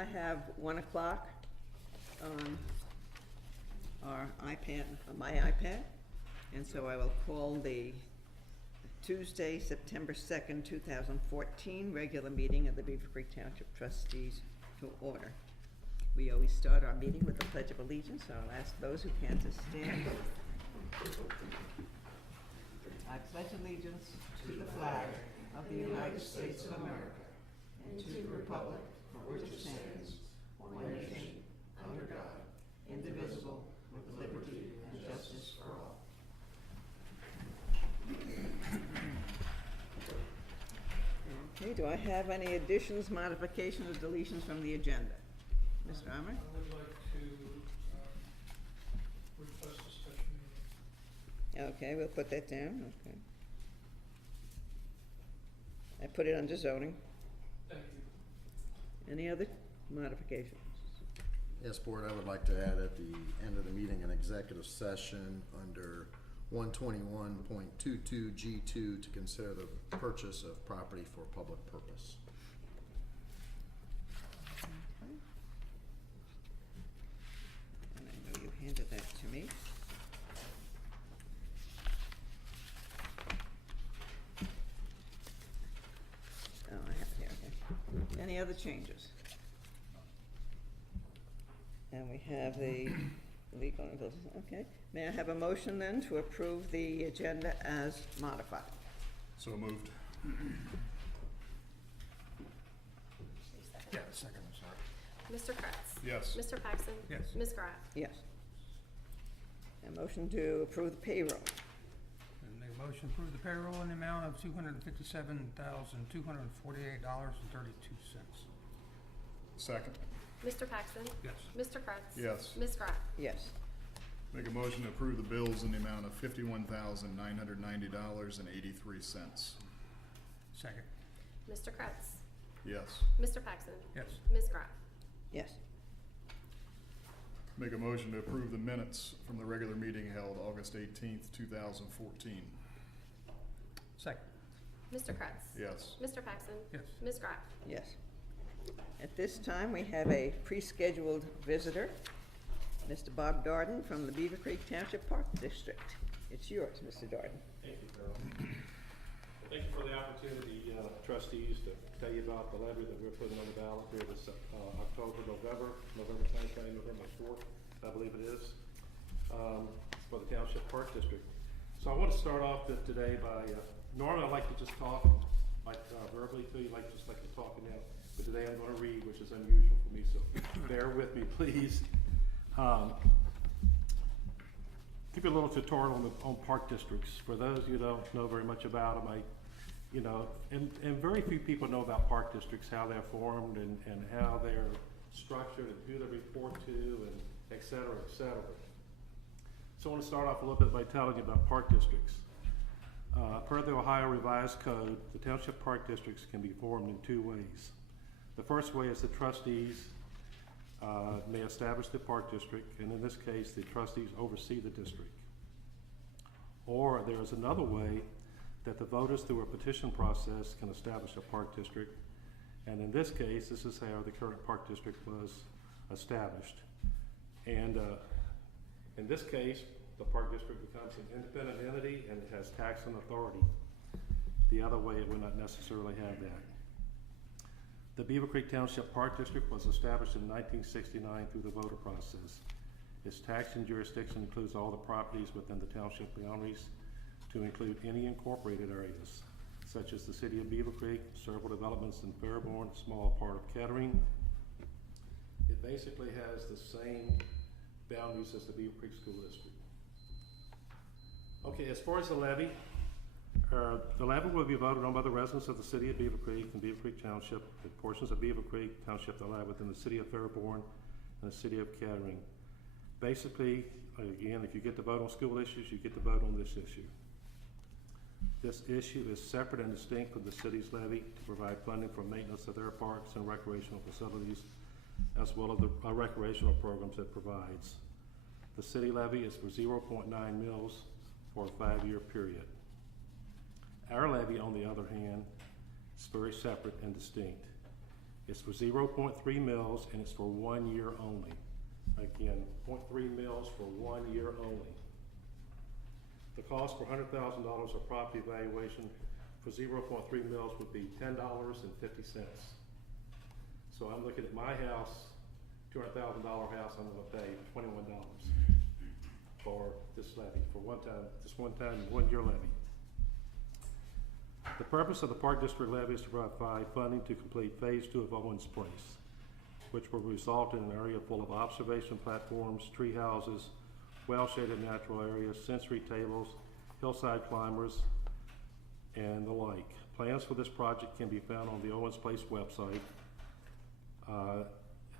I have 1 o'clock on our iPad, on my iPad, and so I will call the Tuesday, September 2nd, 2014 regular meeting of the Beavercreek Township Trustees to order. We always start our meeting with the Pledge of Allegiance, so I'll ask those who can to stand. I pledge allegiance to the flag of the United States of America and to the republic for which it stands, one nation, under God, indivisible, with liberty and justice for all. Okay, do I have any additions, modifications, or deletions from the agenda? Mr. Armour? I would like to request a special meeting. Okay, we'll put that down, okay. I put it under zoning. Thank you. Any other modifications? Yes, Board, I would like to add at the end of the meeting an executive session under 121.22 G2 to consider the purchase of property for public purpose. Okay. And I know you handed that to me. Oh, I have it here, okay. Any other changes? And we have the legal, okay. May I have a motion then to approve the agenda as modified? So moved. Yeah, second, I'm sorry. Mr. Kratz? Yes. Mr. Paxton? Yes. Ms. Graff? Yes. A motion to approve the payroll. And make a motion to approve the payroll in the amount of $257,248.32. Second. Mr. Paxton? Yes. Mr. Kratz? Yes. Ms. Graff? Yes. Make a motion to approve the bills in the amount of $51,990.83. Second. Mr. Kratz? Yes. Mr. Paxton? Yes. Ms. Graff? Yes. Make a motion to approve the minutes from the regular meeting held August 18th, 2014. Second. Mr. Kratz? Yes. Mr. Paxton? Yes. Ms. Graff? Yes. At this time, we have a pre-scheduled visitor, Mr. Bob Darden from the Beavercreek Township Park District. It's yours, Mr. Darden. Thank you, Carol. Thank you for the opportunity, trustees, to tell you about the levy that we're putting on the ballot here this November 4th, I believe it is, for the Township Park District. So I want to start off today by, normally I like to just talk, verbally to you, just like to talk now. But today I'm going to read, which is unusual for me, so bear with me, please. Give you a little tutorial on park districts. For those who don't know very much about them, and very few people know about park districts, how they're formed and how they're structured and who they report to, and et cetera, et cetera. So I want to start off a little bit by telling you about park districts. Per the Ohio Revised Code, the township park districts can be formed in two ways. The first way is the trustees may establish the park district, and in this case, the trustees oversee the district. Or there is another way that the voters through a petition process can establish a park district, and in this case, this is how the current park district was established. And in this case, the park district becomes an independent entity and it has taxing authority. The other way, it would not necessarily have that. The Beavercreek Township Park District was established in 1969 through the voter process. Its taxing jurisdiction includes all the properties within the township boundaries, to include any incorporated areas, such as the city of Beavercreek, several developments in Fairborn, a small part of Kettering. It basically has the same boundaries as the Beavercreek School District. Okay, as far as the levy will be voted on by the residents of the city of Beavercreek and Beavercreek Township, and portions of Beavercreek Township that lie within the city of Fairborn and the city of Kettering. Basically, again, if you get to vote on school issues, you get to vote on this issue. This issue is separate and distinct from the city's levy to provide funding for maintenance of their parks and recreational facilities, as well as the recreational programs it provides. The city levy is for 0.9 mils for a 5-year period. Our levy, on the other hand, is very separate and distinct. It's for 0.3 mils and it's for 1 year only. Again, 0.3 mils for 1 year only. The cost for $100,000 of property valuation for 0.3 mils would be $10.50. So I'm looking at my house, $200,000 house, I'm gonna pay $21 for this levy, for one time, 1 year levy. The purpose of the Park District levy is to provide funding to complete Phase 2 of Owens Place, which will result in an area full of observation platforms, tree houses, well-shaded natural areas, sensory tables, hillside climbers, and the like. Plans for this project can be found on the Owens Place website.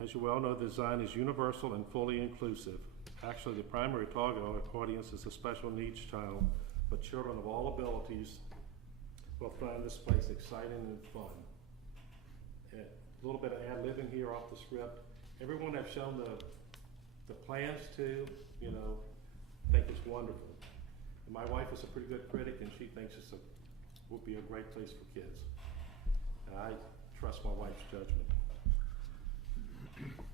As you well know, the design is universal and fully inclusive. Actually, the primary target audience is a special needs child, but children of all abilities will find this place exciting and fun. And a little bit of ad-libbing here off the script. Everyone I've shown the plans to, you know, think it's wonderful. And my wife is a pretty good critic, and she thinks will be a great place for kids. And I trust my wife's judgment.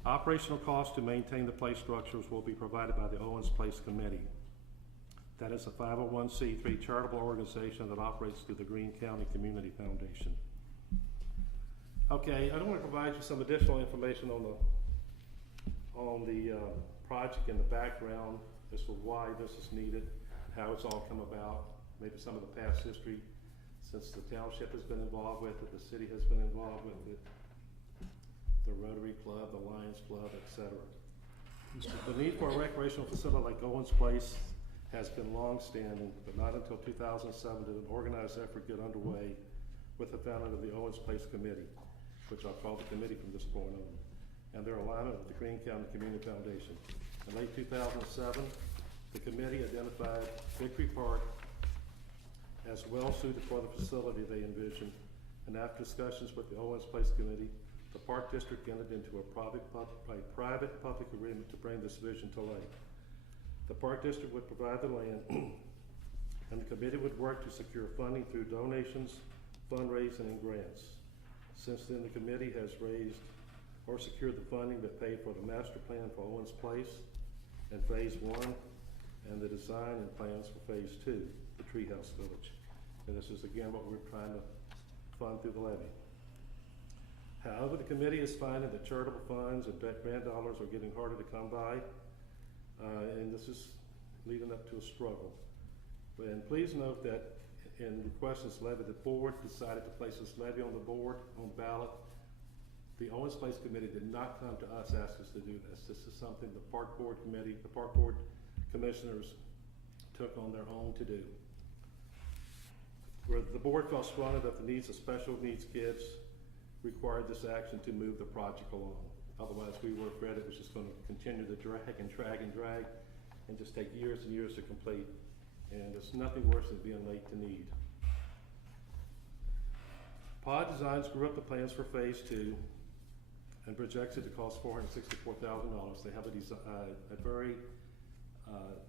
Operational costs to maintain the play structures will be provided by the Owens Place Committee. That is a 501c3 charitable organization that operates through the Greene County Community Foundation. Okay, I want to provide you some additional information on the project in the background as to why this is needed, how it's all come about, maybe some of the past history since the township has been involved with it, the city has been involved with it, the Rotary Club, the Lions Club, etc. The need for a recreational facility like Owens Place has been long-standing, but not until 2007 did an organized effort get underway with the founding of the Owens Place Committee, which I'll call the committee from this point on, and their alignment with the Greene County Community Foundation. In late 2007, the committee identified Victory Park as well-suited for the facility they envisioned, and after discussions with the Owens Place Committee, the Park District entered into a private-public agreement to bring this vision to life. The Park District would provide the land, and the committee would work to secure funding through donations, fundraising, and grants. Since then, the committee has raised or secured the funding that paid for the master plan for Owens Place and Phase 1, and the design and plans for Phase 2, the Treehouse Village. And this is again what we're trying to fund through the levy. However, the committee is finding that charitable funds and grant dollars are getting harder to come by, and this is leading up to a struggle. And please note that in requesting this levy, the board decided to place this levy on the ballot. The Owens Place Committee did not come to us ask us to do this. This is something the Park Board Commissioners took on their own to do. Where the board felt strongly that the needs of special needs kids required this action to move the project along. Otherwise, we were afraid it was just going to continue to drag and just take years and years to complete. And it's nothing worse than being late to need. Pod Designs grew up the plans for Phase 2 and projects it to cost $464,000. They have a very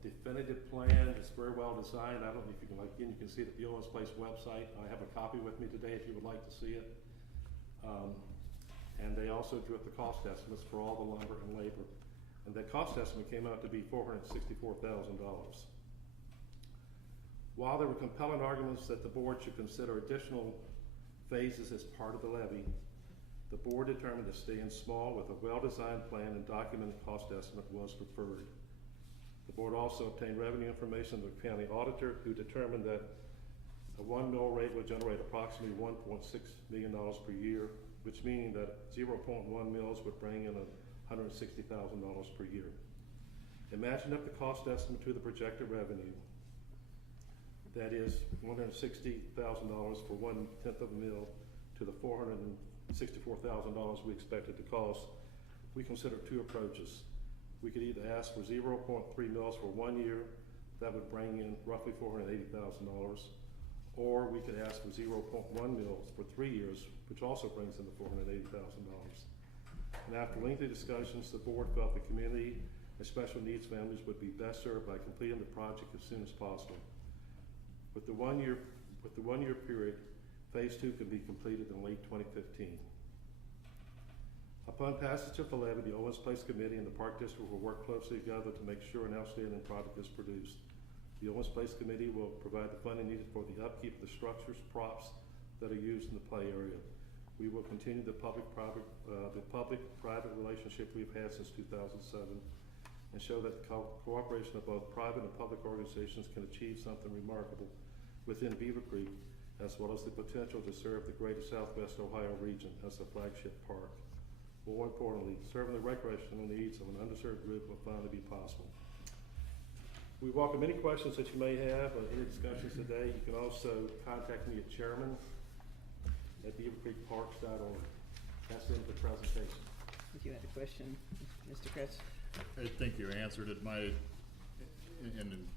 definitive plan. It's very well designed. I don't know if you can, you can see it at the Owens Place website. I have a copy with me today if you would like to see it. And they also drew up the cost estimates for all the lumber and labor. And the cost estimate came out to be $464,000. While there were compelling arguments that the board should consider additional phases as part of the levy, the board determined to stay in small with a well-designed plan and documented cost estimate was preferred. The board also obtained revenue information from the county auditor, who determined that a 1 mill rate would generate approximately $1.6 million per year, which meaning that 0.1 mills would bring in $160,000 per year. Imagine up the cost estimate to the projected revenue. That is $160,000 for 1/10 of a mill to the $464,000 we expected to cost. We consider two approaches. We could either ask for 0.3 mills for 1 year, that would bring in roughly $480,000, or we could ask for 0.1 mills for 3 years, which also brings in the $480,000. And after lengthy discussions, the board felt the community and special needs families would be best served by completing the project as soon as possible. With the one year period, Phase 2 could be completed in late 2015. Upon passage of the levy, the Owens Place Committee and the Park District will work closely together to make sure an outstanding project is produced. The Owens Place Committee will provide the funding needed for the upkeep of the structures, props that are used in the play area. We will continue the public-private relationship we've had since 2007 and show that the cooperation of both private and public organizations can achieve something remarkable within Beavercreek, as well as the potential to serve the greater Southwest Ohio region as a flagship park. More importantly, serving the recreational needs of an underserved group will finally be possible. We welcome any questions that you may have or any discussions today. You can also contact me at chairman@beavercreekparks.org. That's the end of the presentation. If you had a question, Mr. Kretz? I think you answered it. In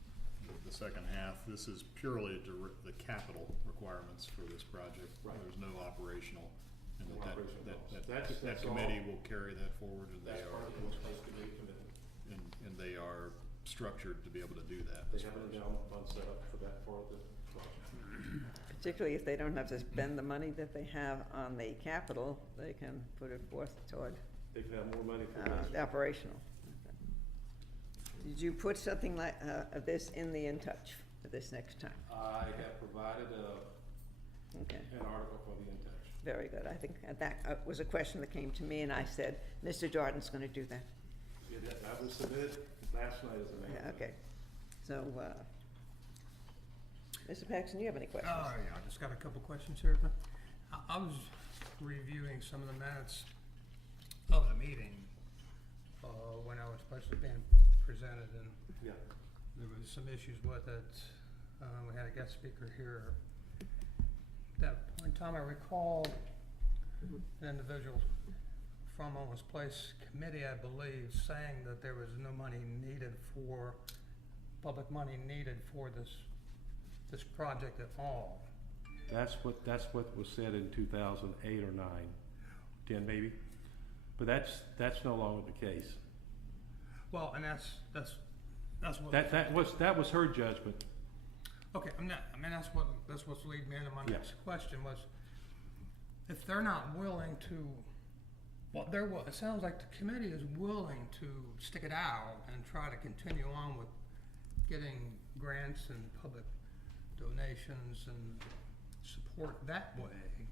the second half, this is purely the capital requirements for this project. Right. There's no operational, and No operational costs. that That's committee all. will carry that forward, and That's part of the Owens Place Committee commitment. and they are structured to be able to do that. They have an endowment fund set up for that part of the project. Particularly if they don't have to spend the money that they have on the capital, they can put it forth toward They can have more money for this. operational. Did you put something like this in the In Touch for this next time? I have provided Okay, an article for the InTouch. very good. I think that was a question that came to me, and I said, Mr. Jordan's going to do that. That was submitted last night as a matter. Yeah, okay. So, Mr. Paxton, you have any questions? Oh, yeah, I just got a couple questions here. I was reviewing some of the minutes of the meeting, when I was supposed to be presented, and Yeah. there was some issues with it. We had a guest speaker here. At that point in time, I recall an individual from Owens Place Committee, I believe, saying that there was no money needed for, public money needed for this project at all. That's what was said in 2008 or 9, 10 maybe. But that's no longer the case. Well, and that's what. That was her judgment. Okay, that's what's leading me into my Yeah. next question was, if they're not willing to, it sounds like the committee is willing to stick it out and try to continue on with getting grants and public donations and support that way.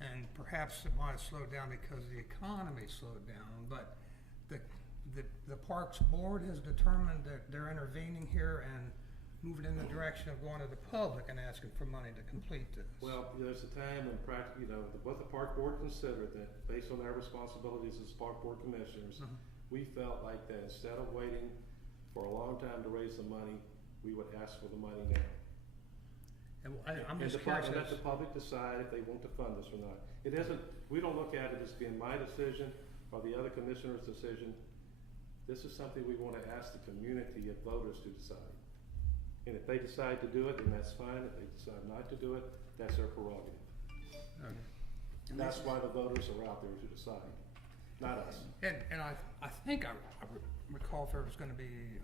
And perhaps it might have slowed down because the economy slowed down, but the Parks Board has determined that they're intervening here and moving in the direction of going to the public and asking for money to complete this. Well, there's a time when what the park board considered that based on our responsibilities as park board commissioners, Mhm. we felt like that instead of waiting for a long time to raise the money, we would ask for the money now. And I'm And just the public, curious. let the public decide if they want to fund this or not. It isn't, we don't look at it as being my decision or the other commissioner's decision. This is something we want to ask the community of voters to decide. And if they decide to do it, then that's fine. If they decide not to do it, that's their prerogative. Okay. And that's why the voters are out there to decide, not us. And I think I recall if there was gonna be,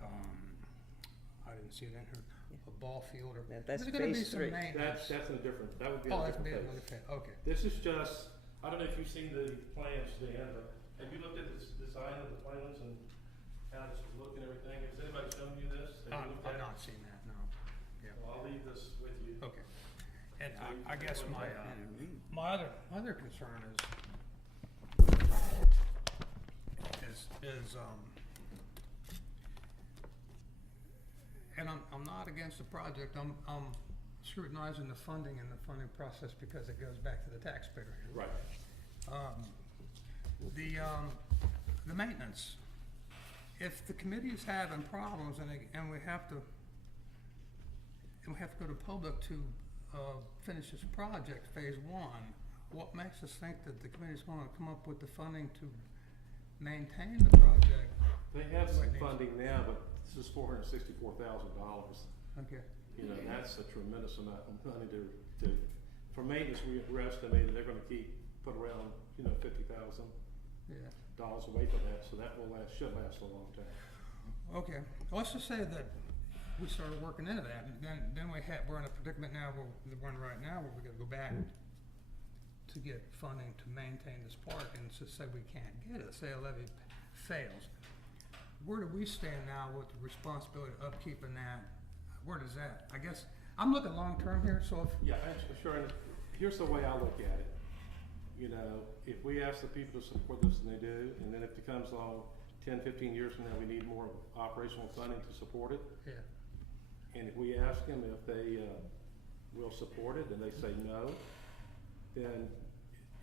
I didn't see it in here, a ball field or. Yeah, that's was there gonna be phase some 3. maintenance? That's a different, that would be Oh, a that's different being phase. another phase, okay. This is just, I don't know if you've seen the plans, Dan, but have you looked at this design of the plans and how this would look and everything? Has anybody shown you this? Have you looked at I've it? not seen that, no. Yeah, Well, I'll leave this with you. okay. And I guess my other concern is, and I'm not against the project, I'm scrutinizing the funding and the funding process because it goes back to the taxpayer here. Right. The maintenance, if the committee's having problems and we have to go to public to finish this project, phase 1, what makes us think that the committee's gonna come up with the funding to maintain the project? They have some What needs- funding now, but this is $464,000. Okay, You know, that's a tremendous amount of money to, for maintenance, we're estimating they're gonna put around, $50,000 yeah, away from that, so that should last a long time. okay. Well, let's just say that we started working into that, and then we're in a predicament now, we're right now, where we gotta go back to get funding to maintain this park, and to say we can't get it, say a levy fails. Where do we stand now with the responsibility of upkeeping that? Where does that, I guess, I'm looking long-term here, so if, Yeah, sure, and here's the way I look at it. You know, if we ask the people to support this and they do, and then if it comes along 10, 15 years from now, we need more operational funding to support it, yeah, and if we ask them if they will support it and they say no, then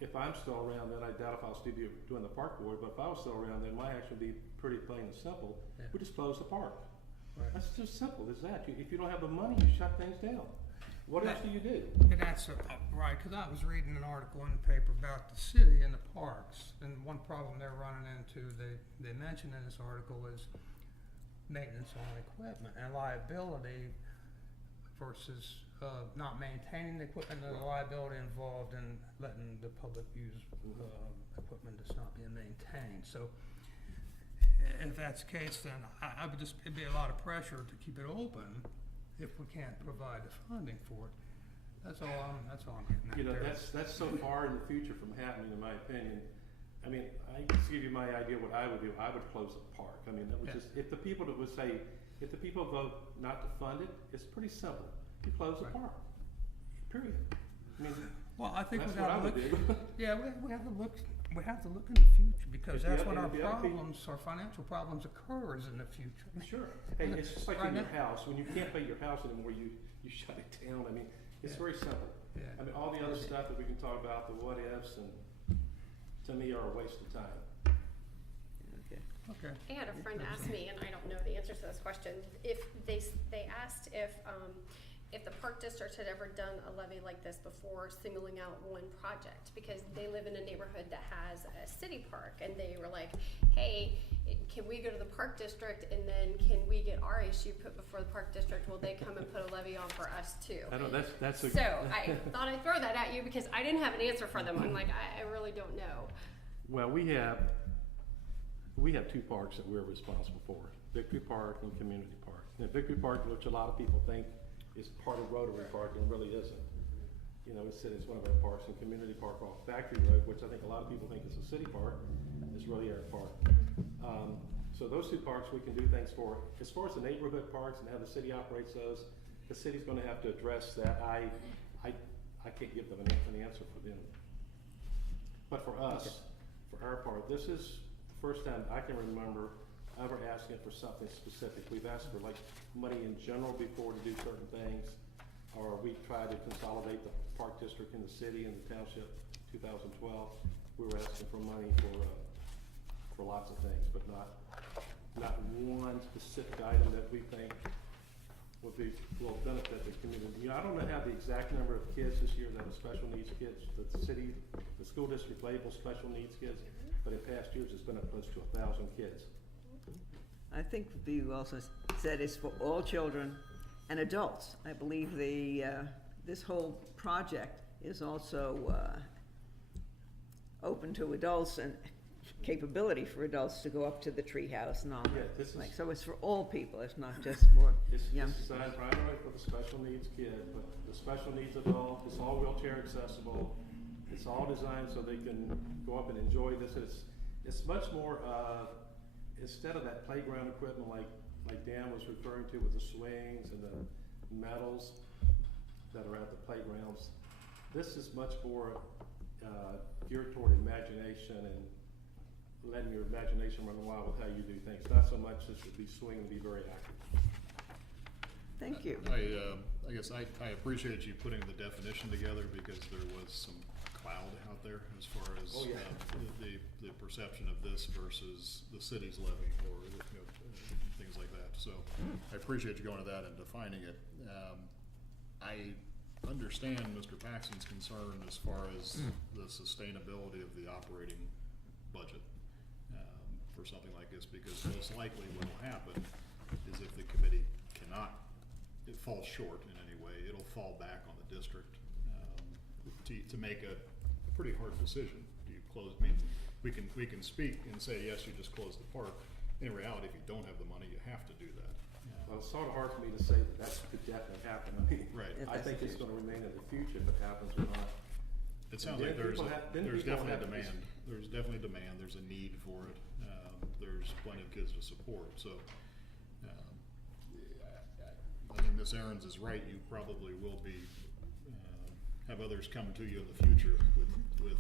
if I'm still around, then I doubt if I'll still be doing the park board, but if I was still around, then my action would be pretty plain and simple. Yeah. We just close the park. right. That's just simple as that. If you don't have the money, you shut things down. What else do you do? And that's right, because I was reading an article in the paper about the city and the parks, and one problem they're running into, they mentioned in this article, is maintenance on equipment and liability versus not maintaining the equipment, and the liability involved in letting the public use equipment that's not being maintained. So if that's the case, then I would just, it'd be a lot of pressure to keep it open if we can't provide the funding for it. That's all I'm getting at. You know, there. that's so far in the future from happening, in my opinion. I mean, I just give you my idea what I would do. I would close the park. I mean, that was Yeah. just, if the people that would say, if the people vote not to fund it, it's pretty simple. You close the Right. park, period. I mean, Well, I think that's we what I gotta would look, do. yeah, we have to look, we have to look in the future, because If you that's have- when our if you have people- problems, our financial problems occur, is in the future. Sure. Hey, it's just like Right in your now. house. When you can't pay your house anymore, you shut it down. I mean, it's Yeah. very simple. Yeah. I mean, all the other stuff that we can talk about, the what ifs, and to me are a waste of time. Okay. Okay. I had a friend ask me, and I don't know the answer to this question, if they asked if the park district had ever done a levy like this before, singling out one project, because they live in a neighborhood that has a city park, and they were like, hey, can we go to the park district, and then can we get our issue put before the park district? Will they come and put a levy on for us too? I don't, that's a. So I thought I'd throw that at you because I didn't have an answer for them. I'm like, I really don't know. Well, we have two parks that we're responsible for, Victory Park and Community Park. Now, Victory Park, which a lot of people think is part of Rotary Park, and really isn't. You know, it's one of our parks, and Community Park off Factory Road, which I think a lot of people think is a city park, is really our park. So those two parks we can do things for. As far as the neighborhood parks and how the city operates those, the city's gonna have to address that. I can't give them an answer for them. But for us, for our part, this is the first time I can remember ever asking for something specific. We've asked for like money in general before to do certain things, or we tried to consolidate the park district in the city and the township. 2012, we were asking for money for lots of things, but not one specific item that we think will benefit the community. You know, I don't know how the exact number of kids this year that are special needs kids, that the school district labels special needs kids, but in past years it's been up close to 1,000 kids. I think you also said it's for all children and adults. I believe this whole project is also open to adults and capability for adults to go up to the treehouse and all Yeah, that. this is- Like, so it's for all people, it's not just for It's young. designed primarily for the special needs kid, but the special needs adult, it's all wheelchair accessible. It's all designed so they can go up and enjoy this. It's much more, instead of that playground equipment like Dan was referring to with the swings and the metals that are at the playgrounds, this is much more geared toward imagination and letting your imagination run wild with how you do things. Not so much as to be swinging and be very active. Thank you. I guess I appreciate you putting the definition together because there was some cloud out there as far as Oh, yeah. the perception of this versus the city's levy or things like that. So I appreciate you going to that and defining it. I understand Mr. Paxton's concern as far as the sustainability of the operating budget for something like this, because most likely what will happen is if the committee it falls short in any way, it'll fall back on the district to make a pretty hard decision. Do you close? I mean, we can speak and say yes, you just close the park. In reality, if you don't have the money, you have to do that. Well, it's sort of hard for me to say that could definitely happen. I mean, Right. If I that's think the it's future. gonna remain in the future if it happens or not. It sounds then like there's people have- then there's people definitely a have- demand. There's definitely demand. There's a need for it. There's plenty of kids to support. So, I mean, Ms. Aarons is right. You probably will be have others come to you in the future with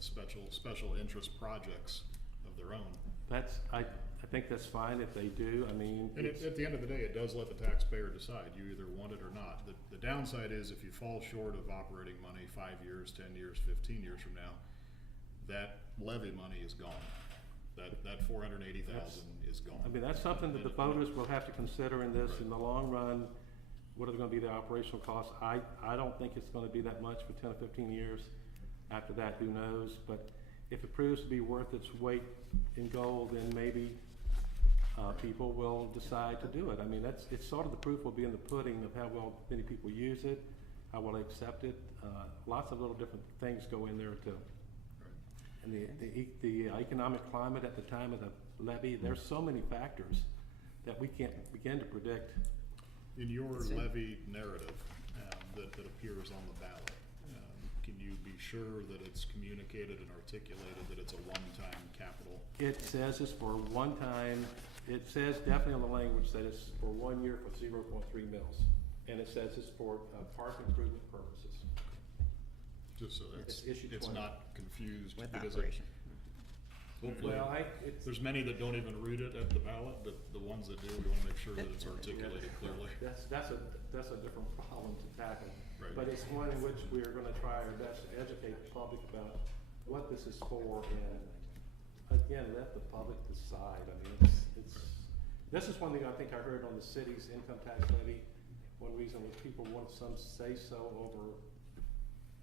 special interest projects of their own. I think that's fine if they do, I mean. And it's- at the end of the day, it does let the taxpayer decide. You either want it or not. The downside is if you fall short of operating money 5 years, 10 years, 15 years from now, that levy money is gone. That 480,000 is gone. I mean, that's something that the voters will have to consider in this, in the long run. What are gonna be the operational costs? I don't think it's gonna be that much for 10 or 15 years. After that, who knows? But if it proves to be worth its weight in gold, then maybe people will decide to do it. I mean, it's sort of the proof will be in the pudding of how well many people use it, how well they accept it. Lots of little different things go in there too. And the economic climate at the time of the levy, there's so many factors that we can't begin to predict. In your levy narrative that appears on the ballot, can you be sure that it's communicated and articulated that it's a one-time capital? It says it's for one time, it says definitely on the language that it's for 1 year for 0.3 mils. And it says it's for park improvement purposes. Just so It's issued it's 20. not confused With because operation. hopefully, Well, it's, there's many that don't even read it at the ballot, but the ones that do, we wanna make sure that it's articulated clearly. that's a different problem to tackle. Right. But it's one in which we're gonna try our best to educate the public about what this is for, and again, let the public decide. I mean, this is one thing I think I heard on the city's income tax levy. One reason was people want some say-so over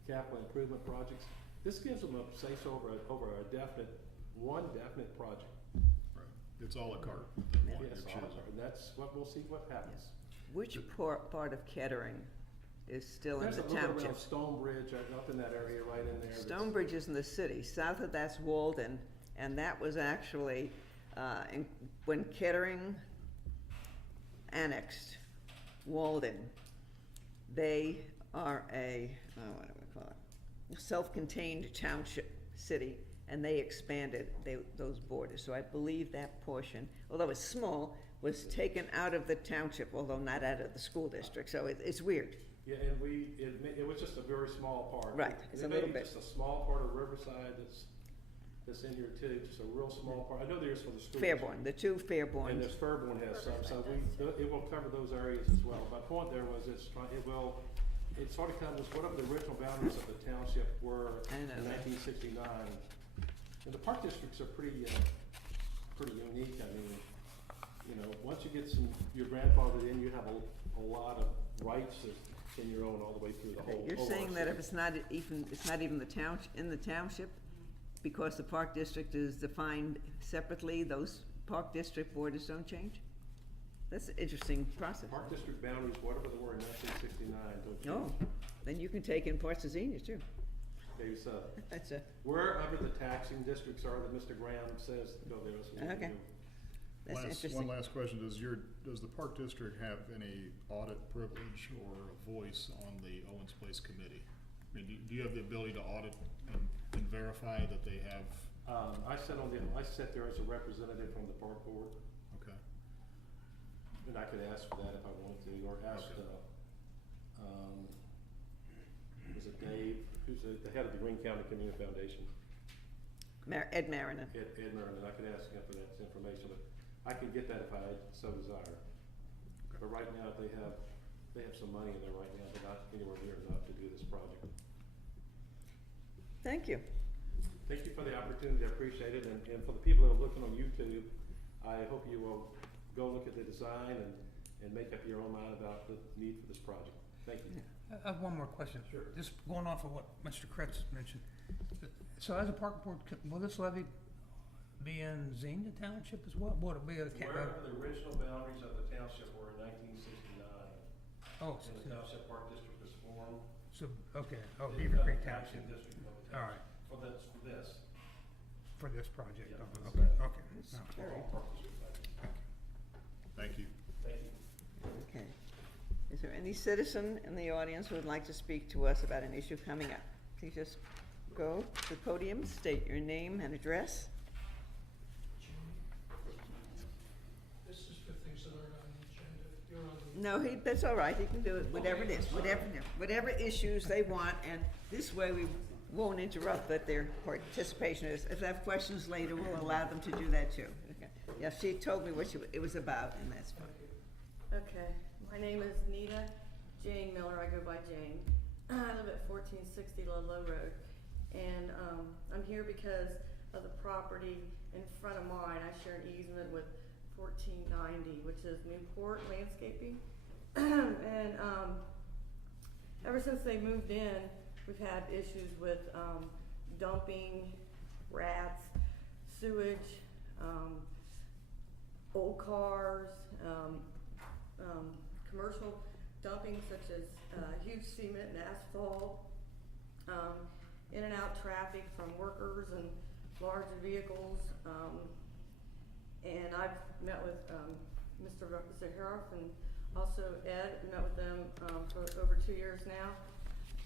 capital improvement projects. This gives them a say-so over one definite project. Right. It's à la carte, at that point Yes, you're choosing. and that's what, we'll see what happens. Which part of Kettering is still in There's the a little bit township? around Stonebridge, up in that area, right in there. Stonebridge is in the city, south of that's Walden, and that was actually, when Kettering annexed Walden, they are what do we call it? Self-contained township city, and they expanded those borders. So I believe that portion, although it's small, was taken out of the township, although not out of the school district, so it's weird. Yeah, and it was just a very small part. Right, it's a It may little be bit. just a small part of Riverside that's in here too, just a real small part. I know there's for the schools. Fairborn, the two And Fairborns. there's Fairborn has some, so it will cover those areas as well. My point there was it sort of comes, whatever the original boundaries of the township were I in know that. 1969. And the park districts are pretty unique. I mean, you know, once you get your grandfather in, you have a lot of rights in your own all the way through the whole. You're saying that if it's not even in the township, because the park district is defined separately, those park district borders don't change? That's an interesting process. Park district boundaries, whatever they were in 1969, don't Oh, change. then you can take in parts of Xenia too. Okay, so That's a, wherever the taxing districts are that Mr. Graham says to go there, that's what we Okay. do. that's One interesting. last question, does the park district have any audit privilege or a voice on the Owens Place committee? I mean, do you have the ability to audit and verify that they have, I sat there as a representative from the park board, okay, and I could ask for that if I wanted to, or ask, Okay. was it Dave, who's the head of the Green County Community Foundation? Ed Mariner. Ed Merriman, I could ask him for that information, but I could get that if I so desire. But right now, they have some money in there right now, but not anywhere near enough to do this project. Thank you. Thank you for the opportunity, I appreciate it, and for the people that are looking on YouTube, I hope you will go look at the design and make up your own mind about the need for this project. Thank you. I have one more question. Sure. Just going off of what Mr. Kretz mentioned. So as a park board, will this levy be in Xenia Township as well? Will it be a? Wherever the original boundaries of the township were in 1969, Oh, and the township park district was formed. so, okay, oh, the Beavercreek taxing Township, district of the all township. right, For this. for this project, Yeah, okay, for this okay. It's all right. very- All park district projects. thank you. Thank you. Okay. Is there any citizen in the audience who would like to speak to us about an issue coming up? Please just go to the podium, state your name and address. This is for things that aren't on the agenda. You're on the. No, that's all right, he can do it, whatever it is, whatever issues they want, and this way we won't interrupt, but their participation is, if they have questions later, we'll allow them to do that too. Okay. Yeah, she told me what it was about, and that's fine. Okay, my name is Nita Jane Miller, I go by Jane. I live at 1460 Ludlow Road, and I'm here because of the property in front of mine. I share an easement with 1490, which is Newport Landscaping. And ever since they moved in, we've had issues with dumping, rats, sewage, old cars, commercial dumping such as huge cement and asphalt, in and out traffic from workers and large vehicles. And I've met with Mr. Zaharoff and also Ed, met with them for over 2 years now.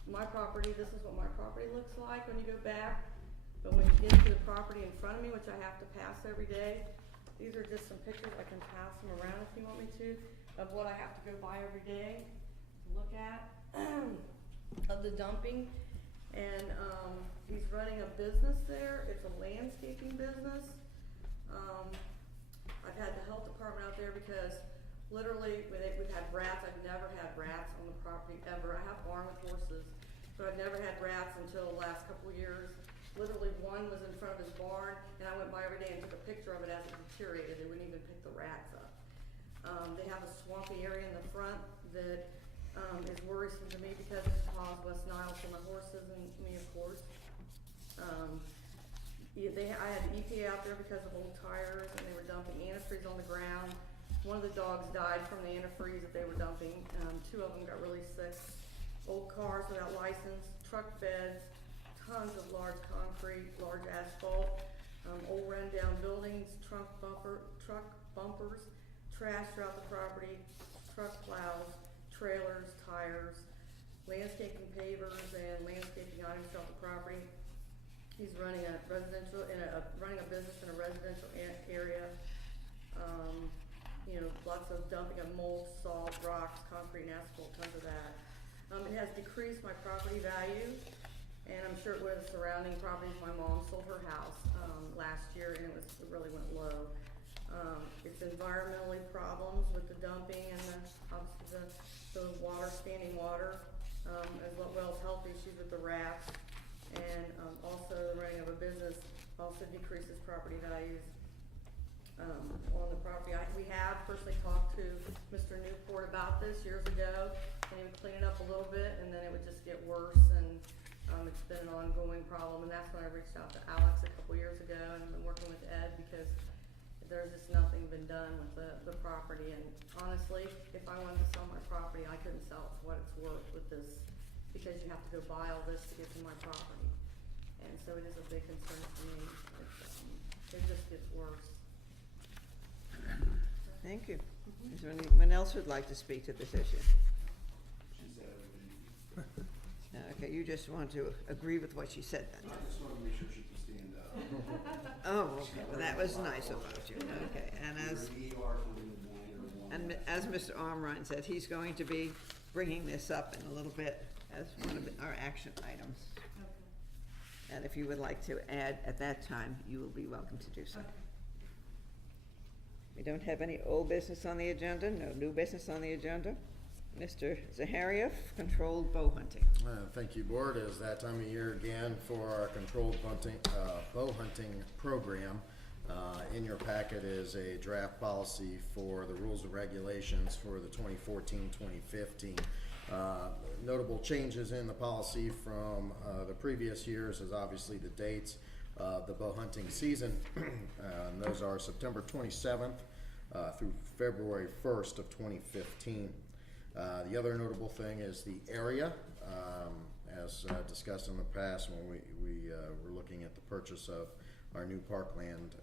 My property, this is what my property looks like when you go back, but when you get to the property in front of me, which I have to pass every day, these are just some pictures, I can pass them around if you want me to, of what I have to go by every day to look at, of the dumping. And he's running a business there, it's a landscaping business. I've had the health department out there because literally we've had rats. I've never had rats on the property ever. I have a barn with horses, but I've never had rats until the last couple of years. Literally one was in front of his barn, and I went by every day and took a picture of it as it deteriorated. They wouldn't even pick the rats up. They have a swampy area in the front that is worrisome to me because it's caused West Nile for my horses and me, of course. I had the EPA out there because of old tires, and they were dumping antifreeze on the ground. One of the dogs died from the antifreeze that they were dumping. 2 of them got really sick. Old cars without license, truck beds, tons of large concrete, large asphalt, old run-down buildings, truck bumpers, trash throughout the property, truck plows, trailers, tires, landscaping pavers, and landscaping items throughout the property. He's running a business in a residential area. Lots of dumping of mold, salt, rocks, concrete, and asphalt, tons of that. It has decreased my property value, and I'm sure it would have surrounding properties. My mom sold her house last year, and it really went low. It's environmentally problems with the dumping and obviously the water, standing water, as well as health issues with the rats. And also the running of a business also decreases property values on the property. We have personally talked to Mr. Newport about this years ago, and he would clean it up a little bit, and then it would just get worse, and it's been an ongoing problem. And that's when I reached out to Alex a couple years ago, and I've been working with Ed because there's just nothing been done with the property. And honestly, if I wanted to sell my property, I couldn't sell it for what it's worth with this, because you have to go buy all this to get to my property. And so it is a big concern for me. It just gets worse. Thank you. Is there anyone else who'd like to speak to this issue? Okay, you just want to agree with what she said then? I just wanted to make sure she could stand up. Oh, okay, well, that was nice about you, okay, and as Mr. Armrine said, he's going to be bringing this up in a little bit as one of our action items. Okay. And if you would like to add at that time, you will be welcome to do so. Okay. We don't have any old business on the agenda, no new business on the agenda. Mr. Zaharieff, controlled bow hunting. Thank you, Board. It is that time of year again for our controlled bow hunting program. In your packet is a draft policy for the rules and regulations for the 2014-2015. Notable changes in the policy from the previous years is obviously the dates of the bow hunting season. And those are September 27th through February 1st of 2015. The other notable thing is the area. As discussed in the past when we were looking at the purchase of our new parkland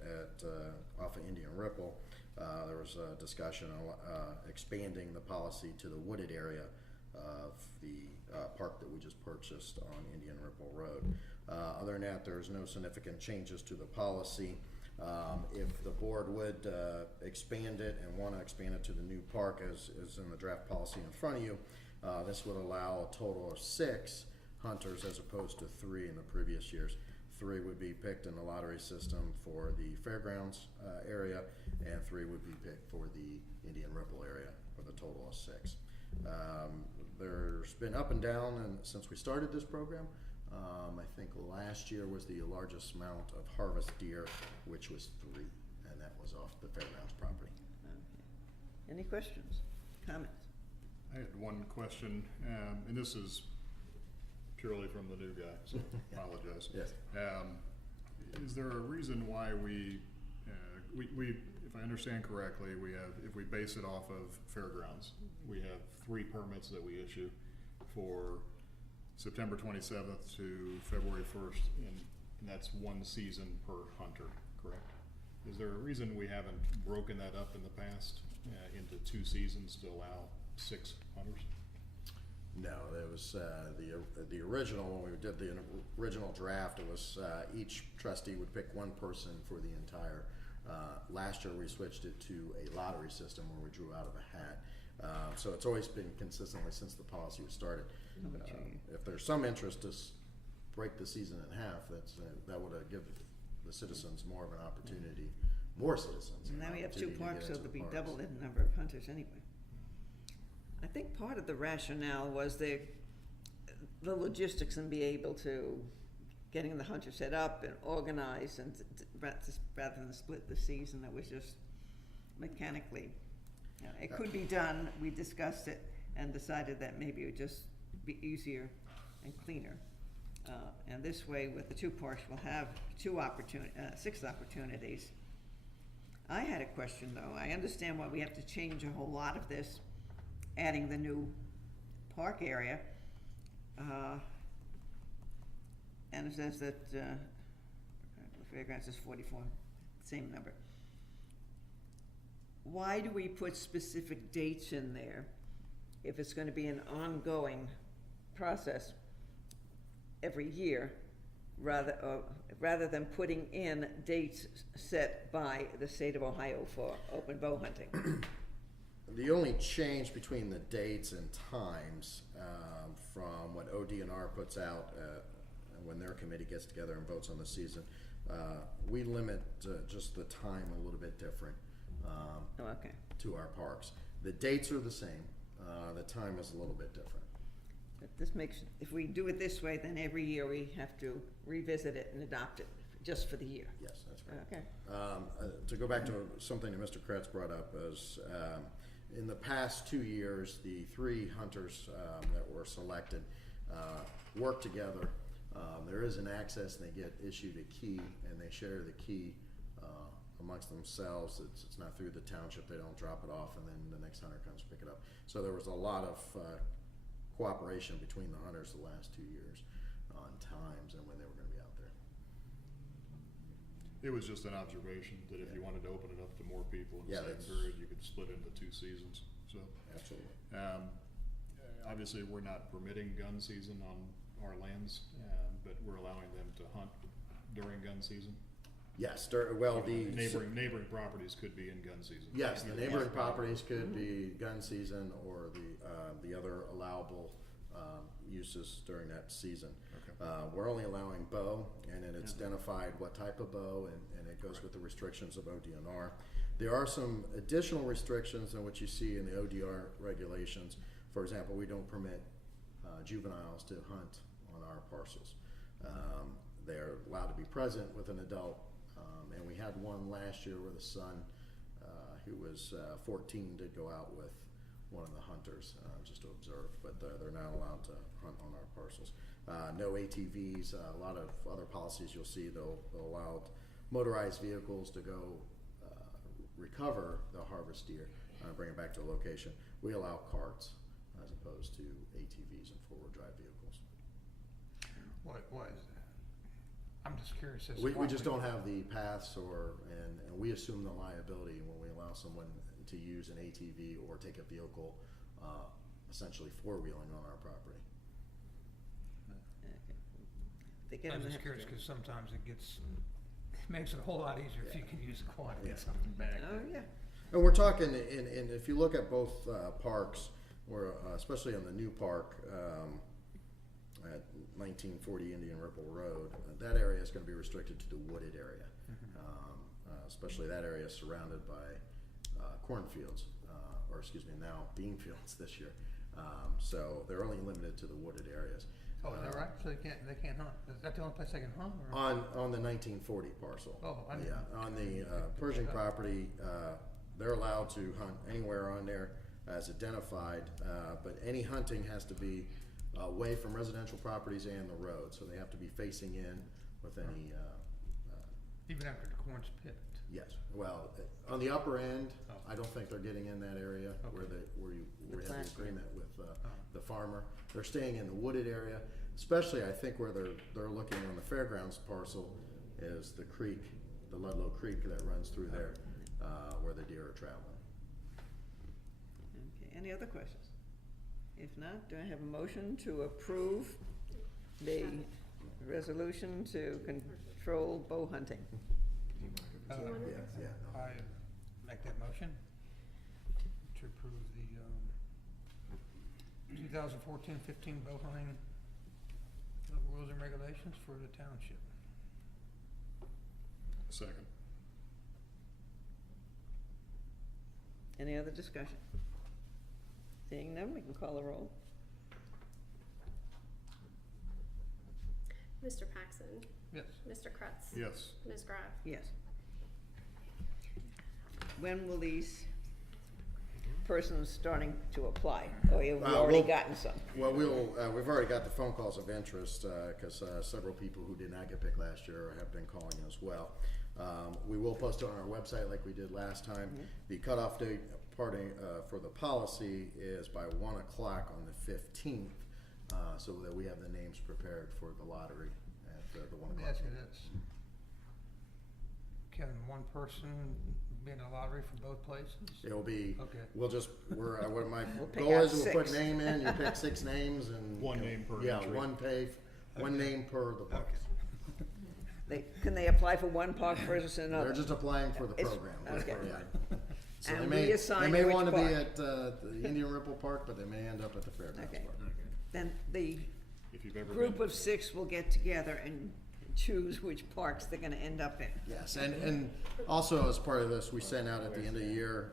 off of Indian Ripple, there was a discussion on expanding the policy to the wooded area of the park that we just purchased on Indian Ripple Road. Other than that, there's no significant changes to the policy. If the board would expand it and want to expand it to the new park as is in the draft policy in front of you, this would allow a total of 6 hunters as opposed to 3 in the previous years. 3 would be picked in the lottery system for the fairgrounds area, and 3 would be picked for the Indian Ripple area, for the total of 6. There's been up and down since we started this program. I think last year was the largest amount of harvest deer, which was 3, and that was off the fairgrounds property. Okay. Any questions, comments? I had one question, and this is purely from the new guy, so apologize. Yes. Is there a reason why we, if I understand correctly, we have, if we base it off of fairgrounds, we have 3 permits that we issue for September 27th to February 1st, and that's 1 season per hunter, correct? Is there a reason we haven't broken that up in the past into 2 seasons to allow 6 hunters? No, it was the original, when we did the original draft, it was each trustee would pick 1 person for the entire. Last year we switched it to a lottery system where we drew out of a hat. So it's always been consistently since the policy was started. If there's some interest to break the season in half, that would give the citizens more of an opportunity, more citizens. Now we have 2 opportunity to parks, get so into there'll the be parks. double the number of hunters anyway. I think part of the rationale was the logistics and be able to getting the hunter set up and organized, and rather than split the season, that was just mechanically. It could be done. We discussed it and decided that maybe it would just be easier and cleaner. And this way, with the 2 parks, we'll have 6 opportunities. I had a question though. I understand why we have to change a whole lot of this, adding the new park area. And it says that the fairgrounds is 44, same number. Why do we put specific dates in there if it's going to be an ongoing process every year, rather than putting in dates set by the state of Ohio for open bow hunting? The only change between the dates and times from what ODNR puts out when their committee gets together and votes on the season, we limit just the time a little bit different Okay. to our parks. The dates are the same. The time is a little bit different. But this makes, if we do it this way, then every year we have to revisit it and adopt it just for the year. Yes, that's right. Okay. To go back to something that Mr. Kretz brought up is in the past 2 years, the 3 hunters that were selected work together. There is an access, and they get issued a key, and they share the key amongst themselves. It's not through the township. They don't drop it off, and then the next hunter comes to pick it up. So there was a lot of cooperation between the hunters the last 2 years on times and when they were going to be out there. It was just an observation that if you wanted to open it up to more people in the Yeah, same that's- period, you could split into 2 seasons, so. Absolutely. Obviously, we're not permitting gun season on our lands, but we're allowing them to hunt during gun season. Yes, well, the Neighboring properties could be in gun season. yes, the neighboring properties could be gun season or the other allowable uses during that season. Okay. We're only allowing bow, and then it's identified what type of bow, and it goes with the restrictions of ODNR. There are some additional restrictions than what you see in the ODR regulations. For example, we don't permit juveniles to hunt on our parcels. They're allowed to be present with an adult, and we had one last year where the son, who was 14, did go out with one of the hunters just to observe, but they're not allowed to hunt on our parcels. No ATVs, a lot of other policies you'll see, they'll allow motorized vehicles to go recover the harvest deer, bring it back to a location. We allow carts as opposed to ATVs and 4-wheel drive vehicles. What is that? I'm just curious as to We why just don't have the paths and we assume the liability when we allow someone to use an ATV or take a vehicle, essentially 4-wheeling on our property. they get I'm them. just curious, because sometimes it makes it a whole lot easier if you can use a quad and Yeah. get something back. Oh, yeah. And we're talking, and if you look at both parks, or especially on the new park at 1940 Indian Ripple Road, that area is going to be restricted to the wooded area, especially that area surrounded by cornfields, or excuse me, now bean fields this year. So they're only limited to the wooded areas. Oh, is that right? So they can't hunt? Is that the only place they can hunt? Or? On the 1940 parcel. Oh, I didn't Yeah, know. on the Pershing property, they're allowed to hunt anywhere on there as identified, but any hunting has to be away from residential properties and the road, so they have to be facing in with any, Even after the corn's picked? yes. Well, on the upper end, Oh. I don't think they're getting in that area where Okay. we have plant. the agreement with Oh. the farmer. They're staying in the wooded area, especially I think where they're looking on the fairgrounds parcel is the creek, the Ludlow Creek that runs through there, where the deer are traveling. Okay, any other questions? If not, do I have a motion to approve the resolution to control bow hunting? Uh, Yeah. I make that motion to approve the 2014-15 bow hunting rules and regulations for the township. Second. Any other discussion? Seeing none, we can call the roll. Mr. Paxson, Yes. Mr. Kretz, Yes. Ms. Graf. Yes. When will these persons starting to apply? Or have we already Well, gotten some? Well, we've already got the phone calls of interest, because several people who did not get picked last year have been calling as well. We will post it on our website like we did last time. The cutoff date for the policy is by 1 o'clock on the 15th, so that we have the names prepared for the lottery at the 1 Let me o'clock. ask you this. Can one person be in a lottery for both places? It'll be, Okay. what my pick goal out is, we'll put 6. name in, you pick 6 names and. One name per Yeah, entry. one name per the park. Can they apply for one park versus another? They're just applying for the It's- program. okay. Yeah. So And they we assign may which want to be park. at the Indian Ripple Park, but they may end up at the Fairgrounds Okay. Park. Then the If you've ever group been, of 6 will get together and choose which parks they're gonna end up in. Yes, and also as part of this, we send out at the end of the year,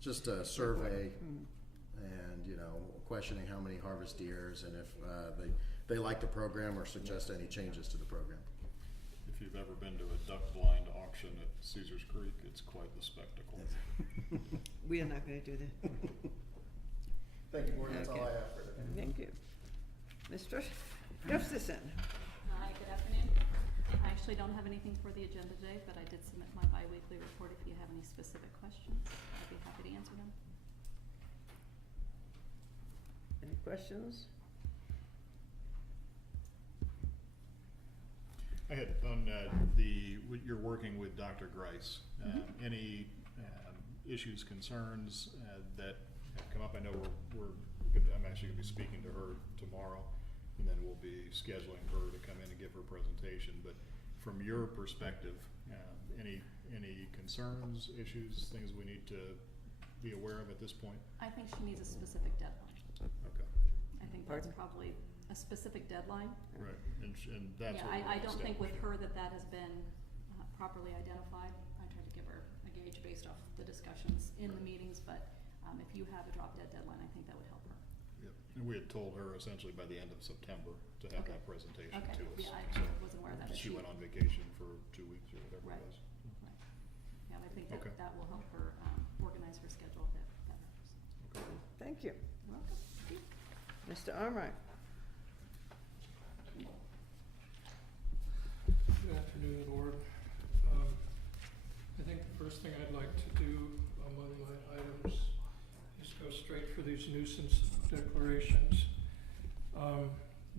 just a survey and, questioning how many harvest deers and if they like the program or suggest any changes to the program. if you've ever been to a duck blind auction at Caesar's Creek, it's quite the spectacle. We are not gonna do that. Thank you, Board, that's all I Okay. have for today. Thank you. Mr. Gustafson? Hi, good afternoon. I actually don't have anything for the agenda today, but I did submit my bi-weekly report. If you have any specific questions, I'd be happy to answer them. Any questions? I had on you're working with Dr. Grice. Any issues, concerns that have come up? I know I'm actually going to be speaking to her tomorrow, and then we'll be scheduling her to come in and give her presentation. But from your perspective, any concerns, issues, things we need to be aware of at this point? I think she needs a specific deadline. Okay. I think that's Pardon? probably a specific deadline. Right. And that's Yeah, what we're I don't think with establishing. her that has been properly identified. I tried to give her a gauge based off the discussions in the meetings, but if you have a drop dead deadline, I think that would help her. Yep. And we had told her essentially by the end of September to have Okay. that presentation Okay, to us. yeah, I So wasn't aware of that. she went on vacation for 2 weeks or whatever Right. it was. Right. Yeah, I think that, Okay. that will help her organize her schedule a bit better. Okay. Thank you. Welcome. Thank you. Mr. Armstrong? Good afternoon, Board. I think the first thing I'd like to do among my items is go straight for these nuisance declarations.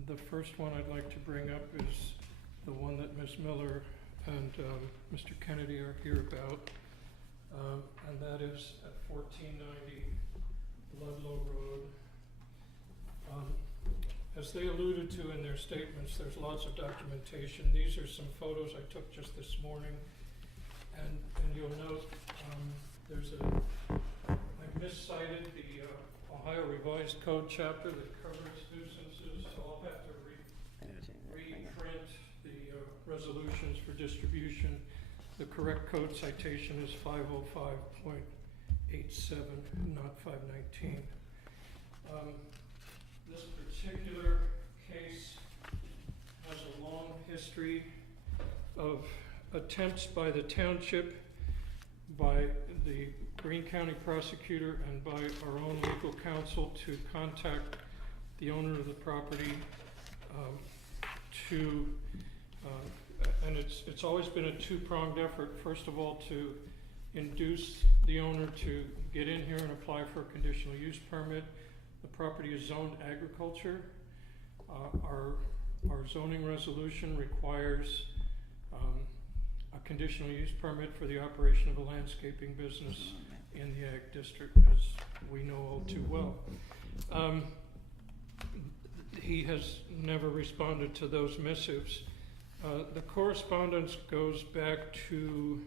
The first one I'd like to bring up is the one that Ms. Miller and Mr. Kennedy are here about, and that is at 1490 Ludlow Road. as they alluded to in their statements, there's lots of documentation. These are some photos I took just this morning. And you'll note, there's I miscited the Ohio Revised Code chapter that covers nuisances, so I'll have to reprint the resolutions for distribution. The correct code citation is 505.87, not 519. This particular case has a long history of attempts by the township, by the Greene County prosecutor, and by our own legal counsel to contact the owner of the property and it's always been a two-pronged effort. First of all, to induce the owner to get in here and apply for a conditional use permit. The property is zoned agriculture. Our zoning resolution requires a conditional use permit for the operation of a landscaping business in the ag district, as we know all too well. He has never responded to those missives. The correspondence goes back to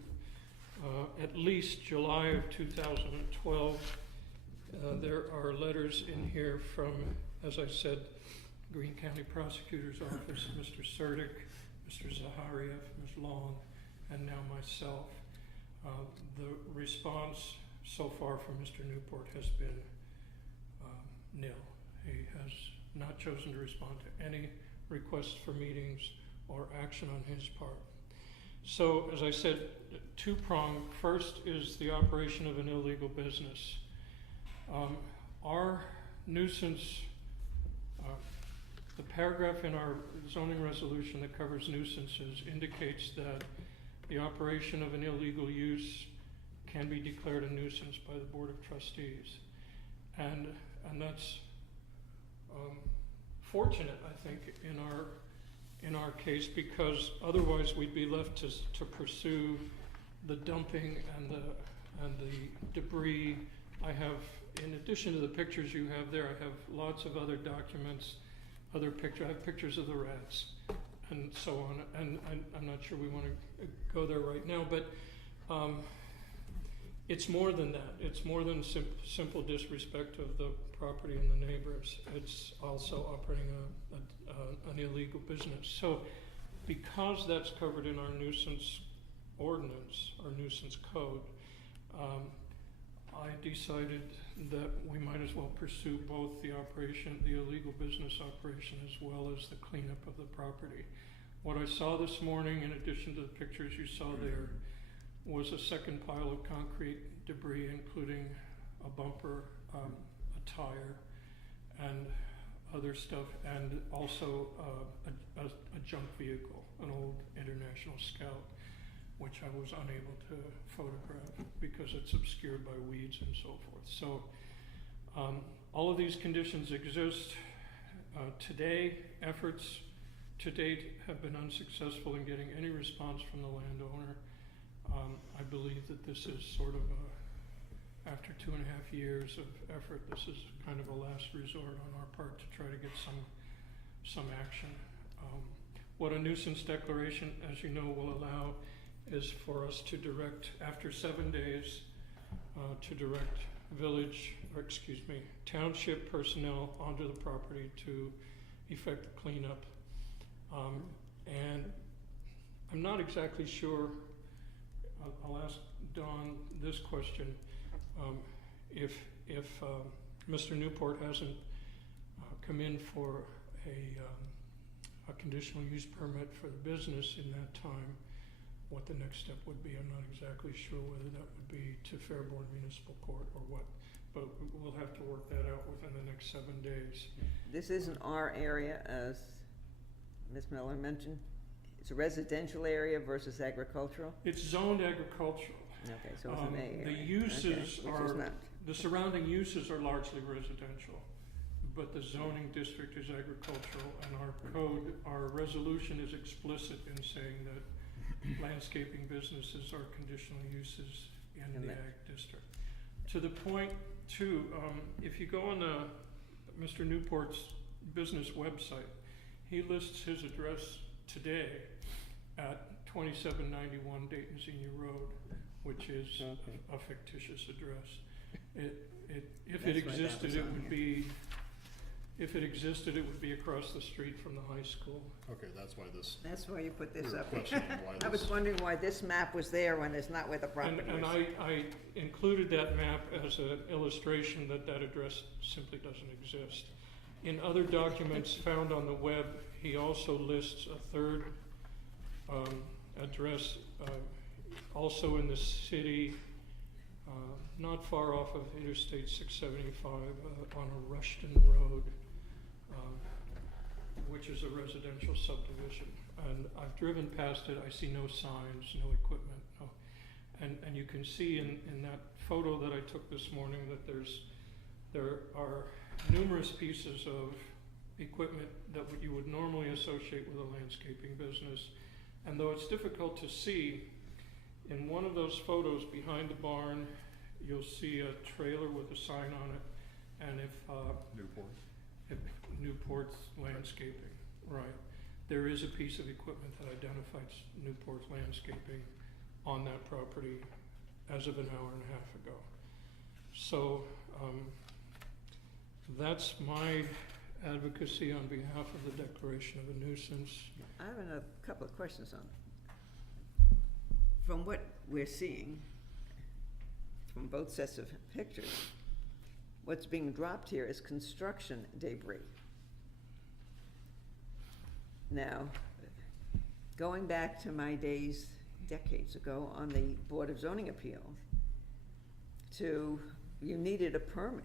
at least July of 2012. There are letters in here from, as I said, Greene County Prosecutor's Office, Mr. Sertic, Mr. Zahariev, Ms. Long, and now myself. The response so far from Mr. Newport has been nil. He has not chosen to respond to any requests for meetings or action on his part. So, as I said, two-pronged. First is the operation of an illegal business. Our nuisance, the paragraph in our zoning resolution that covers nuisances indicates that the operation of an illegal use can be declared a nuisance by the Board of Trustees. And that's fortunate, I think, in our case, because otherwise we'd be left to pursue the dumping and the debris. I have, in addition to the pictures you have there, I have lots of other documents, other pictures. I have pictures of the rats and so on. And I'm not sure we want to go there right now, but it's more than that. It's more than simple disrespect of the property and the neighbors. It's also operating an illegal business. So because that's covered in our nuisance ordinance, our nuisance code, I decided that we might as well pursue both the operation, the illegal business operation, as well as the cleanup of the property. What I saw this morning, in addition to the pictures you saw there, was a second pile of concrete debris, including a bumper, a tire, and other stuff, and also a junk vehicle, an old International Scout, which I was unable to photograph because it's obscured by weeds and so forth. So all of these conditions exist. Today, efforts to date have been unsuccessful in getting any response from the landowner. I believe that this is sort of after 2.5 years of effort, this is kind of a last resort on our part to try to get some action. What a nuisance declaration, as you know, will allow is for us to direct, after 7 days, to direct township personnel onto the property to effect the cleanup. And I'm not exactly sure, I'll ask Dawn this question. If Mr. Newport hasn't come in for a conditional use permit for the business in that time, what the next step would be. I'm not exactly sure whether that would be to Fairborn Municipal Court or what, but we'll have to work that out within the next 7 days. This isn't our area, as Ms. Miller mentioned. It's a residential area versus agricultural? It's zoned agricultural. Okay, so it's an A area. The uses okay, which is not. The surrounding uses are largely residential, but the zoning district is agricultural, and our code, our resolution is explicit in saying that landscaping businesses are conditional uses in the ag district. To the point too, if you go on Mr. Newport's business website. He lists his address today at 2791 Dayton Senior Road, which is a fictitious address. If it That's why that existed, was it on would here. be, if it existed, it would be across the street from the high school. Okay, that's why this, That's why you put this we were up. questioning why I was this, wondering why this map was there when it's not where the property is. And I included that map as an illustration that that address simply doesn't exist. In other documents found on the web, he also lists a third address, also in the city, not far off of Interstate 675, on a Rushton Road, which is a residential subdivision. And I've driven past it, I see no signs, no equipment, no. And you can see in that photo that I took this morning that there are numerous pieces of equipment that you would normally associate with a landscaping business. And though it's difficult to see, in one of those photos behind the barn, you'll see a trailer with a sign on it, and Newport. if Newport's landscaping, right. There is a piece of equipment that identifies Newport's landscaping on that property as of an hour and a half ago. So, that's my advocacy on behalf of the declaration of a nuisance. I have a couple of questions on. From what we're seeing, from both sets of pictures, what's being dropped here is construction debris. Now, going back to my days decades ago on the Board of Zoning Appeals, you needed a permit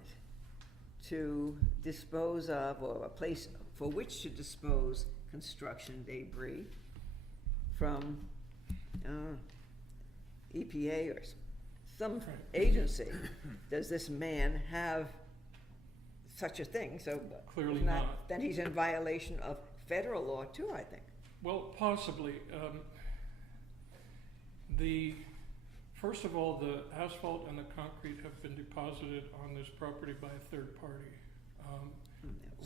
to dispose of, or a place for which to dispose construction debris from EPA or some agency. Does this man have such a thing? So Clearly if not. Then he's in violation of federal law too, I think. Well, possibly. First of all, the asphalt and the concrete have been deposited on this property by a third party,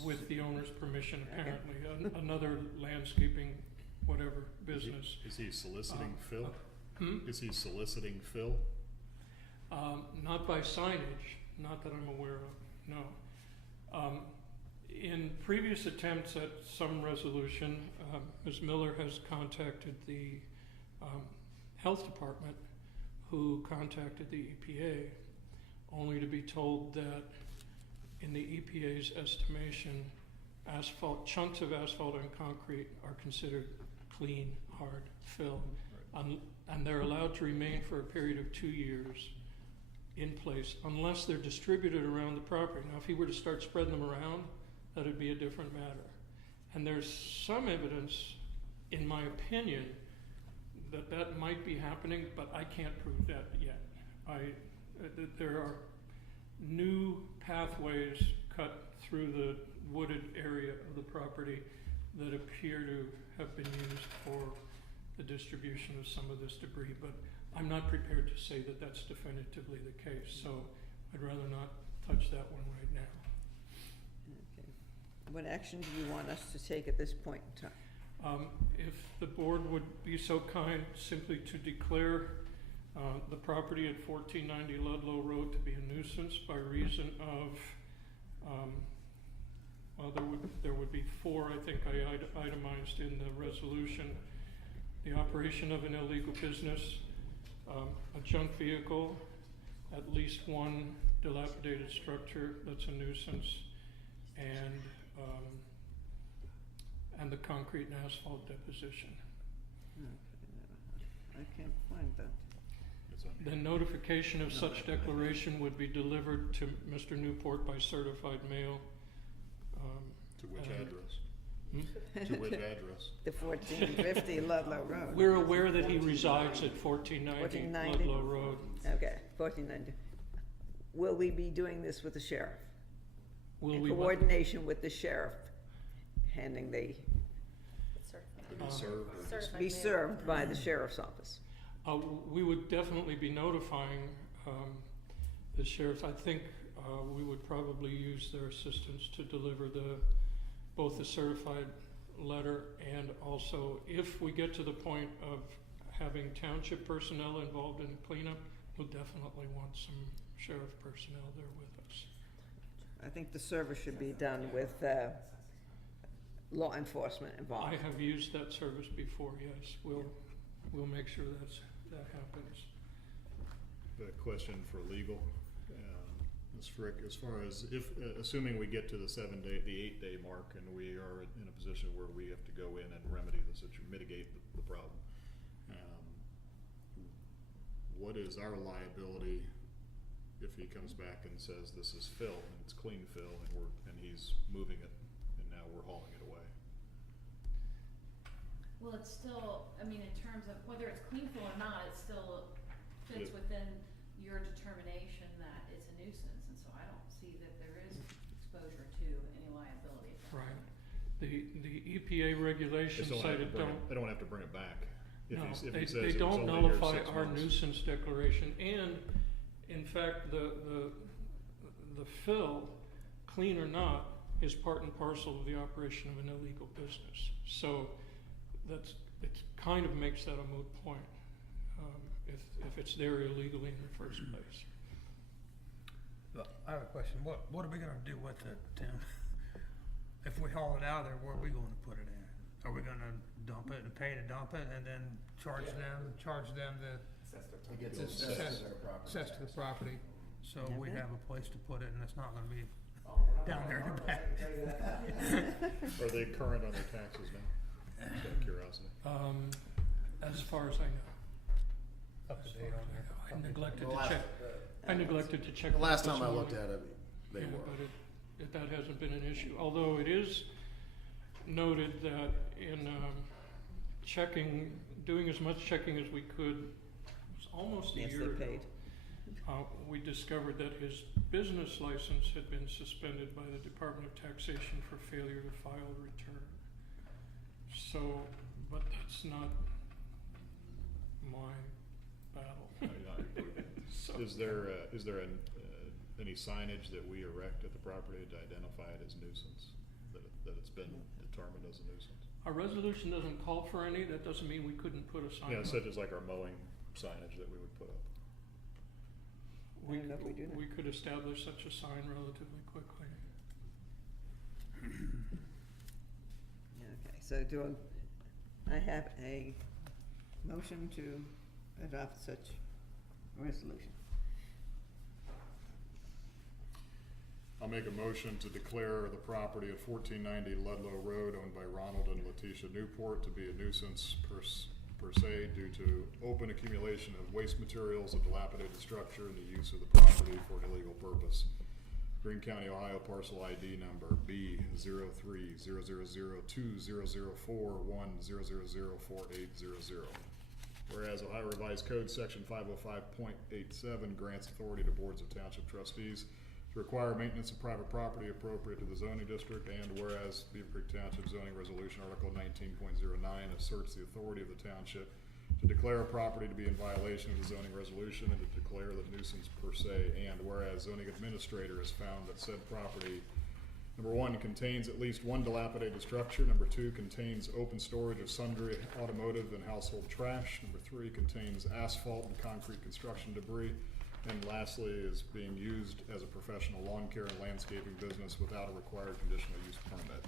with the owner's permission, apparently. Another landscaping, whatever, business. Is he soliciting fill? Hmm? Is he soliciting fill? Not by signage, not that I'm aware of, no. In previous attempts at some resolution, Ms. Miller has contacted the health department, who contacted the EPA, only to be told that in the EPA's estimation, chunks of asphalt and concrete are considered clean, hard fill. And they're allowed to remain for a period of 2 years in place unless they're distributed around the property. Now, if he were to start spreading them around, that would be a different matter. And there's some evidence, in my opinion, that might be happening, but I can't prove that yet. There are new pathways cut through the wooded area of the property that appear to have been used for the distribution of some of this debris, but I'm not prepared to say that that's definitively the case, so I'd rather not touch that one right now. Okay. What action do you want us to take at this point in time? If the board would be so kind simply to declare the property at 1490 Ludlow Road to be a nuisance by reason of, well, there would be 4, I think I itemized in the resolution. The operation of an illegal business, a junk vehicle, at least one dilapidated structure that's a nuisance, and the concrete and asphalt deposition. I can't find that. It's on here. The notification of such declaration would be delivered to Mr. Newport by certified mail. To which and- address? To which address? The 1450 Ludlow Road. We're aware that he resides at 1490 1490? Ludlow Road. Okay, 1490. Will we be doing this with the sheriff? Will In we? coordination with the sheriff, handing the, To be served or just? be served by the sheriff's office? We would definitely be notifying the sheriff. I think we would probably use their assistance to deliver both the certified letter and also if we get to the point of having township personnel involved in cleanup, we'll definitely want some sheriff personnel there with us. I think the service should be done with law enforcement involved. I have used that service before, yes. We'll make sure that happens. A question for legal. Ms. Frick, as far as if, assuming we get to the 8-day mark and we are in a position where we have to go in and remedy the situation, mitigate the problem, what is our liability if he comes back and says this is fill and it's clean fill and he's moving it and now we're hauling it away? Well, it's still, I mean, in terms of whether it's clean fill or not, it still fits Yeah. within your determination that it's a nuisance, and so I don't see that there is exposure to any liability. at that Right. point. The EPA regulations Just say have to that bring don't. it- I don't have to bring it back. If No, he they says it was don't only here nullify 6 our months. nuisance declaration, and in fact, the fill, clean or not, is part and parcel of the operation of an illegal business. So it kind of makes that a moot point, if it's there illegally in the first place. I have a question. What are we gonna do with it, Tim? If we haul it out of there, where are we gonna put it in? Are we gonna dump it and pay to dump it and then charge them the It gets It's assessed assessed- to their property access to the tax. property? So Yeah, we but- have a place to put it and it's not gonna be down there in the back. Are they current on their taxes now? Just out of curiosity. As far as I know. Up to date on there. I neglected The to last- check. I neglected to check. The that last this time I morning. looked at it, they Yeah, were. but that hasn't been an issue, although it is noted that in checking, doing as much checking as we could, it was almost a Yes, year they ago. paid. We discovered that his business license had been suspended by the Department of Taxation for failure to file a return. So, but that's not my battle. So- Is there any signage that we erect at the property to identify it as nuisance, that it's been determined as a nuisance? Our resolution doesn't call for any, that doesn't mean we couldn't put a sign Yeah, up. such as like our mowing signage that we would put up. I don't know if we do that. We could establish such a sign relatively quickly. Okay, so I have a motion to adopt such resolution. I'll make a motion to declare the property at 1490 Ludlow Road owned by Ronald and Letitia Newport to be a nuisance per se due to open accumulation of waste materials, a dilapidated structure, and the use of the property for an illegal purpose. Greene County, Ohio, parcel ID number B0300200410004800. Whereas Ohio Revised Code Section 505.87 grants authority to boards of township trustees to require maintenance of private property appropriate to the zoning district, and whereas Beavercreek Township zoning resolution Article 19.09 asserts the authority of the township to declare a property to be in violation of the zoning resolution and to declare the nuisance per se, and whereas zoning administrator has found that said property, number 1, contains at least one dilapidated structure, number 2, contains open storage of sundry automotive and household trash, number 3, contains asphalt and concrete construction debris, and lastly, is being used as a professional lawn care and landscaping business without a required conditional use permit.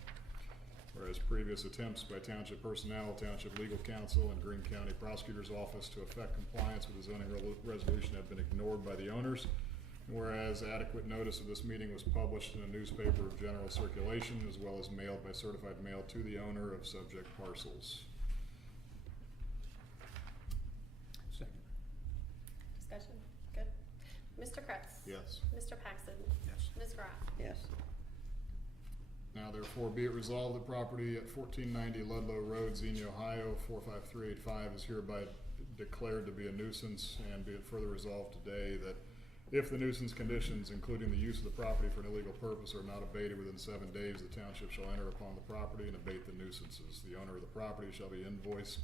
Whereas previous attempts by township personnel, township legal counsel, and Greene County Prosecutor's Office to effect compliance with the zoning resolution have been ignored by the owners. And whereas adequate notice of this meeting was published in a newspaper of general circulation, as well as mailed by certified mail to the owner of subject parcels. Second. Discussion, good. Mr. Kretz? Yes. Mr. Paxton? Yes. Ms. Graf? Yes. Now therefore be it resolved, the property at 1490 Ludlow Road, Xenia, Ohio, 45385 is hereby declared to be a nuisance, and be it further resolved today that if the nuisance conditions, including the use of the property for an illegal purpose, are not abated within 7 days, the township shall enter upon the property and abate the nuisances. The owner of the property shall be invoiced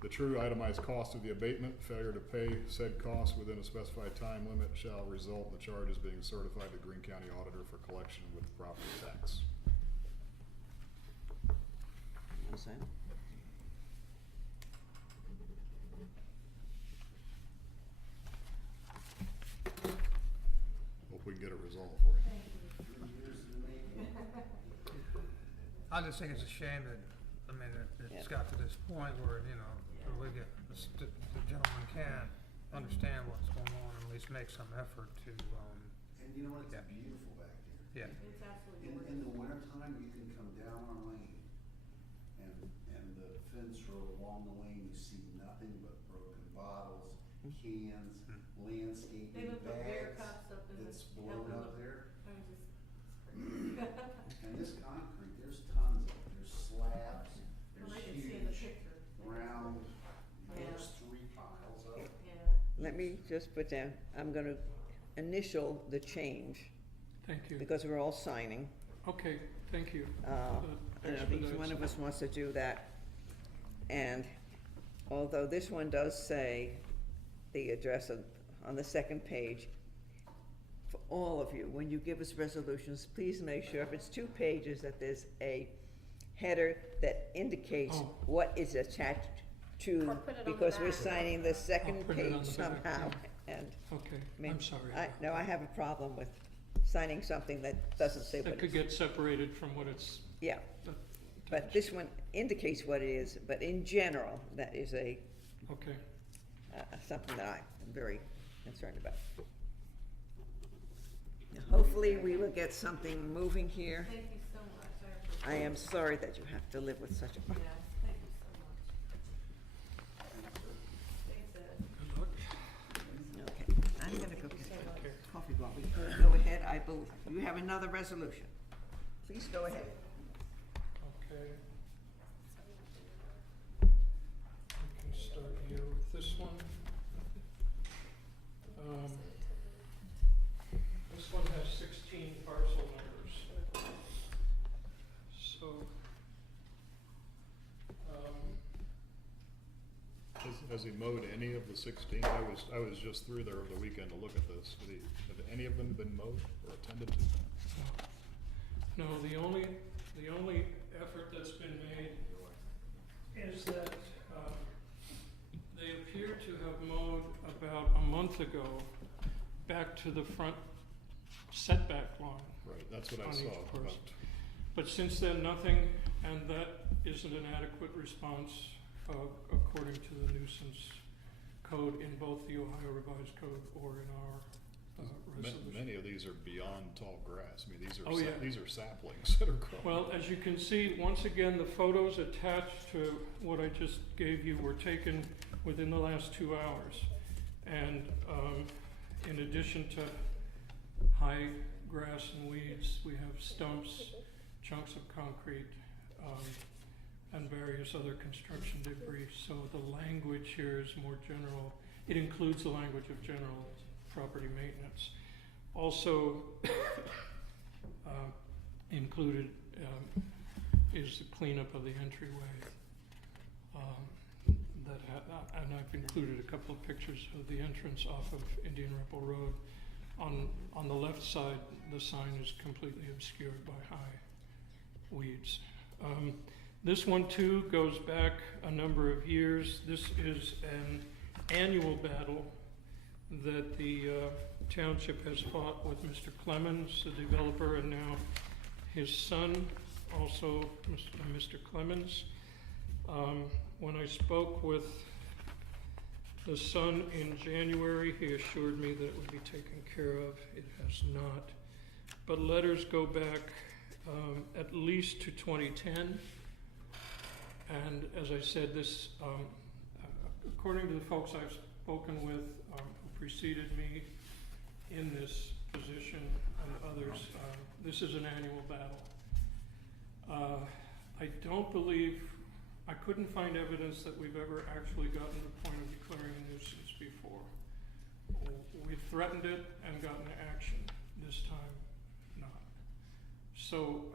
the true itemized cost of the abatement. Failure to pay said cost within a specified time limit shall result in the charges being certified to Greene County Auditor for collection with property tax. resolutions then. Hope we can get it resolved for you. 3 years in the making. I just think it's a shame that, I mean, it's got to this point where, you know, where we get, the gentleman can understand what's going on, and at least make some effort to, And you know what, it's Yeah. beautiful back there. yeah. It's absolutely In gorgeous. the wintertime, you can come down our lane, and the fence row along the lane, you see nothing but broken bottles, cans, They landscaping look like bear bags cups up in the. that's blown up there. I was just, it's crazy. And this concrete, there's tons of it, there's slabs, Well, I there's can see in the huge, picture. round, Yeah. there's 3 piles of it. Yeah. Let me just put down, I'm gonna initial the change, Thank you. because we're all signing. Okay, thank you. And if each one of us wants to do that. And although this one does say the address on the second page, for all of you, when you give us resolutions, please make sure if it's 2 pages that there's a header that indicates Oh. what is attached Or to, put it on the because we're back. signing the second print it on page the back, somehow. yeah. And, Okay, I mean, I'm sorry. no, I have a problem with signing something that doesn't say what That could it's. get separated from what it's. Yeah, that- but this one indicates what it is, but in general, that is Okay, something that I'm very concerned about. Now, hopefully, we will get something moving here. Thank you so much, I appreciate it. I am sorry that you have to live with such a, Yeah, thank you so much. Thanks, Ed. good luck. okay, I'm gonna go get a coffee while we go ahead. I believe, you have another resolution. Please go ahead. Okay. We can start here with this one. This one has 16 parcel numbers. So, Has he mowed any of the 16? I was just through there over the weekend to look at this. Have any of them been mowed or attended to? no, the only effort that's been made is that they appear to have mowed about a month ago back to the front setback line. Right, that's what I On saw. each about- person. But since then, nothing, and that isn't an adequate response according to the nuisance code in both the Ohio Revised Code or in our resolution. Many of these are beyond tall grass. I mean, these are, Oh, yeah. these are saplings that are growing. Well, as you can see, once again, the photos attached to what I just gave you were taken within the last 2 hours. And in addition to high grass and weeds, we have stumps, chunks of concrete, and various other construction debris. So the language here is more general. It includes the language of general property maintenance. Also included is the cleanup of the entryway. And I've included a couple of pictures of the entrance off of Indian Ripple Road. On the left side, the sign is completely obscured by high weeds. This one too goes back a number of years. This is an annual battle that the township has fought with Mr. Clemens, the developer, and now his son, also Mr. Clemens. When I spoke with the son in January, he assured me that it would be taken care of. It has not. But letters go back at least to 2010. And as I said, this, according to the folks I've spoken with who preceded me in this position and others, this is an annual battle. I don't believe, I couldn't find evidence that we've ever actually gotten to the point of declaring a nuisance before. We've threatened it and gotten action. This time, not. So,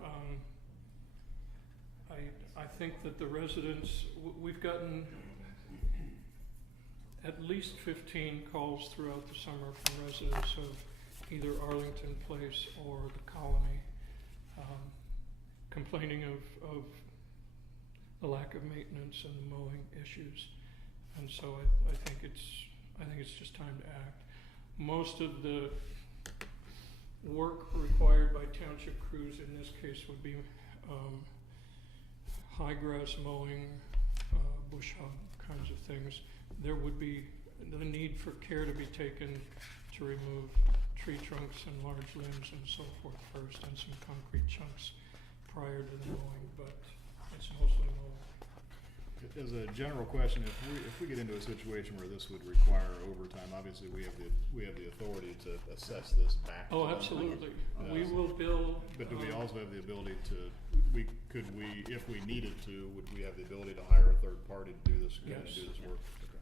I think that the residents, we've gotten at least 15 calls throughout the summer from residents of either Arlington Place or the Colony, complaining of the lack of maintenance and the mowing issues. And so I think it's just time to act. Most of the work required by township crews in this case would be high grass mowing, bush hog kinds of things. There would be the need for care to be taken to remove tree trunks and large limbs and so forth first, and some concrete chunks prior to the mowing, but it's mostly mowing. As a general question, if we get into a situation where this would require overtime, obviously we have the authority to assess this back. Oh, to them. absolutely. We will bill. But do we also have the ability to, if we needed to, would we have the ability to hire a third party to do this, Yes. do this work?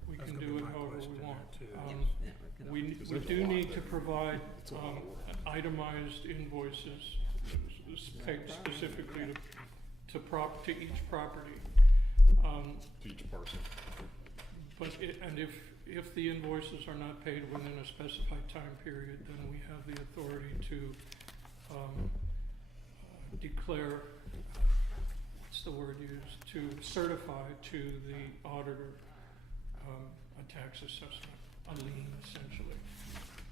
We That's can gonna do be it my however question we there, want. too. We Because we there's a do lot need to there. provide It's a lot of work. itemized invoices paid specifically to each property. To each parcel. But if the invoices are not paid within a specified time period, then we have the authority to declare, what's the word used, to certify to the auditor a tax assessment, a lien essentially.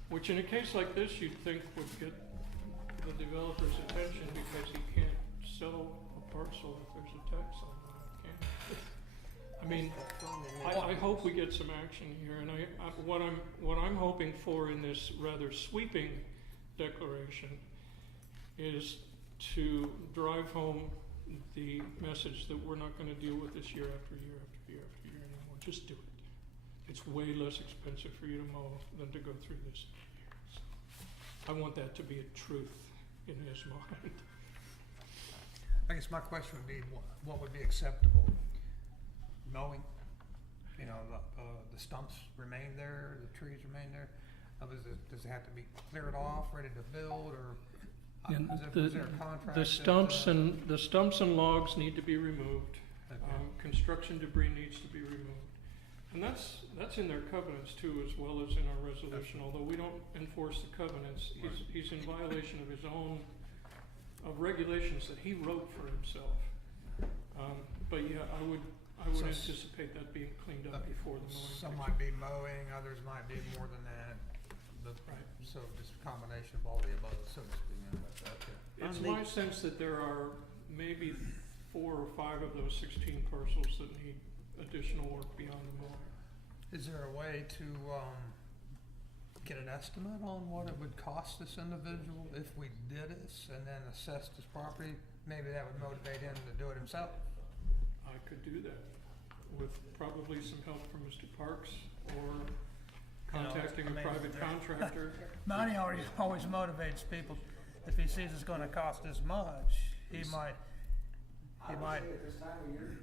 Which in a case like this, you'd think would get the developer's attention because he can't sell a parcel if there's a tax on it, can he? I mean, I hope we get some action here, and what I'm hoping for in this rather sweeping declaration is to drive home the message that we're not gonna deal with this year after year after year after year anymore. Just do it. It's way less expensive for you to mow than to go through this every year. So I want that to be a truth in his mind. I guess my question would be, what would be acceptable? Mowing, you know, the stumps remain there, the trees remain there? Does it have to be cleared off, ready to build, or And is there a contract? the stumps and logs need to be removed. Okay. Construction debris needs to be removed. And that's in their covenants too, as well as in our resolution, although we don't enforce the covenants. He's in violation of his own, of regulations that he wrote for himself. But yeah, I would So anticipate that being cleaned up before the mowing. Some might be mowing, others might be more than that. Right. So just a combination of all the above, so to speak. Okay. It's On the- my sense that there are maybe 4 or 5 of those 16 parcels that need additional work beyond the mowing. Is there a way to get an estimate on what it would cost this individual if we did this and then assess this property? Maybe that would motivate him to do it himself. I could do that with probably some help from Mr. Parks or contacting a private contractor. Money always motivates people. If he sees it's gonna cost this much, he might. I would say at this time of year,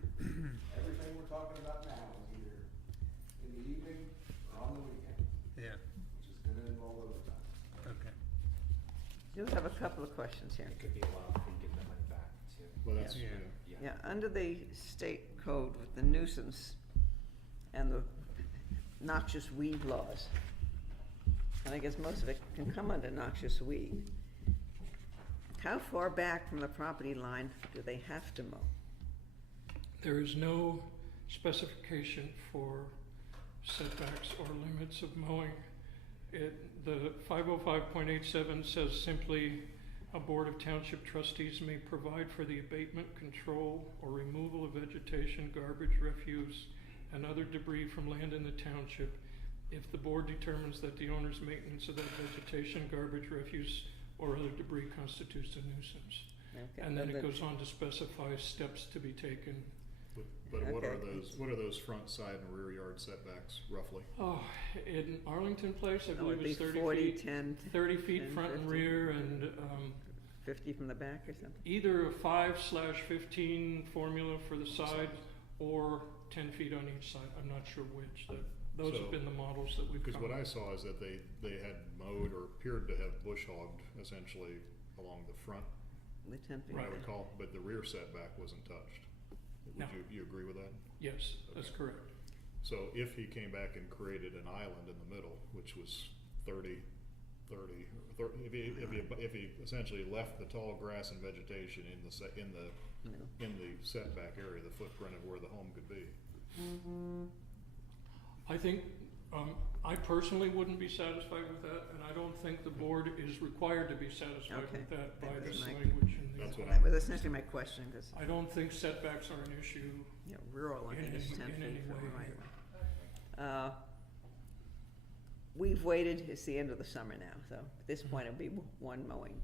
everything we're talking about now is either in the evening or on the weekend, Yeah, which is gonna involve overtime. okay. Do have a couple of questions here. It could be a while before you get the money back too. Well, that's, Yeah. Yeah, under the state code with the nuisance and the noxious weed laws, and I guess most of it can come under noxious weed, how far back from the property line do they have to mow? There is no specification for setbacks or limits of mowing. The 505.87 says simply, a board of township trustees may provide for the abatement, control, or removal of vegetation, garbage, refuse, and other debris from land in the township if the board determines that the owner's maintenance of that vegetation, garbage, refuse, or other debris constitutes a nuisance. Okay, And then but it goes on to specify steps to be taken. but what are Okay. those front, side, and rear yard setbacks roughly? Oh, in Arlington Place, I No, it'd believe be it's 30 40, feet. 10, 30 feet 10, front and 50. rear, and 50 from the back or something? either a 5/15 formula for the side or 10 feet on each side. I'm not sure which. Those So- have been the models that we've Because come what I up saw is that they had mowed or appeared to have bush hogged essentially along the front, The 10 feet? I would call, but the rear setback wasn't touched. No. Would you agree with that? Yes, that's Okay. correct. So if he came back and created an island in the middle, which was 30 if he essentially left the tall grass and vegetation in the setback area, the footprint of where the home could be. I think, I personally wouldn't be satisfied with that, and I don't think the board is required to be satisfied Okay. with that by That was this my- language in the. That's what That was essentially my question, because, I don't think setbacks are an issue. rural, I think is In 10 any feet from way. the right of way. We've waited, it's the end of the summer now, so at this point it'll be one mowing.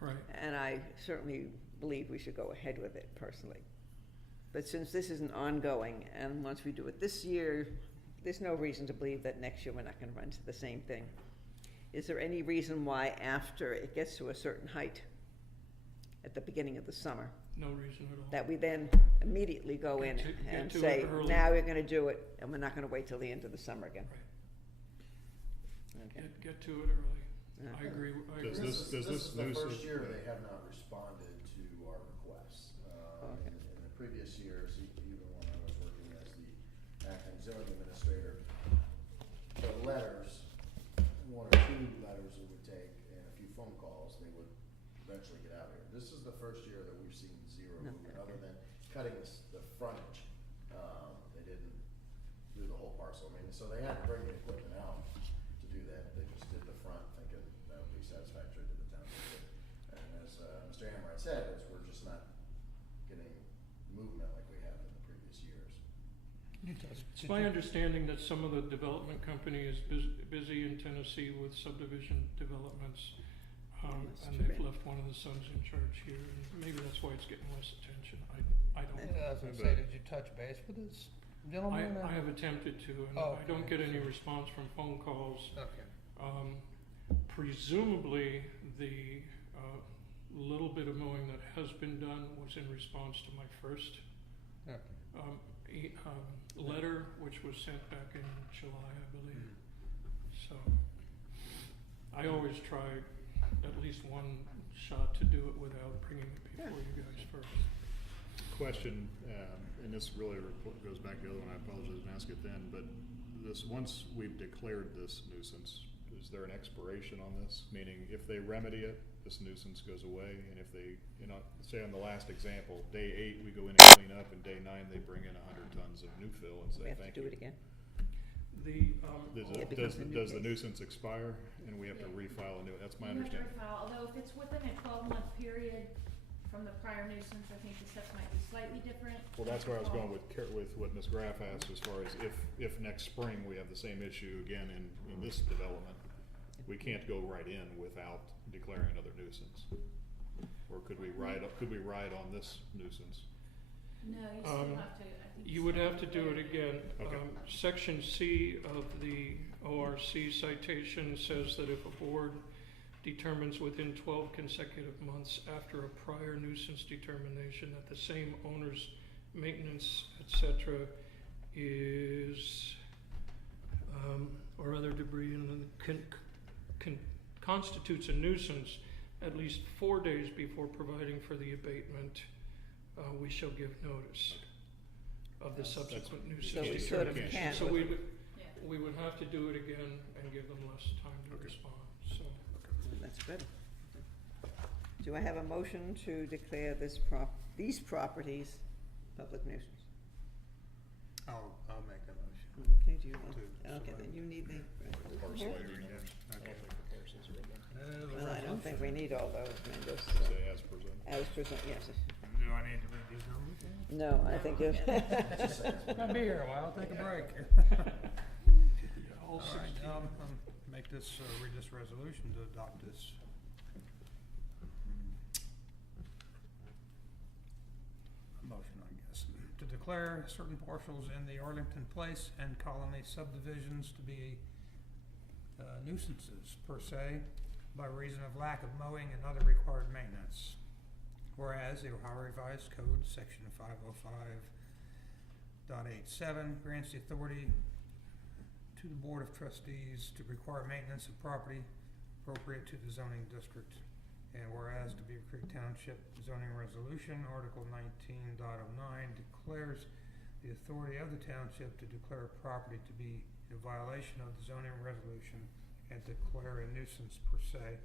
Right. And I certainly believe we should go ahead with it personally. But since this is an ongoing, and once we do it this year, there's no reason to believe that next year we're not gonna run into the same thing. Is there any reason why after it gets to a certain height, at the beginning of the summer, No reason at all. that we then immediately go in Get to and it say, early. now we're gonna do it, and we're not gonna wait till the end of the summer again? Okay. Get to it early. I Okay. agree, I Does agree. this This is the nuisance- first year they have not responded to our requests. Okay. In the previous years, even when I was working as the acting zoning administrator, the letters, one or two letters it would take and a few phone calls, they would eventually get out of here. This is the first year that we've seen zero No. movement, other than cutting the frontage. They didn't do the whole parcel. I mean, so they had to bring the equipment out to do that. They just did the front thinking that would be satisfactory to the township. And as Mr. Amright said, is we're just not getting movement like we have in the previous years. It's my understanding that some of the development company is busy in Tennessee with subdivision developments. That's And too they've bad. left one of the sons in charge here, and maybe that's why it's getting less attention. I don't know. Yeah, I was gonna say, did you touch base with this gentleman? I have attempted to, and Oh, I don't okay. get any response from phone calls. Okay. Presumably, the little bit of mowing that has been done was in response to my first Okay. letter, which was sent back in July, I believe. So, I always try at least one shot to do it without bringing it before you guys first. Question, and this really goes back to the other one, I apologize and ask it then, but this, once we've declared this nuisance, is there an expiration on this? Meaning, if they remedy it, this nuisance goes away, and if they, say on the last example, day 8, we go in and clean up, and day 9, they bring in 100 tons of new fill and We say have to thank do you. it again. The, Does the nuisance expire, and we have to refile a new, that's my You have to understanding. refile, although if it's within a 12-month period from the prior nuisance, I think the steps might be slightly different. Well, that's where I was going with what Ms. Graff asked, as far as if next spring we have the same issue again in this development, we can't go right in without declaring another nuisance. Or could we ride on this nuisance? No, you still have to, I think. you would have to do it again. Okay. Section C of the ORC citation says that if a board determines within 12 consecutive months after a prior nuisance determination that the same owner's maintenance, etc., is, or other debris constitutes a nuisance at least 4 days before providing for the abatement, we shall give notice of the subsequent nuisance So we sort of determination. can't. So Yeah. we would have to do it again and give them less time to Okay. respond, so. That's good. Do I have a motion to declare these properties public nuisance? I'll make that motion. Okay, do you want, To okay, then you need the resolution Parcel here? ID numbers. I'll take the parcels right there. Well, I don't think we need all those, I mean, just, Say as presented. as present, yes. Do I need to read these numbers? No, I think you. I'll be here a while, take a break. All All right, 16. make this, read this resolution to adopt this. Motion, I guess, to declare certain parcels in the Arlington Place and Colony subdivisions to be nuisances per se by reason of lack of mowing and other required maintenance. Whereas the Ohio Revised Code, section 505.87 grants the authority to the Board of Trustees to require maintenance of property appropriate to the zoning district. And whereas the Beavercreek Township zoning resolution, Article 19.09, declares the authority of the township to declare a property to be in violation of the zoning resolution and declare a nuisance per se.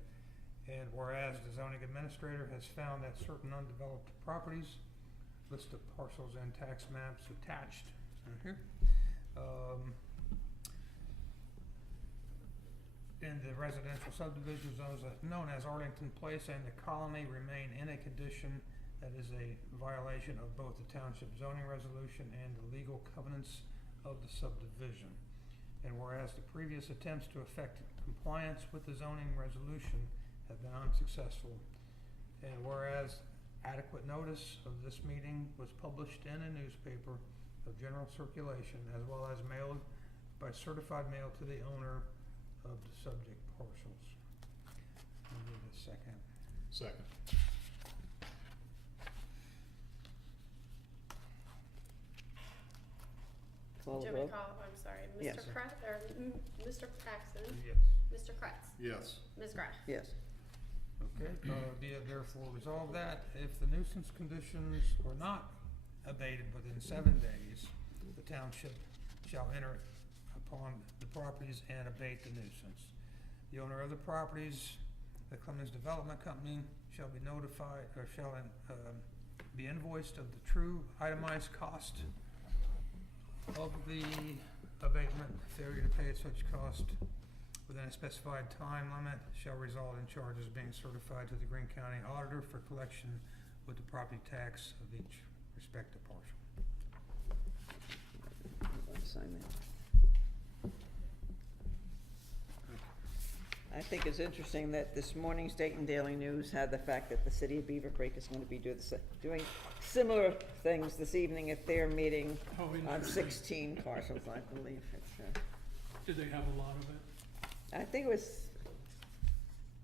And whereas the zoning administrator has found that certain undeveloped properties, list of parcels and tax maps attached here, in the residential subdivision zones known as Arlington Place and the Colony remain in a condition that is a violation of both the township zoning resolution and the legal covenants of the subdivision. And whereas the previous attempts to effect compliance with the zoning resolution have been unsuccessful, and whereas adequate notice of this meeting was published in a newspaper of general circulation as well as mailed by certified mail to the owner of the subject parcels. I need a second. Second. Call the Jimmy vote. call, I'm sorry, Yes. Mr. Kratz, or Mr. Paxton, Yes. Mr. Kratz, Yes. Ms. Graff. Yes. Okay, be it therefore resolved that if the nuisance conditions are not abated within 7 days, the township shall enter upon the properties and abate the nuisance. The owner of the properties, the Clemens Development Company, shall be notified, or shall be invoiced of the true itemized cost of the abatement. Failure to pay such cost within a specified time limit shall result in charges being certified to the Greene County Auditor for collection with the property tax of each respective parcel. You want to sign that? I think it's interesting that this morning's Dayton Daily News had the fact that the city of Beavercreek is going to be doing similar things this evening at their meeting Oh, on interesting. 16 parcels, I believe. It's, Did they have a lot of it? I think it was,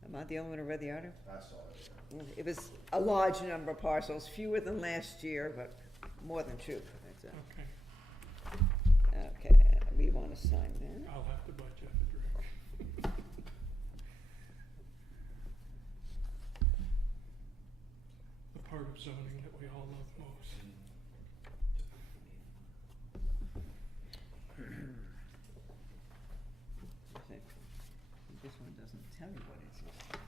am I the only one who read the article? I saw it. It was a large number of parcels, fewer than last year, but more than two. That's it. Okay, Okay, we want to sign that. I'll have to buy Jeff a drink. The part of zoning that we all love most. I think this one doesn't tell you what it is.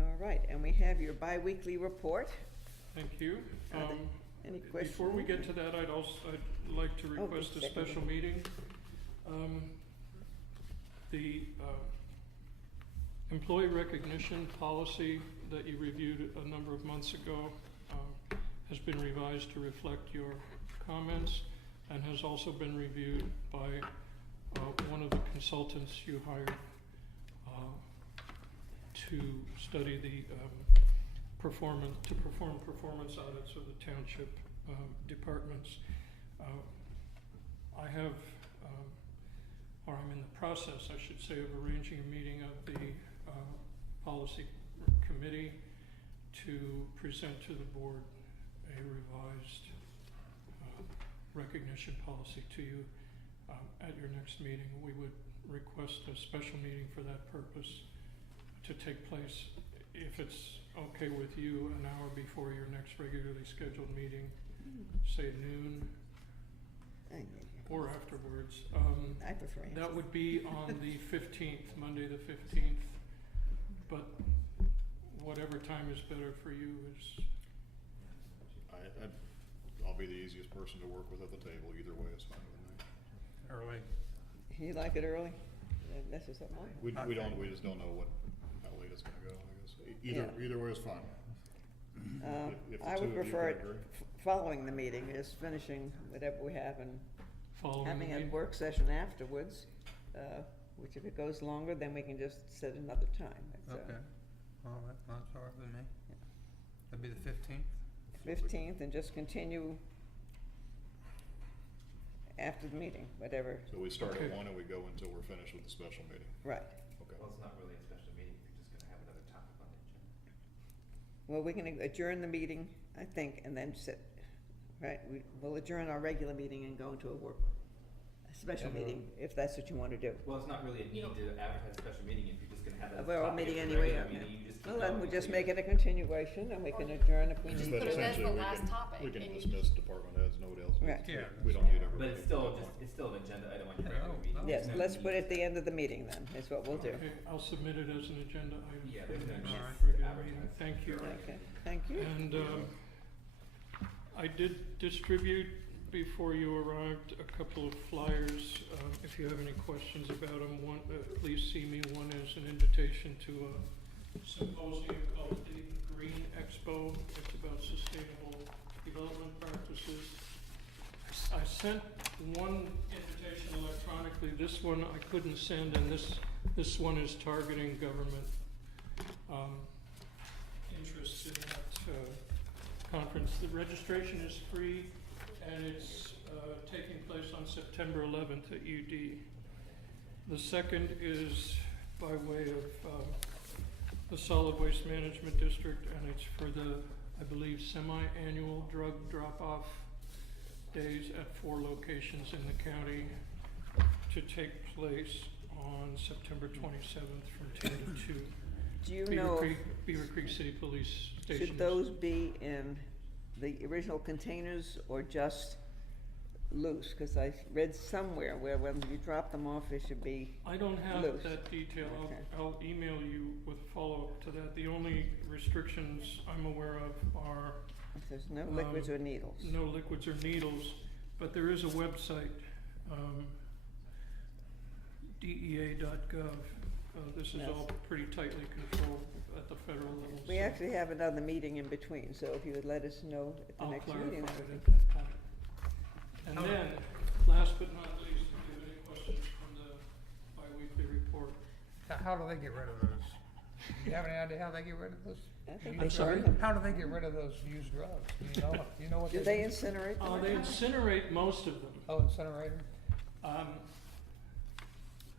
All right, and we have your bi-weekly report. Thank you. Are there Any questions? Before we get to that, I'd like to Oh, request a second. special meeting. The employee recognition policy that you reviewed a number of months ago has been revised to reflect your comments and has also been reviewed by one of the consultants you hired to study the perform performance audits of the township departments. I have, or I'm in the process, I should say, of arranging a meeting of the policy committee to present to the board a revised recognition policy to you at your next meeting. We would request a special meeting for that purpose to take place, if it's okay with you, an hour before your next regularly scheduled meeting, say noon or afterwards. I prefer That answers. would be on the 15th, Monday the 15th, but whatever time is better for you is, I'll be the easiest person to work with at the table. Either way is fine with me. Early. You like it early? That's just something. We just don't know how late it's gonna go, I guess. Either way is fine. If the I two would of you prefer can it agree. following the meeting, is finishing whatever we have and following the having a meeting. work session afterwards, which if it goes longer, then we can just set another time. It's, Okay. All right, that's all right with me. That'd be the 15th? 15th, and just continue after the meeting, whatever, So we start Okay. at 1 and we go until we're finished with the special meeting. right. Okay. Well, it's not really a special meeting, you're just gonna have another topic on the agenda. Well, we can adjourn the meeting, I think, and then sit, right? We'll adjourn our regular meeting and go into special meeting, if that's what you wanna do. Well, it's not really a need to advertise a special meeting if you're just gonna have that as a We're all topic meeting at the anyway, regular yeah. meeting, you just Well, keep then going we'll just until make you- it a continuation, and we can adjourn if we Just need that Put it to. as the essentially we last can- topic, We can and you- dismiss department heads, nobody else. Right. Yeah. We don't need everybody. But it's still just, it's still an agenda item on your regular meeting. no. Yes, There's no let's need put it at to- the end of the meeting then, is what we'll do. Okay, I'll submit it as an agenda item. Yeah, for there's no the need next to regular advertise. meeting. Thank you. Okay, thank you. And I did distribute, before you arrived, a couple of flyers. If you have any questions about them, one, please see me. One is an invitation to a symposium called the Green Expo. It's about sustainable development practices. I sent one invitation electronically. This one I couldn't send, and this one is targeting government interest in that conference. The registration is free, and it's taking place on September 11th at UD. The second is by way of the Solid Waste Management District, and it's for the, I believe, semi-annual drug drop-off days at 4 locations in the county to take place on September 27th from 10 to 2. Do you know, Beaver Creek City Police Station. should those be in the original containers or just loose? Cause I read somewhere where when you drop them off, it should be, I don't have loose. that detail. Okay. I'll email you with follow-up to that. The only restrictions I'm aware of are if there's no liquids or needles. no liquids or needles, but there is a website, DEA.gov. This is Yes. all pretty tightly controlled at the federal level. We so actually have another meeting in between, so if you would let us know at the I'll next clarify meeting, it that would at be. that time. And then, last but not least, do you have any questions from the bi-weekly report? How do they get rid of those? Do you have any idea how they get rid of those? I think used they drugs? burn them. How do they get rid of those used drugs? Do you know what Do they incinerate them? They incinerate most of them. Oh, incinerator? Um,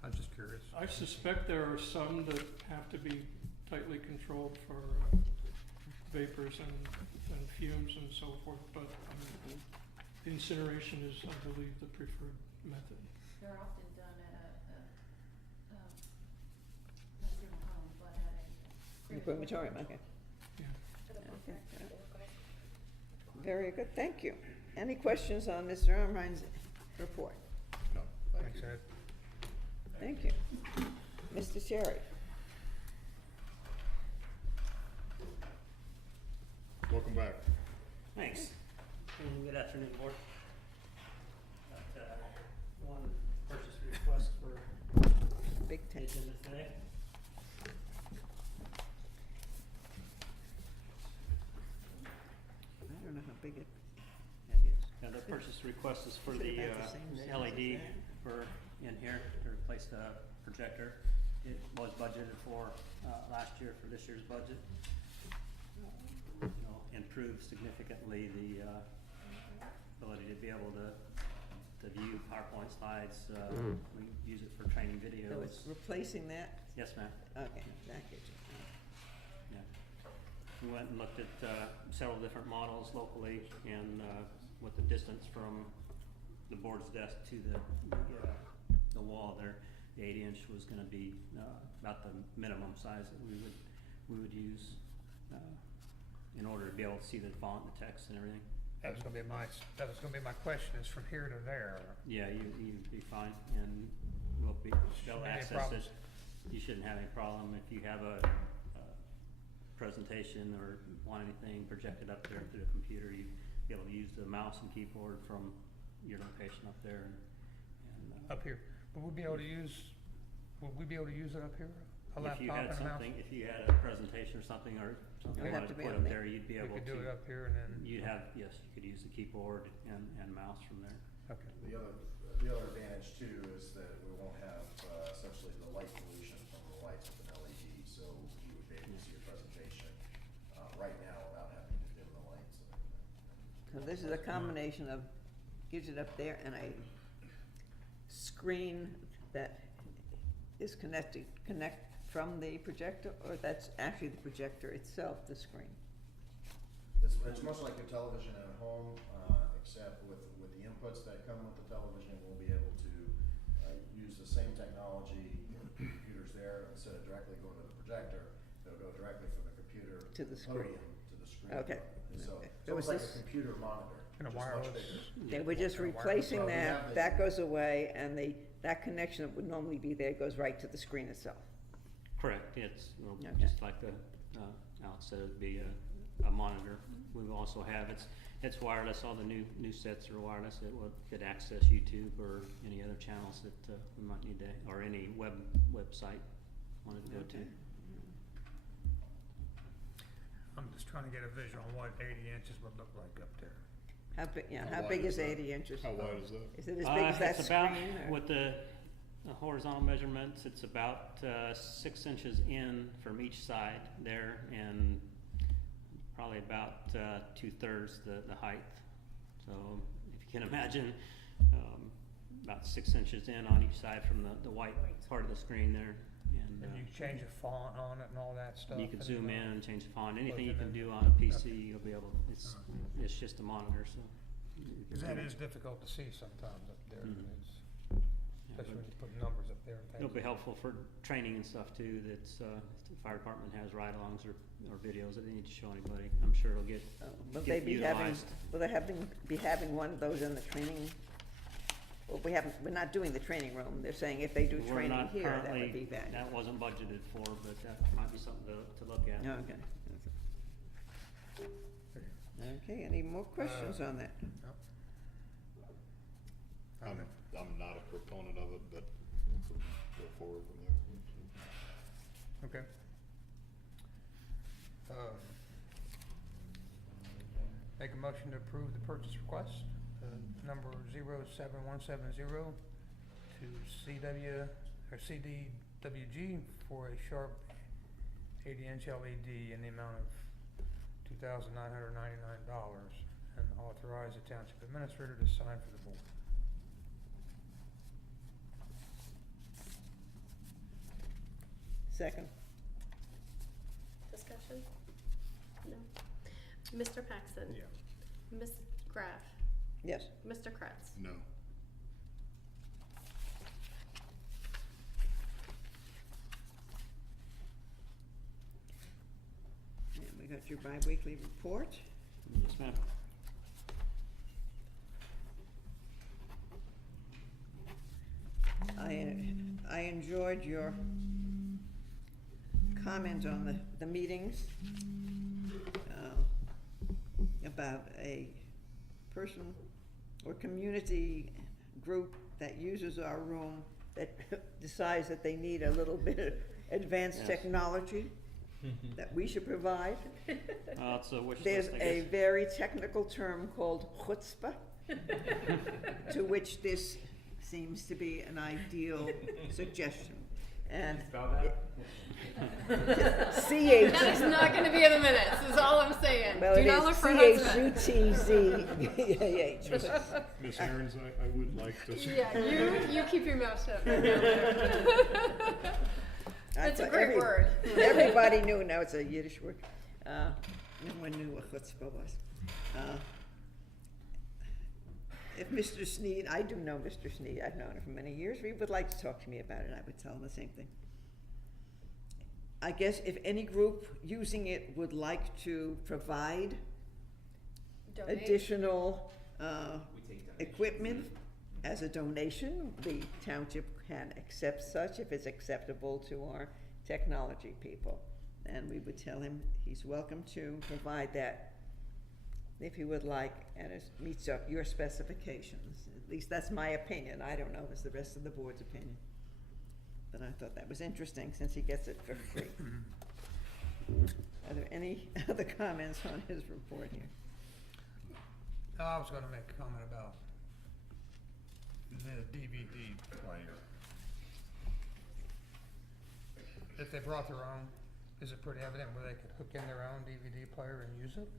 I'm just curious. I suspect there are some that have to be tightly controlled for vapors and fumes and so forth, but incineration is, I believe, the preferred method. They're often done at not funeral home, but at a Crematorium, okay. Yeah. Okay, yeah. Very good, thank you. Any questions on Mr. Armrein's report? No, thank Thanks, you. Ed. Thank you. Mr. Sherry? Welcome back. Thanks, and good afternoon, board. Got, one purchase request for Big the tent. agenda today. I don't know how big that is. Now, the purchase request is for Is it the about the same size as LED that? for in here to replace the projector. It was budgeted for last year for this year's budget. Improve significantly the ability to be able to view PowerPoint slides. We use it for training So videos. it's replacing that? Yes, ma'am. Okay, that gets you. Yeah. We went and looked at several different models locally and with the distance from the board's desk to the wall there, the 8-inch was gonna be about the minimum size that we would use in order to be able to see the font, the text and everything. That was gonna be my question, is from here to there. Yeah, you'd be fine and we'll be, they'll Any access problems? it. You shouldn't have any problem if you have a presentation or want anything projected up there through the computer, you'd be able to use the mouse and keyboard from your location up there and Up here. Would we be able to use it up here? A if you laptop had and a mouse? something, if you had a presentation or something you It'd have wanted to to be put on up there. there, you'd be We able could do it to, up here and then. you'd have, yes, you could use the keyboard and mouse from there. Okay. The other advantage too is that we won't have essentially the light pollution from the lights with an LED, so you would be able to see your presentation right now without having to dim the lights and everything. So this is a combination of, gives it up there and a screen that is connect from the projector, or that's actually the projector itself, the screen? It's much like your television at home, except with the inputs that come with the television, we'll be able to projector, it'll go directly from the computer To the screen. podium to the screen. Okay. So Okay. it's There was almost like this- a computer monitor, And a just much wireless. bigger. They were just replacing Well, we have that, the- that goes away, and that connection that would normally be there goes right to the screen itself. Correct, it's, well, Okay. just like the, Alex said, it'd be a monitor. We also have, it's wireless, all the new sets are wireless. It could access YouTube or any other channels that, we might need to, or any website wanted to go to. Okay. I'm just trying to get a visual on what 80 inches would look like up there. How big, yeah, How how wide big is is that? 80 inches? How wide is that? Is it as big as that It's about, screen? or- with the horizontal measurements, it's about 6 inches in from each side there, and probably about 2/3 the height. So if you can imagine, about 6 inches in on each side from the white part of the screen there. And you change the font on it and all that stuff. You can and, zoom in and change the font. Anything you Close it can in. do on a PC, you'll be able, it's just a monitor, so. you Because can that do it. is difficult to see sometimes up there. Mhm. It's, Yeah, especially but when you put numbers up there and things. It'll be helpful for training and stuff too, that's, if the fire department has ride-alongs or videos that they need to show anybody. I'm sure it'll get, Will they get be having, utilized. will they be having one of those in the training? Well, we're not doing the training room. They're saying if they do We're training not here, that would currently, be valuable. that wasn't budgeted for, but that might be something to look at. Okay. Okay, any more questions on that? I'm not a proponent of it, but go forward from there. Okay. Make a motion to approve the purchase request, number 07170 to CDWG for a Sharp 80-inch LED in the amount of $2,999, and authorize the township administrator to sign for the board. Second. Discussion? No. Mr. Paxton? Yeah. Ms. Graff? Yes. Mr. Kretz? No. And we got your bi-weekly report. Yes, ma'am. I enjoyed your comment on the meetings about a person or community group that uses our room that decides that they need a little bit of advanced Yes. technology that we should provide. It's a wish There's list, I a guess. very technical term called chutzpah, to which this seems to be an ideal suggestion. And Spell that? C-H, That is not gonna be in the minutes, is all I'm saying. well, Do it not look is for husband. C-H-U-T-Z-H. Ms. Aaron's, I would like to. Yeah, you keep your mouth shut. It's a thought great word. Everybody knew, now it's a Yiddish word. Everyone knew what chutzpah was. If Mr. Sneed, I do know Mr. Sneed, I've known him for many years, he would like to talk to me about it, I would tell him the same thing. I guess if any group using it would like to provide Donate. additional We take donations. equipment as a donation, the township can accept such if it's acceptable to our technology people. And we would tell him he's welcome to provide that if he would like, and it meets up your specifications. At least that's my opinion. I don't know if it's the rest of the board's opinion. But I thought that was interesting since he gets it for free. Are there any other comments on his report here? I was gonna make a comment about the DVD player. If they brought their own, is it pretty evident where they could hook in their own DVD player and use it?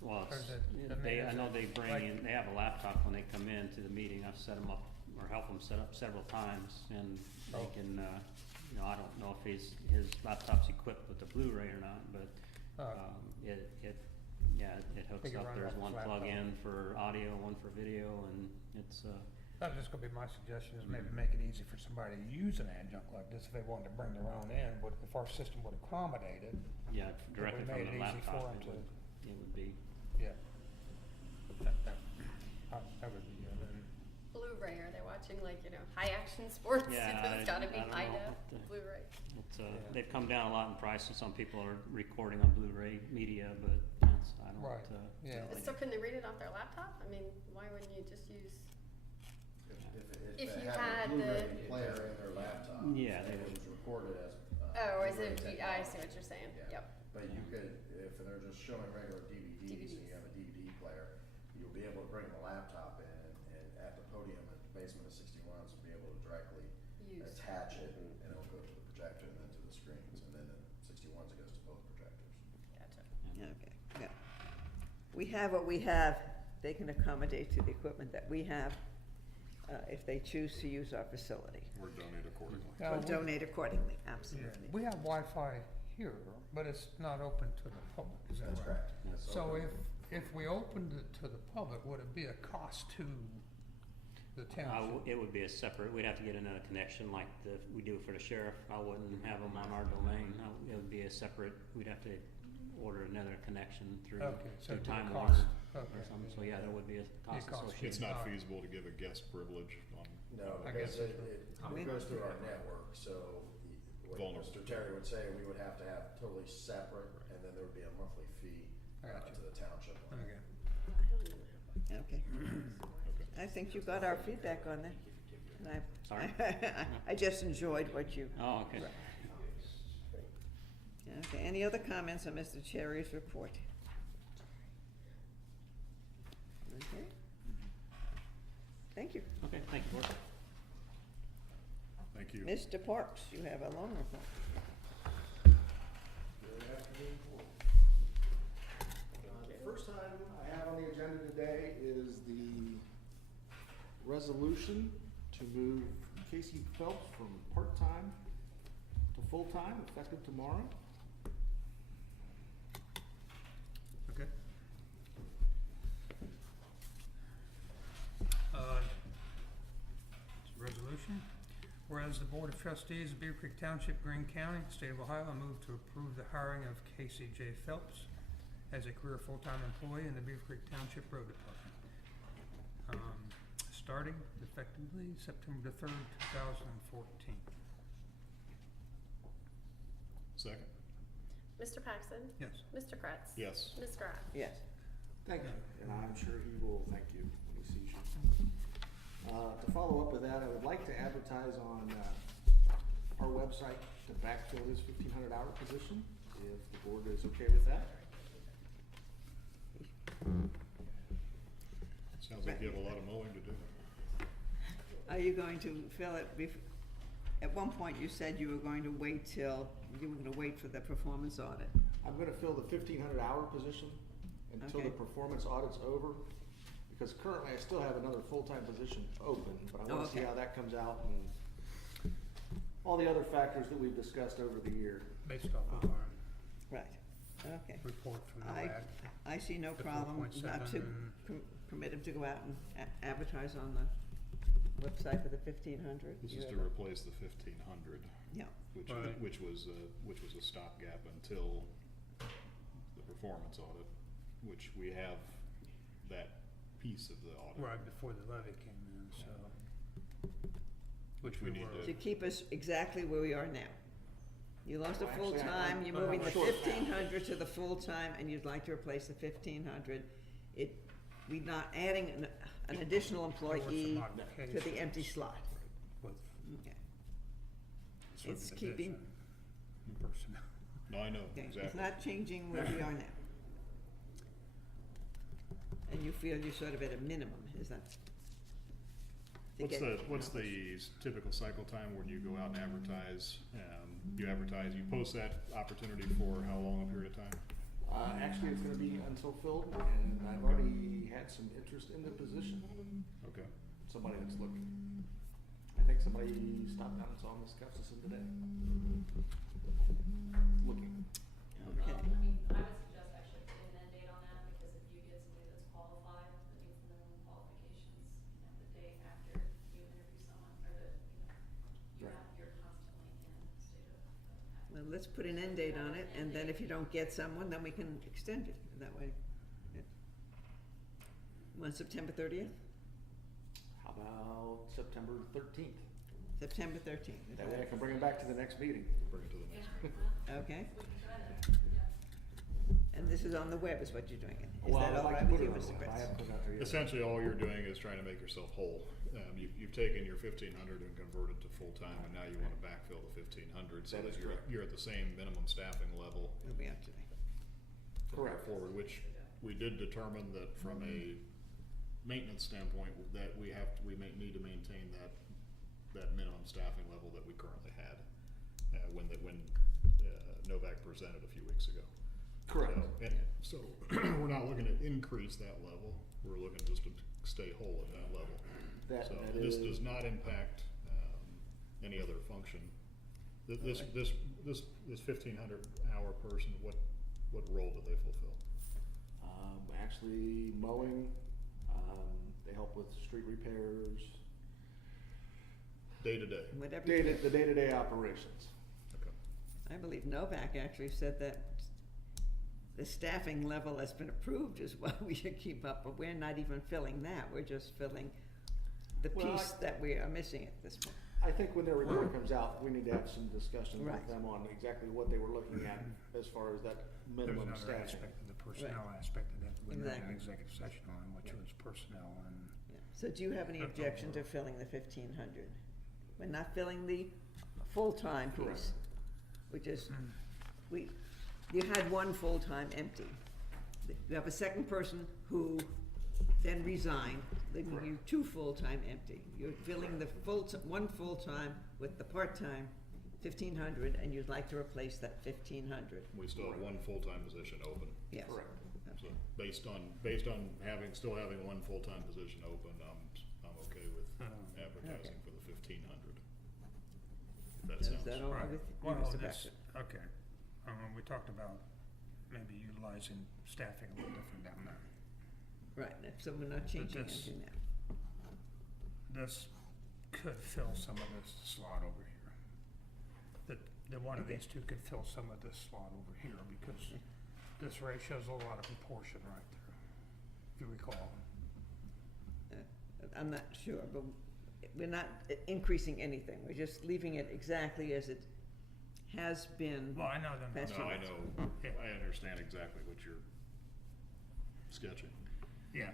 Well, Or it's, is it- I mean, I is know it they bring like- in, they have a laptop when they come in to the meeting. I've set them up, or helped them set up several times, and they Oh. can, I don't know if his laptop's equipped with the Blu-ray or not, but, it hooks They can up. run it There's off his one laptop. plug-in for audio, one for video, and it's, That's just gonna be my suggestion, is maybe make it easy for somebody to use an adjunct like this if they wanted to bring their own in, but if our system would accommodate it, Yeah, directly we from made the it easy for laptop, them it would be, yeah. That would be good, and Blu-ray, are they watching like, you know, high action sports? Yeah, It's gotta be I don't high know. def, Blu-ray. it's, they've come down a lot in price, and some people are recording on Blu-ray media, but it's, I don't, Right, yeah. really- So can they read it off their laptop? I mean, why wouldn't you just use? If they you have had a Blu-ray the- player in their laptop. Yeah, they it would. was recorded as. Oh, is Blu-ray it, I technology. see what you're saying, Yeah. yep. But you could, if they're just showing regular DVDs and you have a DVD player, you'll be able to bring the laptop in and at the podium at the basement of 61s, be able to directly Use. attach it and it'll go to the projector and then to the screens. And then the 61s, it goes to both projectors. Gotcha. Okay, yeah. We have what we have. They can accommodate to the equipment that we have, if they choose to use our facility. Or donate accordingly. Yeah, Or we- donate accordingly, yeah, absolutely. we have Wi-Fi here, but it's not open to the public, is that That's right? correct. That's So open. if we opened it to the public, would it be a cost to the township? It would be a separate, we'd have to get another connection like we do for the sheriff. I wouldn't have them on our domain. It would be a separate, we'd have to order another connection through Okay, so it'd be a Time cost. Warner or Okay. something. So yeah, there would be a cost cost. associated. It's not Alright. feasible to give a guest privilege on. No, I because guess it goes through our network, so what Vulnerable. Mr. Terry would say, we would have to have totally separate, and then there would be a monthly fee I got you. to the township. Okay. Okay. I think you got our feedback on that. And Sorry? I just enjoyed what you. Oh, okay. Okay, any other comments on Mr. Cherry's report? Okay. Thank you. Okay, thank you, Board. Thank you. Mr. Parks, you have a long report. Good afternoon, board. The first item I have on the agenda today is the resolution to move Casey Phelps from part-time to full-time effective tomorrow. Okay. Resolution. Whereas the Board of Trustees of Beavercreek Township, Greene County, State of Ohio, move to approve the hiring of Casey J. Phelps as a career full-time employee in the Beavercreek Township Road Department, starting effectively September the 3rd, 2014. Second? Mr. Paxton? Yes. Mr. Kretz? Yes. Ms. Graf? Yes. Thank you, and I'm sure he will thank you when he sees you. To follow up with that, I would like to advertise on our website to backfill his 1,500-hour position, if the board is okay with that. Sounds like you have a lot of mowing to do. Are you going to fill it at one point you said you were going to wait for the performance audit. I'm gonna fill the 1,500-hour position until the Okay. performance audit's over, because currently I still have another full-time position open, but I wanna see okay. how that comes out and all the other factors that we've discussed over the year. Based off of our Right, okay. report from the I, lab. I see no The problem not 4.7 to and- permit him to go out and advertise on the website for the 1,500. This You is have to a- replace the 1,500, Yeah, Right. which was a stopgap until the performance audit, which we have that piece of the audit. Right before the levy came in, so. Which we need were- to keep us exactly where we are now. You lost a Well, actually, full-time, you're I'm moving the short. 1,500 to the full-time, and you'd like to replace the 1,500. We're not adding an additional employee to modifications. the empty slot. With Okay. certain It's keeping- addition in personnel. No, I know, Okay, exactly. it's not changing where we are now. And you feel you're sort of at a minimum, is that? to What's get- what's the typical cycle time when you go out and advertise? You post that opportunity for how long a period of time? Actually, it's gonna be until filled, and I've already had some interest in the position, Okay. somebody that's looking. I think somebody stopped down and saw Ms. Gustafson today. Looking. Okay. I mean, I would suggest actually putting an end date on that, because if you get somebody that's qualified, that meets the minimum qualifications, the day after Well, let's put an end date on it, and then if you don't get someone, then we can extend it, that way. On September 30th? How about September 13th? September 13th. is That way I can bring them back to the next meeting. Bring it to the next. Okay. And this is on the web is what you're doing it. Is Well, that I'd all like right to with put you, it on Mr. the web. I Chris? haven't put it out there yet. Essentially, all you're doing is trying to make yourself whole. You've taken your 1,500 and converted to full-time, and now you want to backfill the 1,500 so That that is you're, correct. you're at the same minimum staffing level It'll be up to me. from there Correct. forward, which we did determine that from a maintenance standpoint, that we may need to maintain that minimum staffing level that we currently had, when Novak presented a few weeks ago. Correct. So we're not looking to increase that level, we're looking just to stay whole at that level. So That this is- does not impact, any other function. This 1,500 hour person, what role do they fulfill? Actually mowing, they help with street repairs, Day to day? Whatever. you get. the day-to-day operations. Okay. I believe Novak actually said that the staffing level that's been approved is what we should keep up, but we're not even filling that, we're just filling the Well, piece that we are missing at this point. I think when their report comes out, we need to have some discussion with Right. them on exactly what they were looking at as far as that There's minimum another staffing. aspect of the personnel aspect of that we're not in Exactly. executive session on, which was personnel and. Yeah. So do you have any objection to filling the 1,500? We're not filling the full-time piece. Correct. We just, you had one full-time empty. You have a second person who then resigned, leaving you two full-time empty. You're filling the one full-time with the part-time 1,500, and you'd like to replace that 1,500. We still have one full-time position open. Yes. Correct. So based on still having one full-time position open, I'm okay with advertising for the 1,500. That Is sounds. that all right with you, Well, Mr. this, Baxter? okay, we talked about maybe utilizing staffing a little different down there. Right, so we're not changing this- anything now. This could fill some of this slot over here. That one of Okay. these two could fill some of this slot over here, because this ratio's a lot of proportion right there, if you recall. I'm not sure, but we're not increasing anything. We're just leaving it exactly as it has been. Well, I know them. That's No, I right. know, Yeah. I understand exactly what you're sketching. Yeah,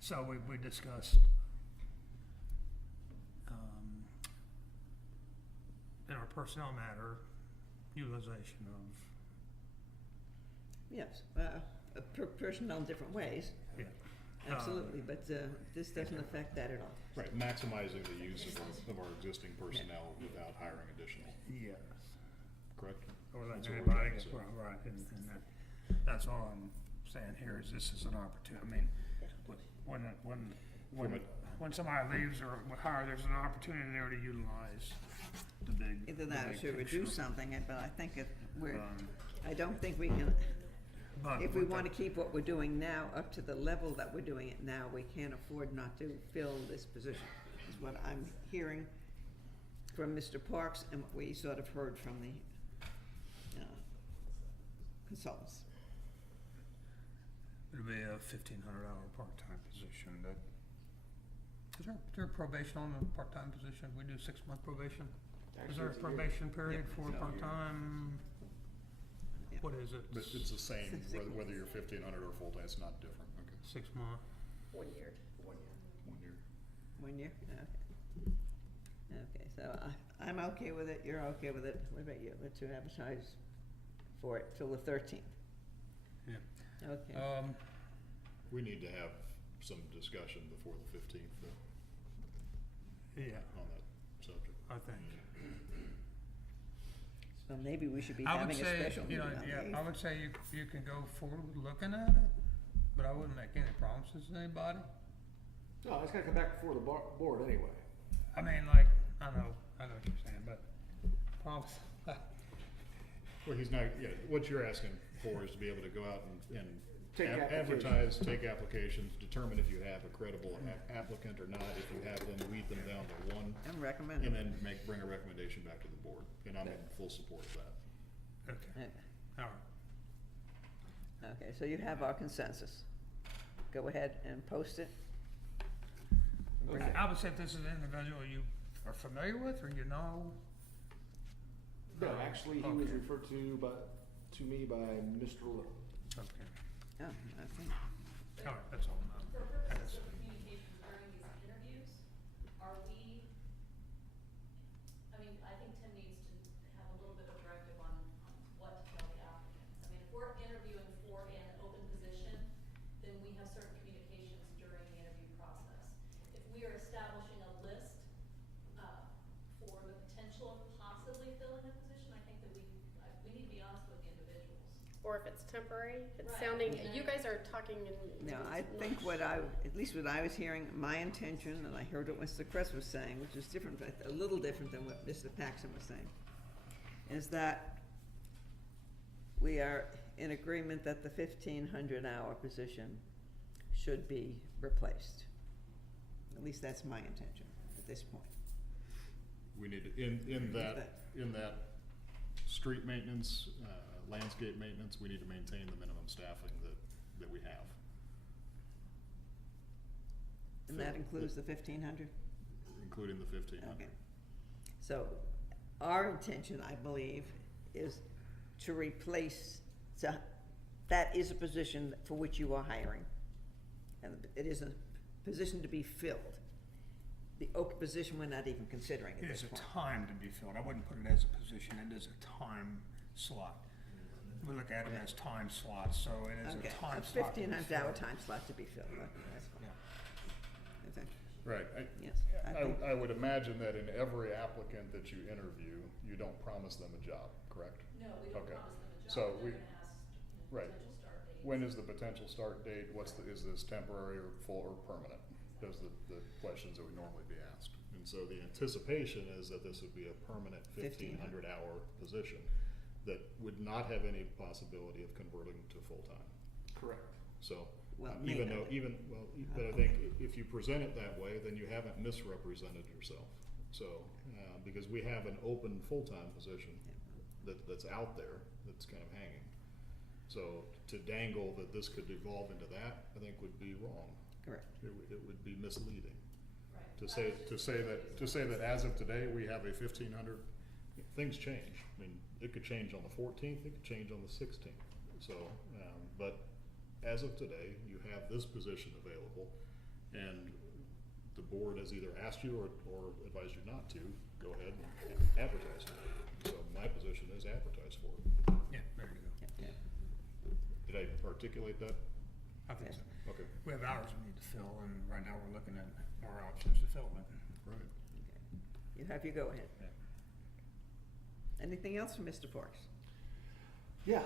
so we discussed, in our personnel matter, utilization of, Yes, personnel in different ways, yeah. absolutely, but this doesn't affect that at all. Right, maximizing the use of our existing personnel without hiring additional, Yes. correct? Or That's letting what we're anybody, saying. right, and that's all I'm saying here is this is an opportunity, I mean, when somebody leaves or hire, there's an opportunity there to utilize the big. Either the that or big to picture. reduce something, but I think Um, I don't think we can, but if we with want to the- keep what we're doing now up to the level that we're doing it now, we can't afford not to fill this position, is what I'm hearing from Mr. Parks and what we sort of heard from the consultants. It'll be a 1,500-hour part-time position that, is there probation on a part-time position? We do 6-month probation? Is there a Actually, it's a year. probation period Yeah, for it's a year. part-time? Yeah. What is it? But it's the same, Six whether you're 1,500 or full-time, it's not different, okay, 6 month? 1 year. 1 year. 1 year? Okay, so I'm okay with it, you're okay with it. What about you? Let's advertise for it till the 13th. Yeah. Okay. We need to have some discussion before the 15th Yeah, on that subject. I think. So maybe we should be I would having a say, special you meeting know, on the yeah, 8th. I would say you can go forward with looking at it, but I wouldn't make any promises to anybody. No, it's gotta come back before the board anyway. I mean, like, I know what you're saying, but promise. Well, he's not, yeah, what you're asking for is to be able to go out and Take advertise, take applications, determine if you have a credible applicant or not. If you have them, weed them down to one, I'm recommending. and then bring a recommendation back to the board. And I'm in full support of that. Okay, all right. Okay, so you have our consensus. Go ahead and post it. Bring it. I would say if this is an individual you are familiar with or you know. No, actually, he was Okay. referred to me by Mr. Little. Okay, Oh, okay. all right, that's all. For purposes of communication during these interviews, are we, I mean, I think Tim needs to have a little bit of directive on what to tell the applicants. I mean, if we're interviewing for an open position, then we have certain communications during the interview process. If we are establishing a list, for the potential of possibly filling a position, I think that we need to be honest with the individuals. Or if it's temporary, it's Right. sounding, Yeah. you guys are talking in. No, I it's think not- at least what I was hearing, my intention, and I heard what Mr. Kress was saying, which is different, a little different than what Mr. Paxton was saying, is that we are in agreement that the 1,500-hour position should be replaced. At least that's my intention at this point. We need to, in that street maintenance, landscape maintenance, we need to maintain the minimum staffing that we have. And that includes the 1,500? Including the 1,500. Okay. So our intention, I believe, is to replace, so that is a position for which you are hiring. And it is a position to be filled. The open position, we're not even considering at It this is a point. time to be filled. I wouldn't put it as a position, it is a time slot. We look at it as time slots, so it is Okay, a time a slot. to be 1,500-hour filled. time slot to be filled, okay, that's fine. Yeah. Okay. Right. Yes, I think, I would imagine that in every applicant that you interview, you don't promise them a job, correct? No, we don't Okay. promise them a job. So They're we- gonna ask, right. potential start dates. When is the potential start date? Is this temporary or full or permanent? Those are the questions that would normally be asked. And so the anticipation is that this would be a permanent 1,500-hour position that would not have any possibility of converting to full-time. Correct. So, Well, even may though, not. but I think if you present it that way, then you haven't misrepresented yourself. So, because we have an open full-time position that's out there, that's kind of hanging. So to dangle that this could evolve into that, I think would be wrong. correct. It would be misleading. Right. To say that as of today, we have a 1,500, things change. I mean, it could change on the 14th, it could change on the 16th. So, but as of today, you have this position available, and the board has either asked you or advised you not to, go ahead and advertise for it. So my position is advertise for it. Yeah, there you go. Yeah. Did I articulate that? I think Yes. so. Okay. We have hours we need to fill, and right now we're looking at our options to fill it. Right. Okay. You have your go-ahead. Yeah. Anything else from Mr. Parks? Yeah.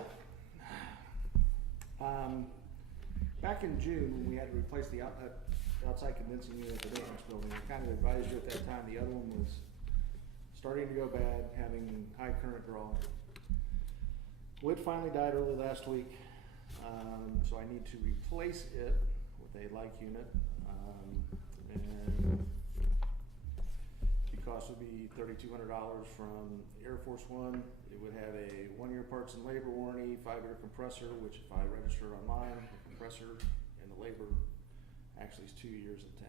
Back in June, when we had to replace the outside condensing unit at the maintenance building, I kind of advised you at that time, the other one was starting to go bad, having high current draw. Well, it finally died early last week, so I need to replace it with a like unit, and the cost would be $3,200 from Air Force One. It would have a 1-year parts and labor warranty, 5-year compressor, which if I register online, the compressor and the labor actually is 2 years and 10.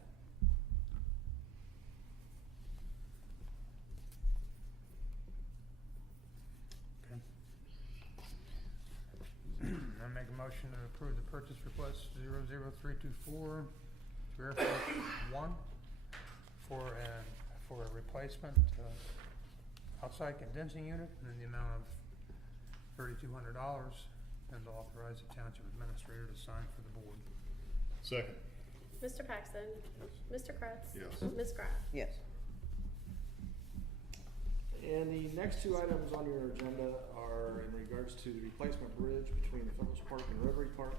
I make a motion to approve the purchase request 00324 to Air Force One for a replacement outside condensing unit in the amount of $3,200, and to authorize the township administrator to sign for the board. Second. Mr. Paxton. Mr. Kretz. Yes. Ms. Graff. Yes. And the next two items on your agenda are in regards to the replacement bridge between the Phillips Park and Rotary Park.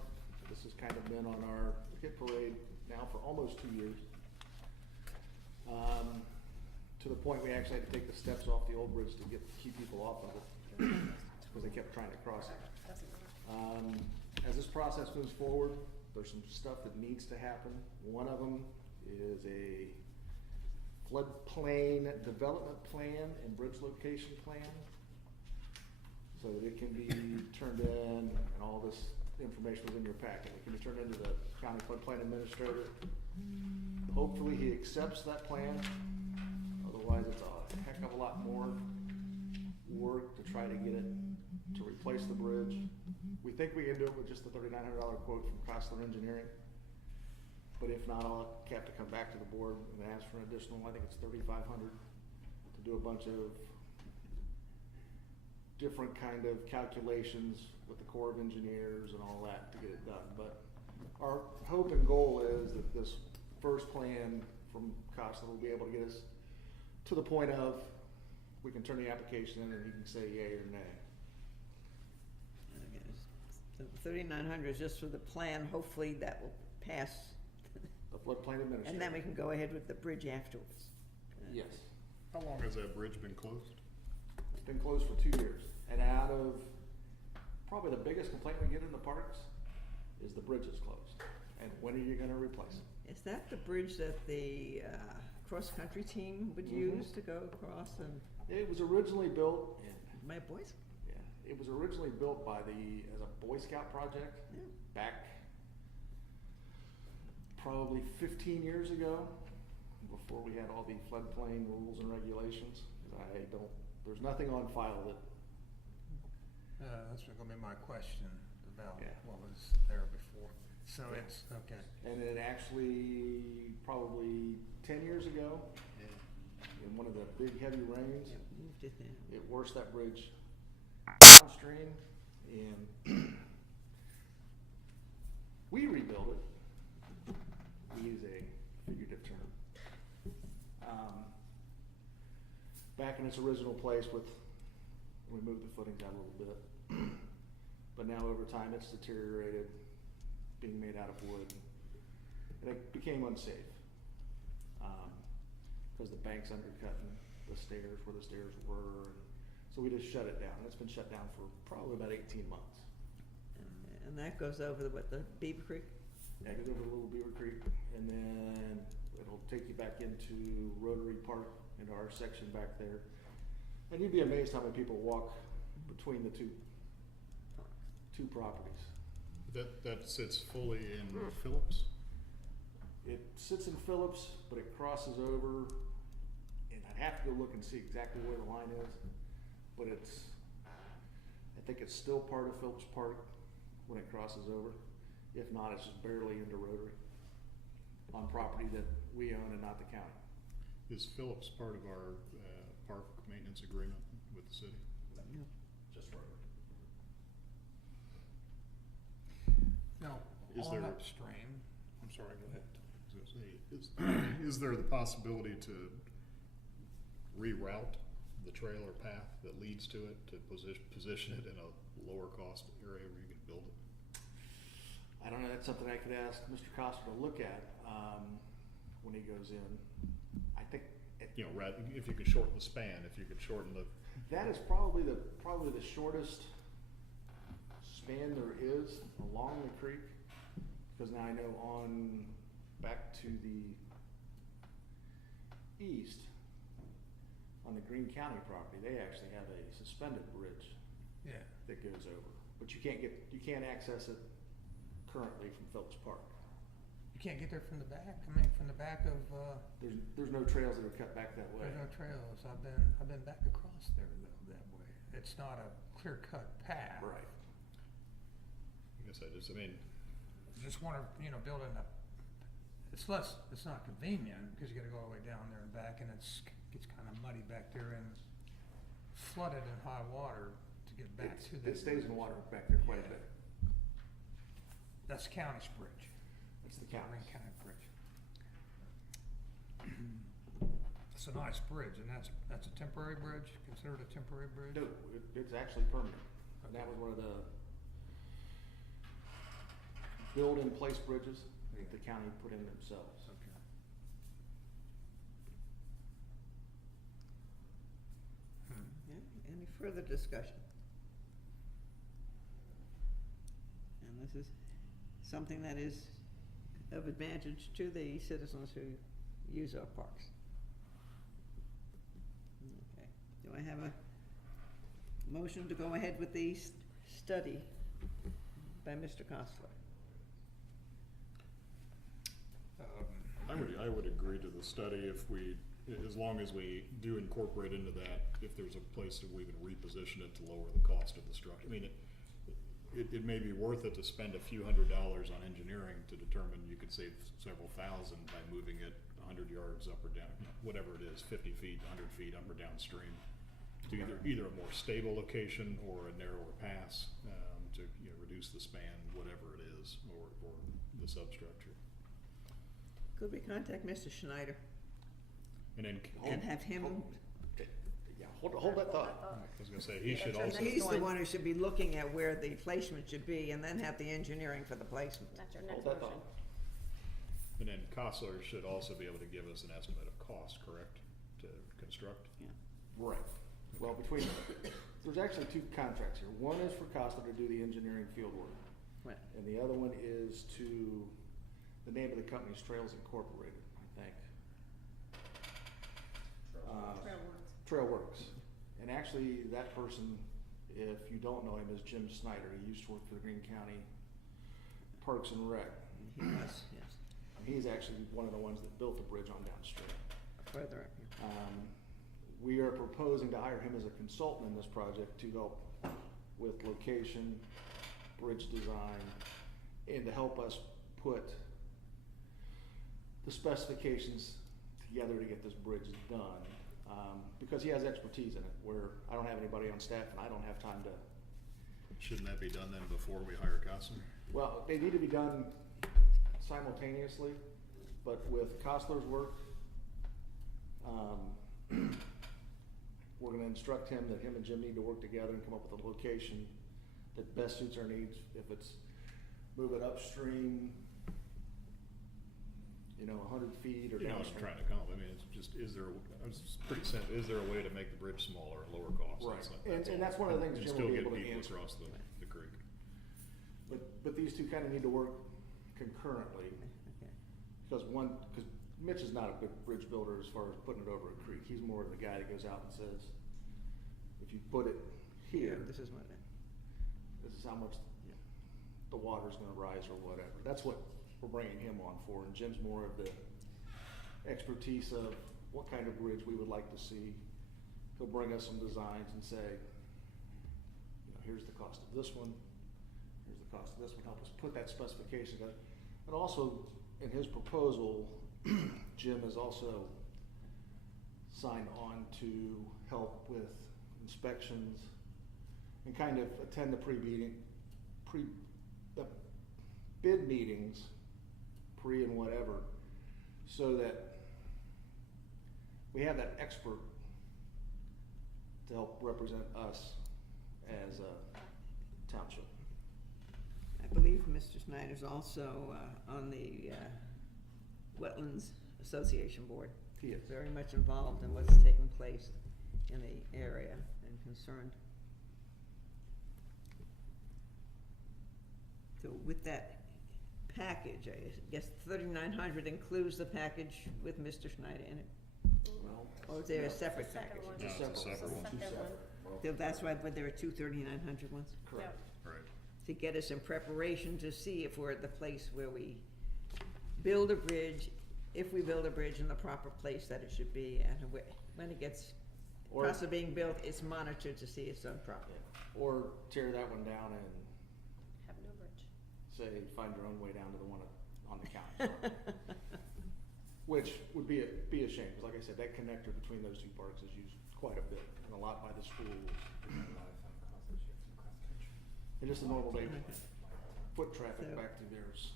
This has kind of been on our hit parade now for almost 2 years. To the point we actually had to take the steps off the old bridge to keep people off of it, because they kept trying to cross it. As this process moves forward, there's some stuff that needs to happen. One of them is a floodplain development plan and bridge location plan. so that it can be turned in, and all this information was in your packet. It can be turned into the county floodplain administrator. Hopefully he accepts that plan, otherwise it's a heck of a lot more work to try to get it to replace the bridge. We think we can do it with just the $3,900 quote from Costler Engineering. But if not, I'll have to come back to the board and ask for an additional, I think it's $3,500 to do a bunch of different kind of calculations with the Corps of Engineers and all that to get it done. But our hope and goal is that this first plan from Costler will be able to get us to the point of we can turn the application in and he can say yay or nay. Okay, so 3,900 is just for the plan, hopefully that will pass. The floodplain administrator. And then we can go ahead with the bridge afterwards. Yes. How long has that bridge been closed? It's been closed for 2 years. And out of probably the biggest complaint we get in the parks is the bridge is closed. And when are you gonna replace it? Is that the bridge that the cross-country team would use to go across and It was originally built, my boys? yeah, it was originally built by as a Boy Scout project Yeah. back probably 15 years ago, before we had all the floodplain rules and regulations. There's nothing on file that, That's gonna be my question about Yeah. what was there before. So Yeah. it's, okay. and it actually probably 10 years ago, in one of the big heavy rains, Moved it in. it washed that bridge downstream, and we rebuilt it. We use a figurative term. Back in its original place we moved the footings out a little bit. But now over time it's deteriorated, being made out of wood, and it became unsafe. Because the bank's undercutting the stairs where the stairs were, so we just shut it down. It's been shut down for probably about 18 months. And that goes over the Beavercreek? Yeah, it goes over to Little Beavercreek, and then it'll take you back into Rotary Park, into our section back there. And you'd be amazed how many people walk between the two properties. That sits fully in Phillips? It sits in Phillips, but it crosses over, and I'd have to go look and see exactly where the line is, but I think it's still part of Phillips Park when it crosses over. If not, it's just barely into Rotary, on property that we own and not the county. Is Phillips part of our park maintenance agreement with the city? Just Rotary. Now, Is on there- upstream, I'm sorry, go ahead. Is there the possibility to reroute the trail or path that leads to it, to position it in a lower cost area where you can build it? I don't know, that's something I could ask Mr. Costa to look at, when he goes in. I think You know, if you could shorten the span, if you could shorten the, that is probably the shortest span there is along the creek, because now I know back to the east, on the Greene County property, they actually have a suspended bridge Yeah. that goes over, but you can't access it currently from Phillips Park. You can't get there from the back? I mean, from the back of, There's no trails that are cut back that way. there's no trails. I've been back across there though, that way. It's not a clear-cut path. Right. I guess I mean, Just wanna, building a, it's not convenient, because you gotta go all the way down there and back, and gets kinda muddy back there and flooded in high water to get back to the. It stays in water back there quite a bit. That's the county's bridge. It's the Greene county's. County Bridge. It's a nice bridge, and that's a temporary bridge, considered a temporary bridge? No, it's actually permanent. And that was one of the build-in-place bridges that the county put in themselves. Okay. Yeah, any further discussion? And this is something that is of advantage to the citizens who use our parks. Okay, do I have a motion to go ahead with the study by Mr. Kostler. I would agree to the study if we, as long as we do incorporate into that, if there's a place that we can reposition it to lower the cost of the structure. I mean, it may be worth it to spend a few $100s on engineering to determine you could save several thousand by moving it 100 yards up or down, whatever it is, 50 feet, 100 feet up or downstream, to either a more stable location or a narrower pass, to reduce the span, whatever it is, or the substructure. Could we contact Mr. Schneider And then and have him? Yeah, hold that thought. I was gonna say, he should That's also, your He's the one. one who should be looking at where the placement should be and then have the engineering for the placement. That's your next Hold that motion. thought. and then Kostler should also be able to give us an estimate of cost, correct, to construct? Right. Well, there's actually two contracts here. One is for Costa to do the engineering field work. Right. And the other one is to, the name of the company's Trails Incorporated, I think. Trailworks. And actually, that person, if you don't know him, is Jim Snyder. He used to work for the Greene County Parks and Rec. He was, yes, And he's actually one of the ones that built the bridge on downstream. further up here. We are proposing to hire him as a consultant in this project to help with location, bridge design, and to help us put the specifications together to get this bridge done. Because he has expertise in it, where I don't have anybody on staff and I don't have time to. Shouldn't that be done then before we hire Kostler? Well, they need to be done simultaneously, but with Kostler's work, we're gonna instruct him that him and Jim need to work together and come up with a location that best suits our needs. If it's move it upstream, 100 feet or You know what I'm downstream. trying to accomplish, I mean, it's just, it's pretty simple, is there a way to make the bridge smaller, at lower cost? Right, That's and all. that's one of the things And Jim still will be get able to people answer. across the creek. But these two kind of need to work concurrently, Okay. because Mitch is not a good bridge builder as far as putting it over a creek. He's more of the guy that goes out and says, if you put it here, This is what, this is how much the water's gonna rise or whatever. That's what we're bringing him on for, and Jim's more of the expertise of what kind of bridge we would like to see. He'll bring us some designs and say, here's the cost of this one, here's the cost of this one, help us put that specification together. And also, in his proposal, Jim has also signed on to help with inspections and kind of attend the the bid meetings, pre and whatever, so that we have that expert to help represent us as a township. I believe Mr. Snyder's also on the Wetlands Association Board. He is. Very much involved in what's taking place in the area and concerned. So with that package, I guess 3,900 includes the package with Mr. Schneider in it? Well, Or is there a It's the separate second package? one. No, it's a separate one. Second one. So that's why, but there are two 3,900 ones? correct. Right. To get us in preparation to see if we're at the place where we build a bridge, if we build a bridge in the proper place that it should be, and when it gets Or- process of being built, it's monitored to see it's done properly. Or tear that one down and Have no bridge. say, find your own way down to the one on the county. Which would be a shame, because like I said, that connector between those two parks is used quite a bit, and a lot by the schools. And just a normal day, foot traffic So- back through there is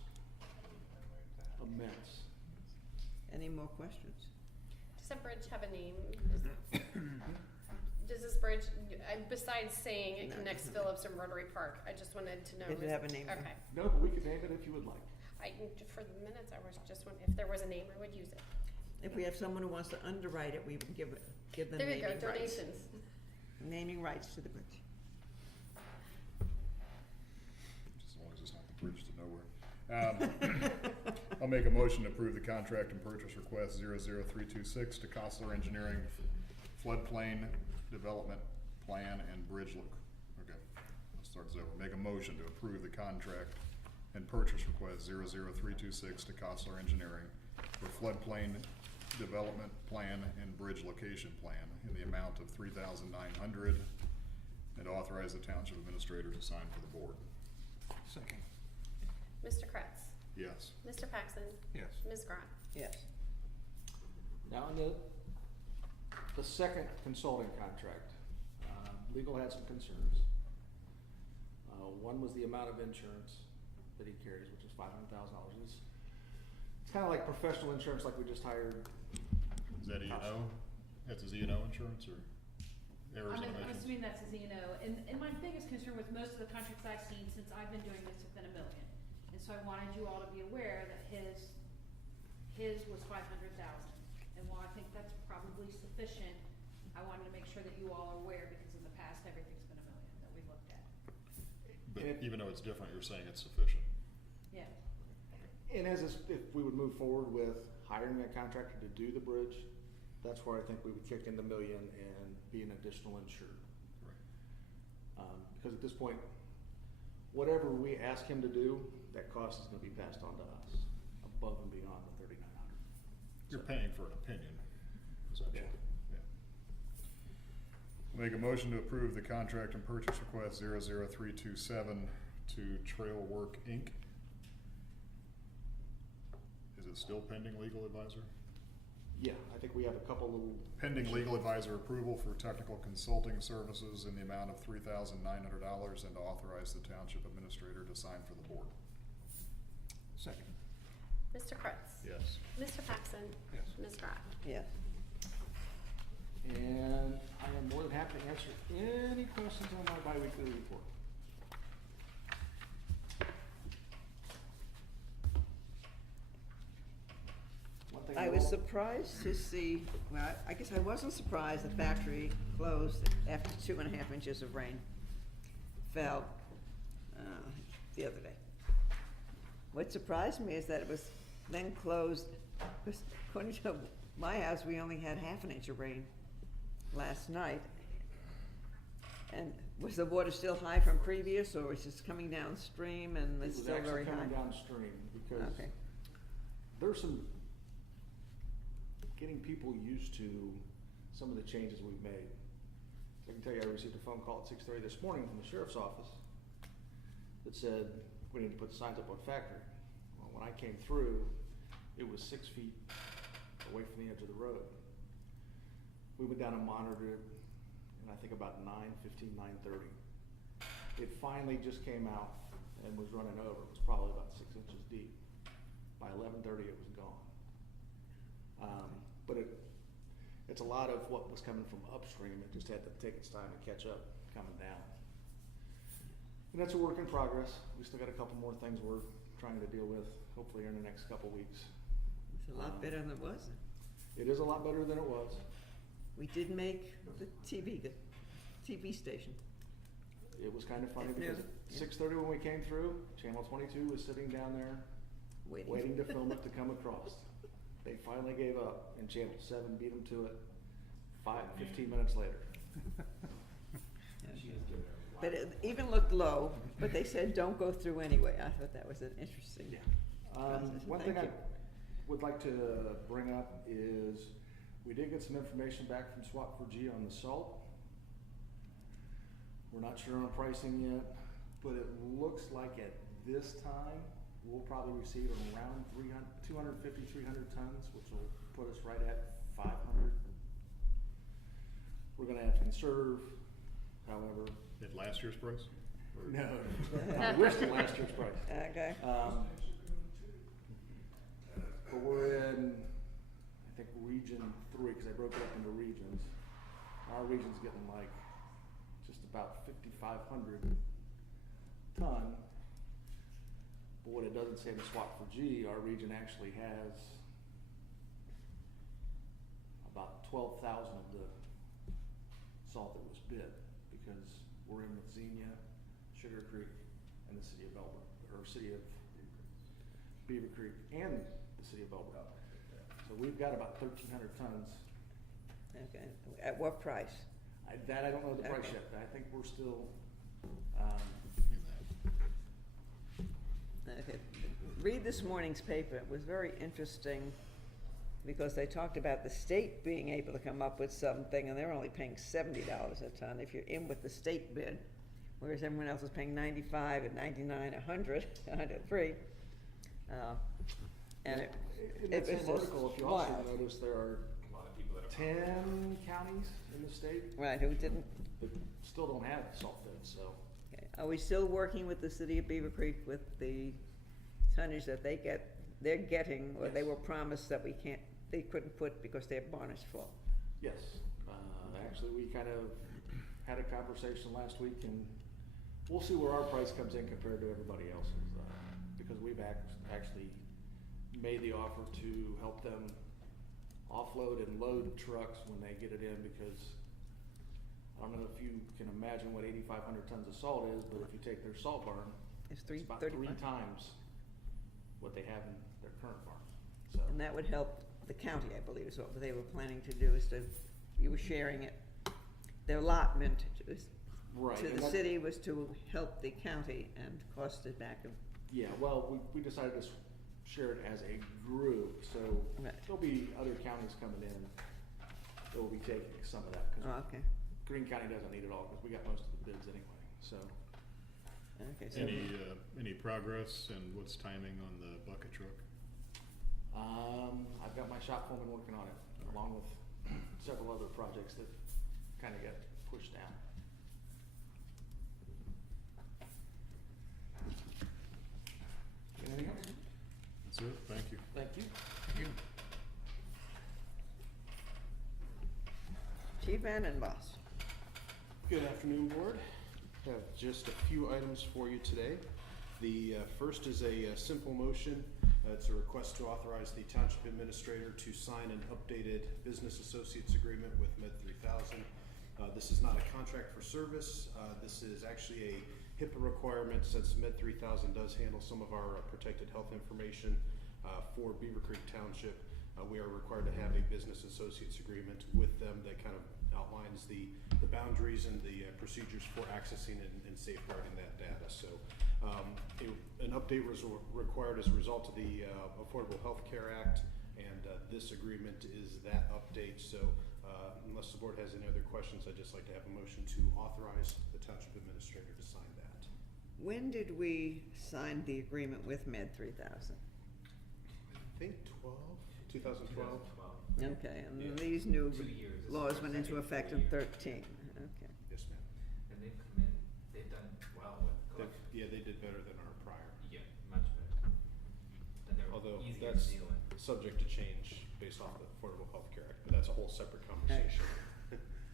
immense. Any more questions? Does that bridge have a name? Does this bridge, besides saying it No, it connects doesn't. Phillips and Rotary Park, I just wanted to know. Does it have a name? Okay. No, but we could name it if you would like. For the minutes, I was just wondering, if there was a name, I would use it. If we have someone who wants to underwrite it, we would give them There you naming go, rights. donations. Naming rights to the bridge. As long as it's not the bridge to nowhere. I'll make a motion to approve the contract and purchase request 00326 to Kostler Engineering floodplain development plan and bridge okay, let's start this over. Make a motion to approve the contract and purchase request 00326 to Kostler Engineering for floodplain development plan and bridge location plan in the amount of $3,900 and authorize the township administrator to sign for the board. Second. Mr. Kretz? Yes. Mr. Paxson? Yes. Ms. Grant? Yes. Now, on the second consulting contract, legal had some concerns. One was the amount of insurance that he carries, which is $500,000. It's kind of like professional insurance, like we just hired. Is that E&O? That's his E&O insurance or errors and I'm omissions? assuming that's his E&O, and my biggest concern with most of the contracts I've seen since I've been doing this have been $1 million. And so I wanted you all to be aware that his was $500,000. And while I think that's probably sufficient, I wanted to make sure that you all are aware, because in the past, everything's been $1 million that we looked at. But even though it's different, you're saying it's sufficient? Yeah. And if we would move forward with hiring a contractor to do the bridge, that's where I think we would kick in the $1 million and be an additional insured. Right. Because at this point, whatever we ask him to do, that cost is gonna be passed on to us, above and beyond the $3,900. You're paying for an opinion, essentially. Yeah. Yeah. Make a motion to approve the contract and purchase request 00327 to Trail Work Inc. Is it still pending legal advisor? Yeah, I think we have a couple little. Pending legal advisor approval for technical consulting services in the amount of $3,900 and to authorize the township administrator to sign for the board. Second. Mr. Kretz? Yes. Mr. Paxson? Yes. Ms. Grant? Yes. And I am more than happy to answer any questions on my biweekly report. One thing I was surprised to see, well, I guess I wasn't surprised the factory closed after 2.5 inches of rain fell the other day. What surprised me is that it was then closed, because according to my house, we only had ½ inch of rain last night. And was the water still high from previous, or was it just coming downstream and it's still very It was high? actually coming downstream, because Okay. there's some getting people used to some of the changes we've made. I can tell you, I received a phone call at 6:30 this morning from the sheriff's office that said, we need to put signs up on Factory. Well, when I came through, it was 6 feet away from the edge of the road. We went down and monitored it, and I think about 9:15, 9:30. It finally just came out and was running over. It was probably about 6 inches deep. By 11:30, it was gone. But it's a lot of what was coming from upstream. It just had to take its time to catch up coming down. And that's a work in progress. We still got a couple more things we're trying to deal with, hopefully in the next couple weeks. It's a lot better than it was. It is a lot better than it was. We did make the TV station. It was kind of funny At because noon, yeah. 6:30 when we came through, Channel 22 was sitting down there waiting to film it to come across. They finally gave up, and Channel 7 beat them to it 15 minutes later. But it even looked low, but they said don't go through anyway. I thought that was an interesting process. One Thank thing I you. would like to bring up is we did get some information back from SWAT 4G on the salt. We're not sure on pricing yet, but it looks like at this time, we'll probably receive around 250, 300 tons, which will put us right at 500. We're gonna have to conserve, however. At last year's price? Or- No, not worse than last year's price. Okay. But we're in, I think, region 3, because I broke it up into regions. Our region's getting like just about 5,500 ton. But what it doesn't say in the SWAT 4G, our region actually has about 12,000 of the salt that was bid, because we're in with Xenia, Sugar Creek, and the city of Beavercreek, and the city of Belleville. So we've got about 1,300 tons. Okay. At what price? I don't know the price yet. I think we're still, Okay. Read this morning's paper. It was very interesting because they talked about the state being able to come up with something, and they're only paying $70 a ton if you're in with the state bid, whereas everyone else is paying 95 and 99, 100, 103. And in it that was same just article, if you also wild. notice, there are A lot of people that are. 10 counties in the state Right, who didn't. that still don't have salt fence, so. Okay. Are we still working with the city of Beavercreek with the tonnage that they're getting, or they Yes. were promised that they couldn't put because their barn is full? Yes, actually, we kind of had a conversation last week, and we'll see where our price comes in compared to everybody else's, because we've actually made the offer to help them offload and load trucks when they get it in, because I don't know if you can imagine what 8,500 tons of salt is, but if you take their salt barn, It's it's about 3 35. times what they have in their current barn, so. And that would help the county, I believe, is what they were planning to do, is you were sharing it. Their allotment Right, to and the that- city was to help the county and cost it back. Yeah, well, we decided to share it as a group, so Right. there'll be other counties coming in that will be taking some of that, Oh, because okay, Greene County doesn't need it all, because we got most of the bids anyway, so. okay, so. Any progress and what's timing on the bucket truck? I've got my shop foreman working on it, along with several other projects that kinda got pushed down. Anything else? That's it, thank you. Thank you. Chief Annenboss. Good afternoon, Board. Have just a few items for you today. The first is a simple motion. It's a request to authorize the Township Administrator to sign an updated Business Associates Agreement with Med 3000. This is not a contract for service. This is actually a HIPAA requirement, since Med 3000 does handle some of our protected health information for Beavercreek Township. We are required to have a Business Associates Agreement with them that kind of outlines the boundaries and the procedures for accessing and safeguarding that data. So an update was required as a result of the Affordable Health Care Act, and this agreement is that update. So unless the board has any other questions, I'd just like to have a motion to authorize the Township Administrator to sign that. When did we sign the agreement with Med 3000? I think 2012. Okay, and Yeah. these new 2 years. This is laws our went into second full effect in year. 13, okay. Yes, ma'am. And they've come in, they've done well with collection. Yeah, they did better than our prior. Yeah, much better. And they're Although easier to that's deal with. subject to change based off the Affordable Health Care Act, but that's a whole separate conversation.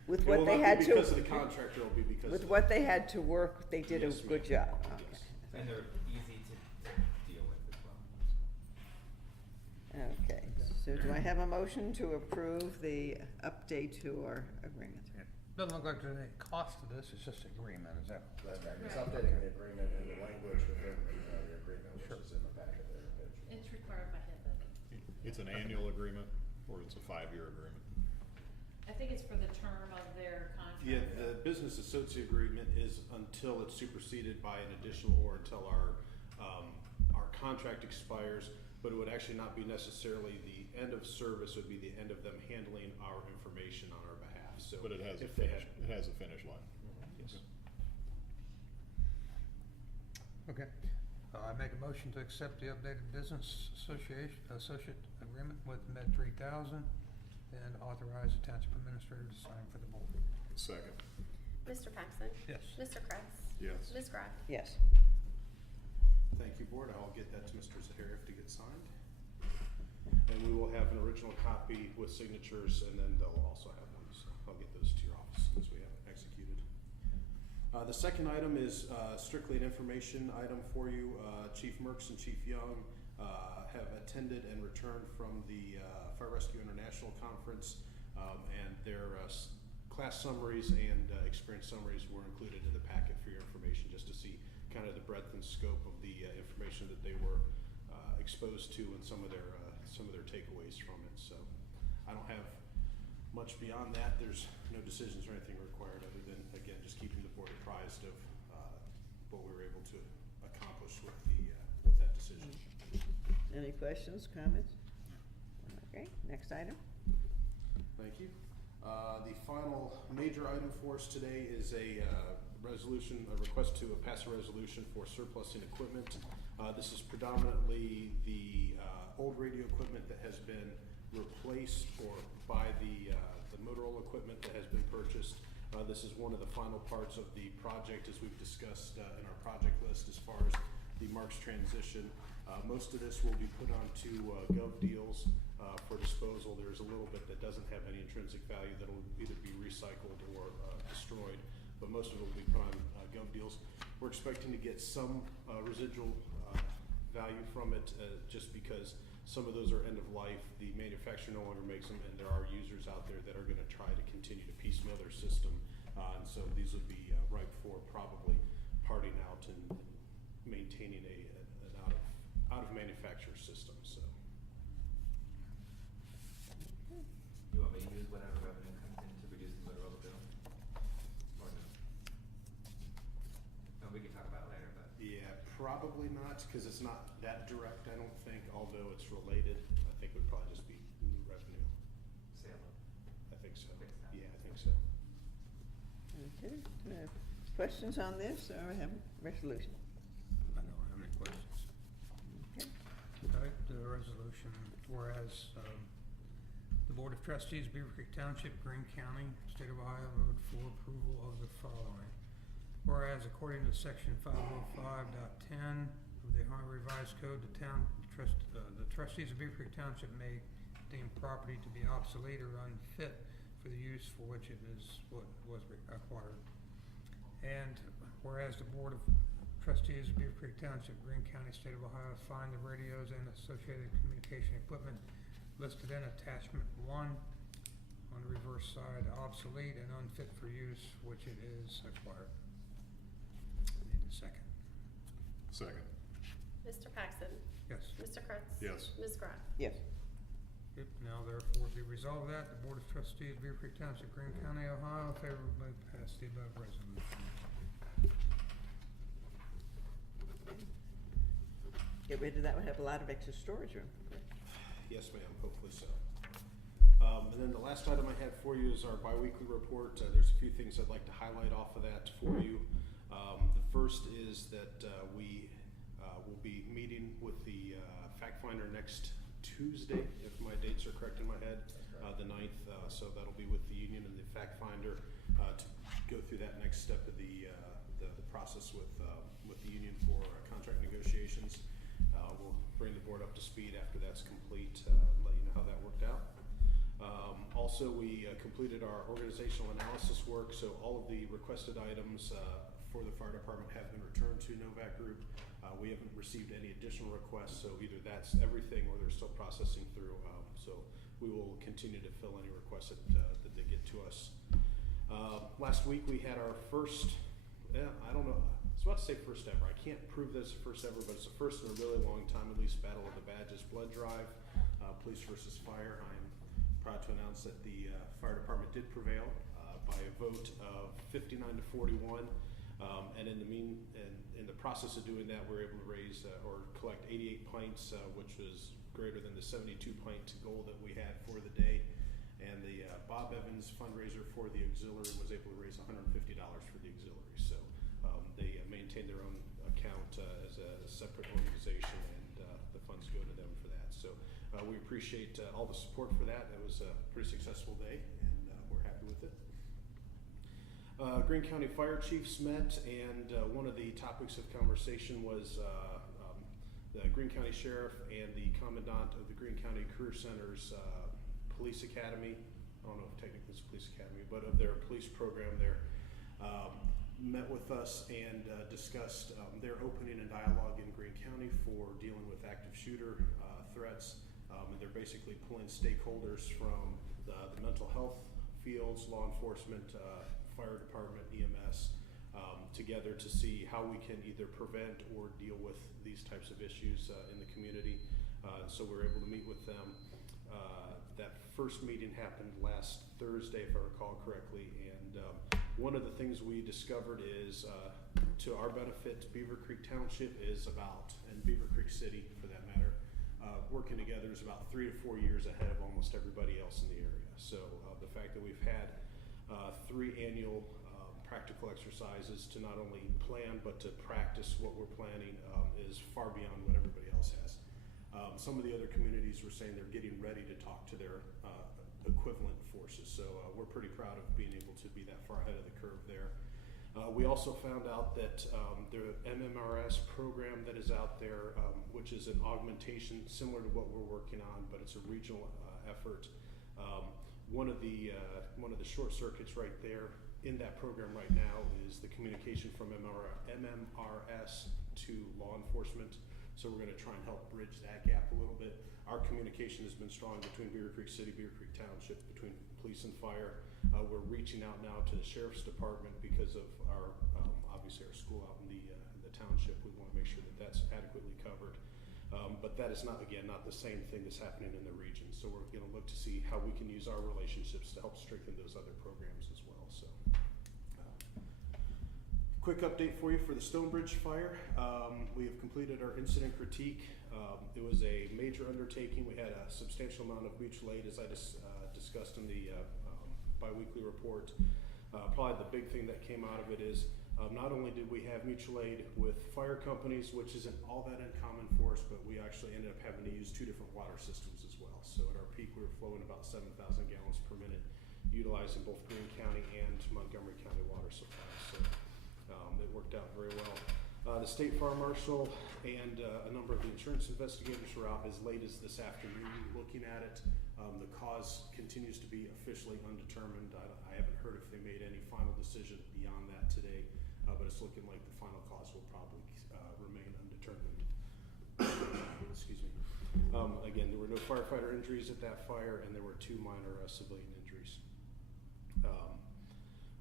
With It what will they not had be to, because of the contract, it'll be because with of. what they had to work, they did a Yes, good ma'am. job, okay. Yes. And they're easy to deal with as well. Okay, so do I have a motion to approve the update to our agreement? Doesn't look like there's any cost to this, it's just agreement, is that? That's right, it's updating the agreement and the language within the agreement, which is in the packet there. It's required by HIPAA. It's an annual agreement, or it's a 5-year agreement? I think it's for the term of their contract. Yeah, the business associate agreement is until it's superseded by an additional, or until our contract expires, but it would actually not be necessarily the end of service, it would be the end of them handling our information on our behalf, so. But it has a if they finish, had- it has a finish line. Yes. Okay. I make a motion to accept the updated business associate agreement with Med 3000 and authorize the township administrator to sign for the board. Second. Mr. Paxton? Yes. Mr. Kress? Yes. Ms. Graff? Yes. Thank you, Board. I'll get that to Mr. Zahariff to get signed. And we will have an original copy with signatures, and then they'll also have one, so I'll get those to your office as we have it executed. The second item is strictly an information item for you. Chief Merckx and Chief Young have attended and returned from the Fire Rescue International Conference, and their class summaries and experience summaries were included in the packet for your information, just to see kind of the breadth and scope of the information that they were exposed to and some of their takeaways from it. So I don't have Much beyond that, there's no decisions or anything required other than, again, just keeping the board apprised of what we were able to accomplish with that decision. Any questions, comments? Okay, next item. Thank you. The final major item for us today is a request to pass a resolution for surplusing equipment. This is predominantly the old radio equipment that has been replaced or by the Motorola equipment that has been purchased. This is one of the final parts of the project, as we've discussed in our project list as far as the Marks transition. Most of this will be put onto Gov Deals for disposal. There's a little bit that doesn't have any intrinsic value that will either be recycled or destroyed, but most of it will be put on Gov Deals. We're expecting to get some residual value from it just because some of those are end of life. The manufacturer no longer makes them, and there are users out there that are going to try to continue to piecemeal their system. And so these would be ripe for probably parting out and maintaining an out of manufacturer system. So. You want me to use whatever revenue comes in to reduce the Motorola bill? Or no? No, we can talk about it later, but. Yeah, probably not, because it's not that direct, I don't think, although it's related. I think it would probably just be new revenue. Sale of. I think so. Fixed assets. Yeah, I think so. Okay, questions on this, or have a resolution? I don't have any questions. Okay. All right, the resolution, whereas, the Board of Trustees, Beavercreek Township, Greene County, State of Ohio, vote for approval of the following. Whereas according to section 505.10 of the Ohio Revised Code, the trustees of Beavercreek Township may deem property to be obsolete or unfit for the use for which it was acquired. And whereas the Board of Trustees of Beavercreek Township, Greene County, State of Ohio, find the radios and associated communication equipment listed in attachment 1 on the reverse side obsolete and unfit for use, which it is acquired. Need a second. Second. Mr. Paxton? Yes. Mr. Kurtz? Yes. Ms. Grant? Yes. Yep, now therefore be resolved that the Board of Trustees, Beavercreek Township, Greene County, Ohio, favorably pass the above resolution. Get rid of that, would have a lot of extra storage room. Yes, ma'am, hopefully so. And then the last item I had for you is our biweekly report. There's a few things I'd like to highlight off of that for you. The first is that we will be meeting with the fact finder next Tuesday, if my dates are correct in my head, the 9th. So that'll be with the union and the fact finder to go through that next step of the process with the union for contract negotiations. We'll bring the board up to speed after that's complete, and let you know how that worked out. Also, we completed our organizational analysis work, so all of the requested items for the fire department have been returned to Novak Group. We haven't received any additional requests, so either that's everything or they're still processing through. So we will continue to fill any requests that they get to us. Last week we had our first, I don't know, I was about to say first ever. I can't prove this first ever, but it's the first in a really long time, at least, Battle of the Badges blood drive, police versus fire. I'm proud to announce that the fire department did prevail by a vote of 59 to 41. And in the process of doing that, we were able to raise or collect 88 pints, which was greater than the 72 pint goal that we had for the day. And the Bob Evans fundraiser for the auxiliary was able to raise $150 for the auxiliary. So they maintain their own account as a separate organization, and the funds go to them for that. So we appreciate all the support for that. It was a pretty successful day, and we're happy with it. Greene County Fire Chiefs met, and one of the topics of conversation was the Greene County Sheriff and the Commandant of the Greene County Career Center's Police Academy. I don't know if technically it's Police Academy, but of their police program there. Met with us and discussed their opening a dialogue in Greene County for dealing with active shooter threats. And they're basically pulling stakeholders from the mental health fields, law enforcement, fire department, EMS, together to see how we can either prevent or deal with these types of issues in the community. So we're able to meet with them. That first meeting happened last Thursday, if I recall correctly, and one of the things we discovered is, to our benefit, Beavercreek Township is about, and Beavercreek City for that matter, working together is about 3 to 4 years ahead of almost everybody else in the area. So the fact that we've had 3 annual practical exercises to not only plan but to practice what we're planning is far beyond what everybody else has. Some of the other communities were saying they're getting ready to talk to their equivalent forces, so we're pretty proud of being able to be that far ahead of the curve there. We also found out that the MMRS program that is out there, which is an augmentation similar to what we're working on, but it's a regional effort. One of the short circuits right there in that program right now is the communication from MMRS to law enforcement. So we're going to try and help bridge that gap a little bit. Our communication has been strong between Beavercreek City, Beavercreek Township, between police and fire. We're reaching out now to the sheriff's department because of our obviously our school out in the township. We want to make sure that that's adequately covered. But that is not the same thing that's happening in the region. So we're going to look to see how we can use our relationships to help strengthen those other programs as well. So. Quick update for you for the Stonebridge fire. We have completed our incident critique. It was a major undertaking. We had a substantial amount of mutual aid, as I discussed in the biweekly report. Probably the big thing that came out of it is not only did we have mutual aid with fire companies, which isn't all that uncommon for us, but we actually ended up having to use 2 different water systems as well. So at our peak, we were flowing about 7,000 gallons per minute, utilizing both Greene County and Montgomery County water supplies. So it worked out very well. The state fire marshal and a number of the insurance investigators were out as late as this afternoon looking at it. The cause continues to be officially undetermined. I haven't heard if they made any final decision beyond that today, but it's looking like the final cause will probably remain undetermined. Excuse me. Again, there were no firefighter injuries at that fire, and there were 2 minor civilian injuries.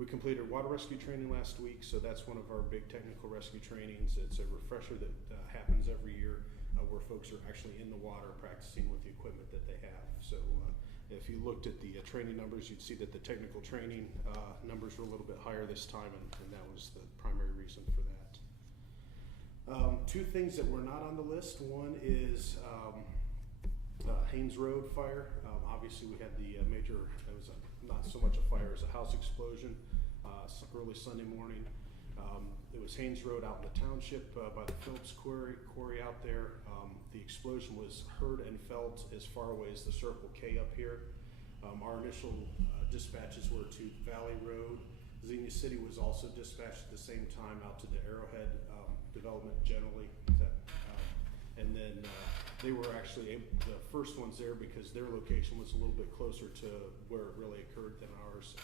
We completed water rescue training last week, so that's one of our big technical rescue trainings. It's a refresher that happens every year where folks are actually in the water practicing with the equipment that they have. So if you looked at the training numbers, you'd see that the technical training numbers were a little bit higher this time, and that was the primary reason for that. 2 things that were not on the list. One is Haynes Road fire. Obviously we had the major, it was not so much a fire as a house explosion early Sunday morning. It was Haynes Road out in the township by the Phillips quarry out there. The explosion was heard and felt as far away as the Circle K up here. Our initial dispatches were to Valley Road. Xenia City was also dispatched at the same time out to the Arrowhead development generally. And then they were actually the first ones there because their location was a little bit closer to where it really occurred than ours.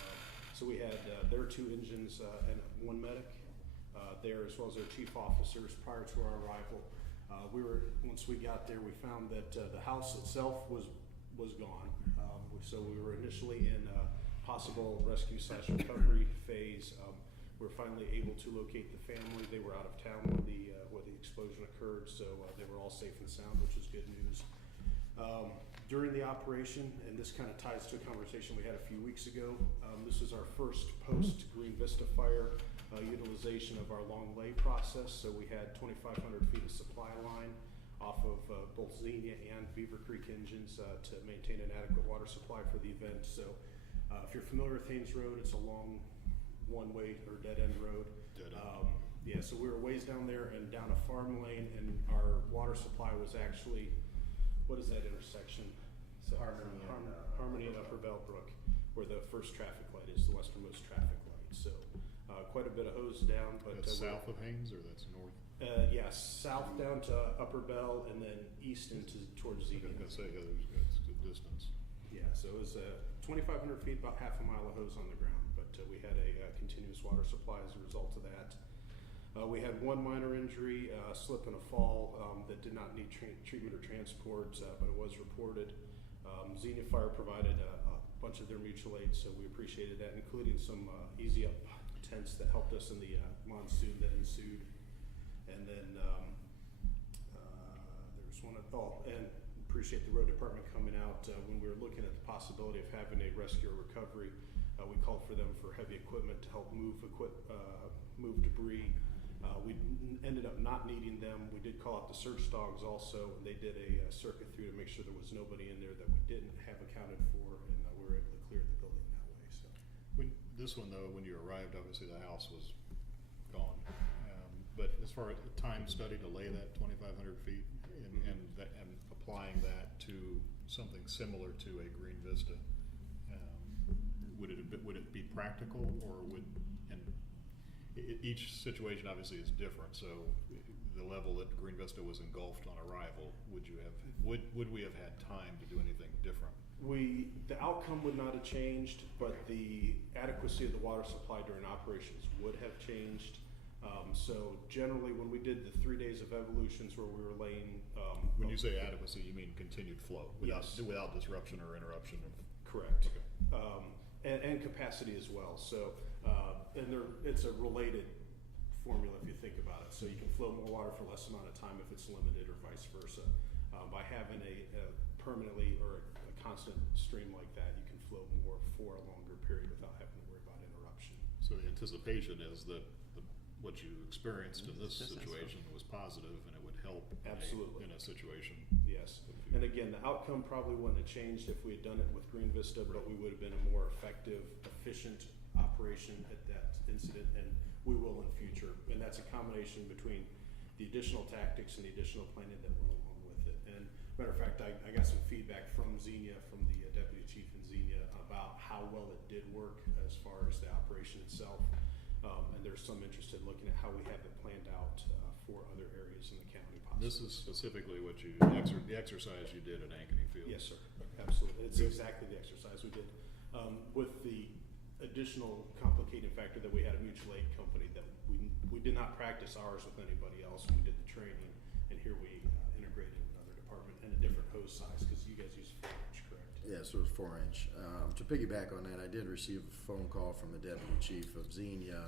So we had their 2 engines and 1 medic there, as well as their chief officers prior to our arrival. Once we got there, we found that the house itself was gone. So we were initially in a possible rescue/recovery phase. We were finally able to locate the family. They were out of town when the explosion occurred, so they were all safe and sound, which is good news. During the operation, and this kind of ties to a conversation we had a few weeks ago, this is our first post-Green Vista fire utilization of our long lay process. So we had 2,500 feet of supply line off of both Xenia and Beavercreek engines to maintain an adequate water supply for the event. So if you're familiar with Haynes Road, it's a long one-way or dead-end road. Yeah, so we were ways down there and down a farm lane, and our water supply was actually, what is that intersection? So Harmony and Upper Bellbrook, where the first traffic light is, the westernmost traffic light. So quite a bit of hose down. But that's south of Haynes, or that's north? Yeah, south down to Upper Bell, and then east towards Xenia. I was going to say, that's a good distance. Yeah, so it was 2,500 feet, about half a mile of hose on the ground, but we had a continuous water supply as a result of that. We had 1 minor injury, slip and a fall that did not need treatment or transport, but it was reported. Xenia Fire provided a bunch of their mutual aid, so we appreciated that, including some easy up tents that helped us in the monsoon that ensued. And then there was one, and appreciate the road department coming out. When we were looking at the possibility of having a rescue or recovery, we called for them for heavy equipment to help move debris. We ended up not needing them. We did call out the search dogs also, and they did a circuit through to make sure there was nobody in there that we didn't have accounted for, and we were able to clear the building that way. So, This one though, when you arrived, obviously the house was gone. But as far as the time study to lay that 2,500 feet and applying that to something similar to a Green Vista, would it be practical, or each situation obviously is different, so the level that Green Vista was engulfed on arrival, would we have had time to do anything different? The outcome would not have changed, but the adequacy of the water supply during operations would have changed. So generally, when we did the 3 days of evolutions where we were laying, when you say adequacy, you mean continued flow, without disruption or interruption of. Correct. Okay. And capacity as well. So, it's a related formula if you think about it. So you can flow more water for less amount of time if it's limited, or vice versa. By having a permanently or a constant stream like that, you can flow more for a longer period without having to worry about interruption. So the anticipation is that what you experienced in this situation was positive, and it would help Absolutely. in a situation. Yes. And again, the outcome probably wouldn't have changed if we had done it with Green Vista, but we would have been a more effective, efficient operation at that incident, and we will in the future. And that's a combination between the additional tactics and the additional planning that went along with it. And matter of fact, I got some feedback from Xenia, from the deputy chief in Xenia, about how well it did work as far as the operation itself. And there's some interest in looking at how we have it planned out for other areas in the county possibly. This is specifically what the exercise you did at Ankeny Field. Yes, sir. Absolutely. It's exactly the exercise we did. With the additional complicating factor that we had a mutual aid company that we did not practice ours with anybody else. We did the training, and here we integrated another department and a different hose size, because you guys use 4-inch, correct? Yes, it was 4-inch. To piggyback on that, I did receive a phone call from the deputy chief of Xenia,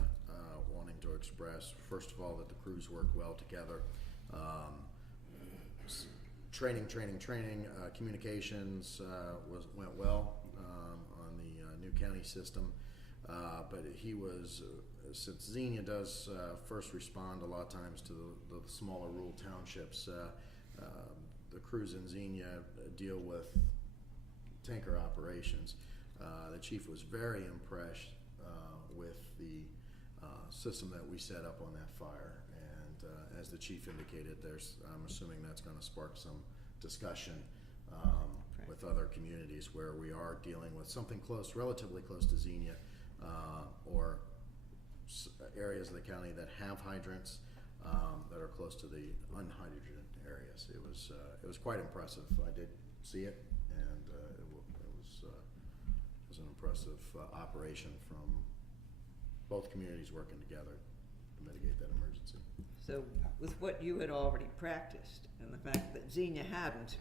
wanting to express, first of all, that the crews work well together. Training, communications went well on the new county system, but he was, since Xenia does first respond a lot of times to the smaller rural townships, the crews in Xenia deal with tanker operations. The chief was very impressed with the system that we set up on that fire, and as the chief indicated, I'm assuming that's going to spark some discussion with other communities where we are dealing with something relatively close to Xenia, or areas of the county that have hydrants that are close to the unhydrated areas. It was quite impressive. I did see it, and it was an impressive operation from both communities working together to mitigate that emergency. So with what you had already practiced and the fact that Xenia hadn't,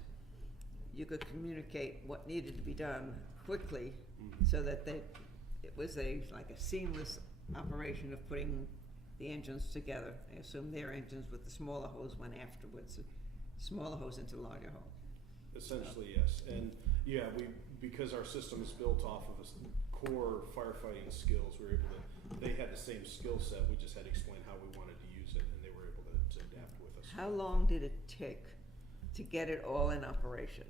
you could communicate what needed to be done quickly, so that it was like a seamless operation of putting the engines together. I assume their engines with the smaller hose went afterwards, smaller hose into larger hose. Essentially, yes. And yeah, because our system is built off of core firefighting skills, they had the same skill set. We just had to explain how we wanted to use it, and they were able to adapt with us. How long did it take to get it all in operation?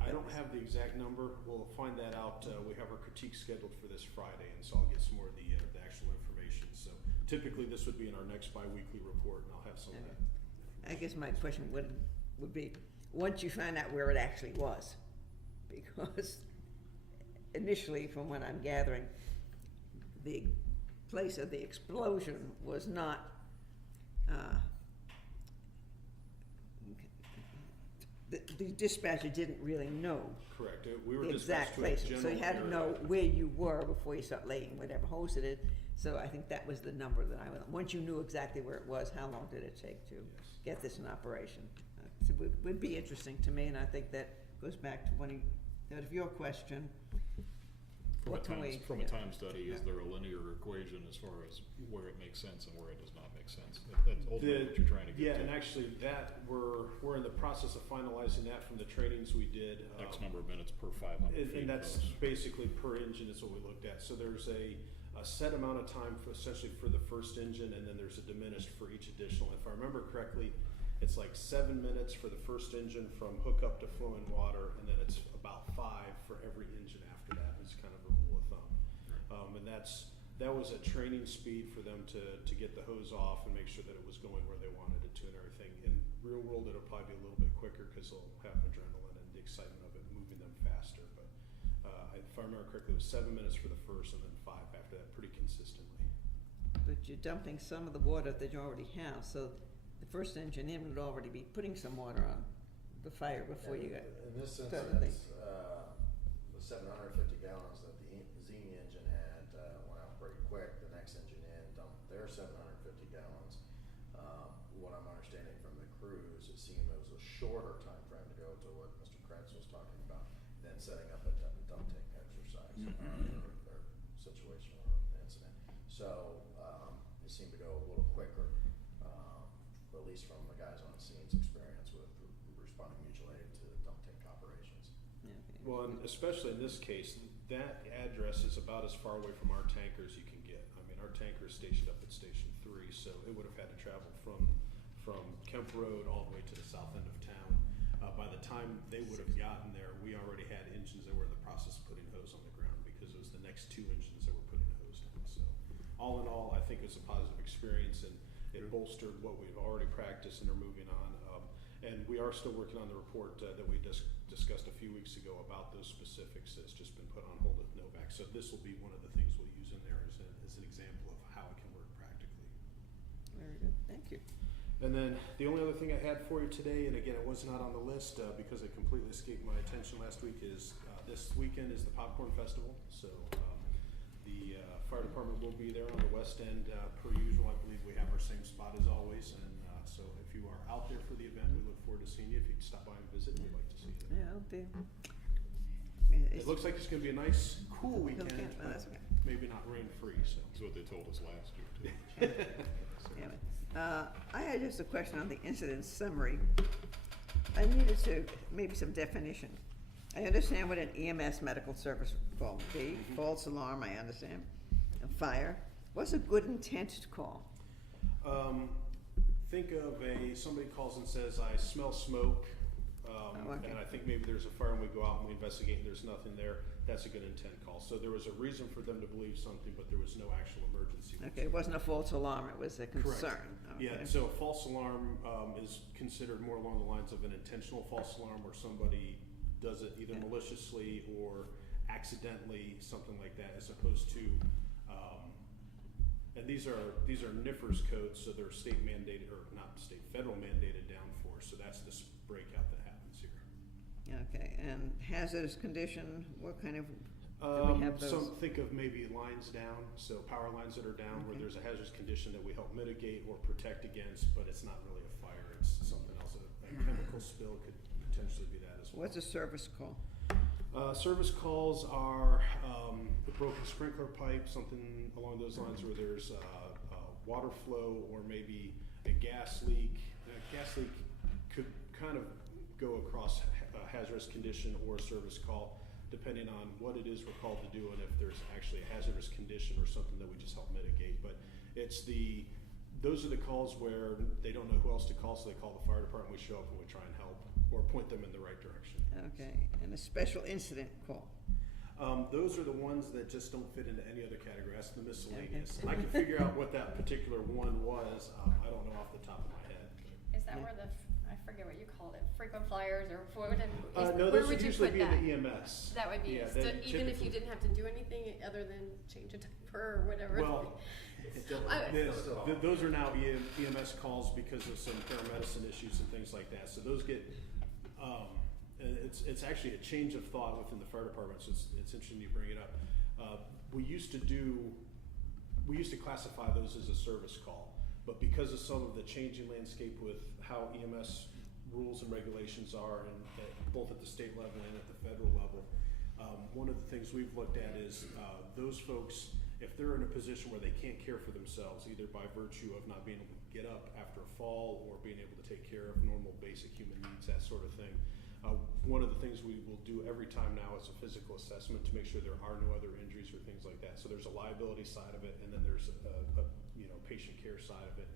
I don't have the exact number. We'll find that out. We have our critique scheduled for this Friday, and so I'll get some more of the actual information. So typically this would be in our next bi-weekly report, and I'll have some of that. I guess my question would be, once you find out where it actually was, because initially, from what I'm gathering, the place of the explosion was not the dispatcher didn't really know. Correct. We were the exact place, so you had to know where you were before you start laying whatever hose it is. So I think that was the number that I went on. Once you knew exactly where it was, how long did it take to get this in operation? So it would be interesting to me, and I think that goes back to your question. From a time study, is there a linear equation as far as where it makes sense and where it does not make sense? That's ultimately what you're trying to Yeah, get to. and actually that, we're in the process of finalizing that from the trainings we did. X number of minutes per 500 feet. And that's goes. basically per engine is what we looked at. So there's a set amount of time for essentially for the first engine, and then there's a diminished for each additional. If I remember correctly, it's like 7 minutes for the first engine from hookup to flowing water, and then it's about 5 for every engine after that. It's kind of a rule of thumb. And that was a training speed for them to get the hose off and make sure that it was going where they wanted it to and everything. In real world, it'll probably be a little bit quicker because they'll have adrenaline and the excitement of it moving them faster. But if I remember correctly, it was 7 minutes for the first and then 5 after that, pretty consistently. But you're dumping some of the water that you already have, so the first engine in would already be putting some water on the fire before you got. In this started. instance, the 750 gallons that the Zini engine had went out pretty quick. The next engine in dumped their 750 gallons. What I'm understanding from the crews, it seemed it was a shorter time frame to go to what Mr. Kretz was talking about than setting up a dump tank exercise or situation or incident. So it seemed to go a little quicker, at least from the guys on the scene's experience with responding mutual aid to dump tank operations. Yeah, okay. Well, and especially in this case, that address is about as far away from our tanker as you can get. I mean, our tanker is stationed up at Station 3, so it would have had to travel from Kemp Road all the way to the south end of town. By the time they would have gotten there, we already had engines that were in the process of putting hose on the ground because it was the next 2 engines that were putting the hose down. So all in all, I think it was a positive experience, and it bolstered what we've already practiced and are moving on. And we are still working on the report that we discussed a few weeks ago about those specifics. It's just been put on hold with Novak. So this will be one of the things we'll use in there as an example of how it can work practically. Very good, thank you. And then the only other thing I had for you today, and again, it was not on the list because it completely escaped my attention last week, is this weekend is the Popcorn Festival. So the fire department will be there on the west end per usual. I believe we have our same spot as always. And so if you are out there for the event, we look forward to seeing you. If you can stop by and visit, we'd like to see you there. Yeah, I'll be. It looks like it's going to be a nice, cool weekend, Okay, well, but that's okay. maybe not rain-free. So. That's what they told us last year too. Yeah, I had just a question on the incident summary. I needed maybe some definition. I understand what an EMS medical service call would be, false alarm, I understand, a fire. What's a good intent call? Think of somebody calls and says, I smell smoke, okay. and I think maybe there's a fire and we go out and we investigate and there's nothing there. That's a good intent call. So there was a reason for them to believe something, but there was no actual emergency. Okay, it wasn't a false alarm, it was a concern. Correct. Okay. Yeah, so a false alarm is considered more along the lines of an intentional false alarm where somebody does it either maliciously or accidentally, something like that, as opposed to, and these are NIFRS codes, so they're state mandated, or not state, federal mandated downforce, so that's this breakout that happens here. Okay, and hazardous condition, what kind of, do we have those? Some think of maybe lines down, so power lines that are down where there's a hazardous condition that we help mitigate or protect against, but it's not really a fire, it's something else. A chemical spill could potentially be that as well. What's a service call? Service calls are the broken sprinkler pipe, something along those lines where there's water flow or maybe a gas leak. A gas leak could kind of go across a hazardous condition or a service call, depending on what it is we're called to do and if there's actually a hazardous condition or something that we just help mitigate. But those are the calls where they don't know who else to call, so they call the fire department, we show up and we try and help or point them in the right direction. Okay, and a special incident call? Those are the ones that just don't fit into any other category. That's the miscellaneous. I can figure out what that particular one was. I don't know off the top of my head. Is that where I forget what you called it, frequent flyers or what would No, where those would would you usually put be that? in the EMS. That would be, Yeah, so then even if you typically- didn't have to do anything other than change a diaper or whatever. Well, those are now EMS calls because of some paramedicine issues and things like that. So those get, and it's actually a change of thought within the fire department. So it's interesting you bring it up. We used to classify those as a service call, but because of some of the changing landscape with how EMS rules and regulations are, and both at the state level and at the federal level, one of the things we've looked at is those folks, if they're in a position where they can't care for themselves, either by virtue of not being able to get up after a fall or being able to take care of normal basic human needs, that sort of thing. One of the things we will do every time now is a physical assessment to make sure there are no other injuries or things like that. So there's a liability side of it, and then there's a patient care side of it.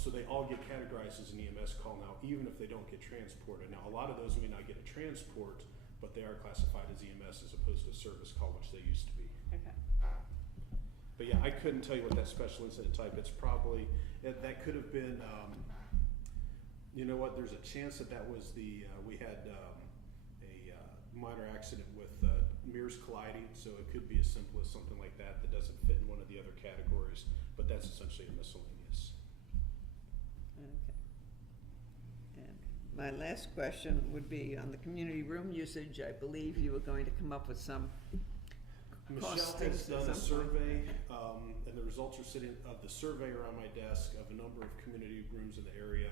So they all get categorized as an EMS call now, even if they don't get transported. Now, a lot of those may not get a transport, but they are classified as EMS as opposed to a service call, which they used to be. Okay. But yeah, I couldn't tell you what that special incident type, it's probably, that could have been, you know what, there's a chance that was we had a minor accident with mirrors colliding, so it could be as simple as something like that that doesn't fit in one of the other categories, but that's essentially a miscellaneous. Okay. And my last question would be on the community room usage. I believe you were going to come up with some Michelle costings has at done a some point. survey, and the results are sitting of the survey are on my desk of a number of community rooms in the area,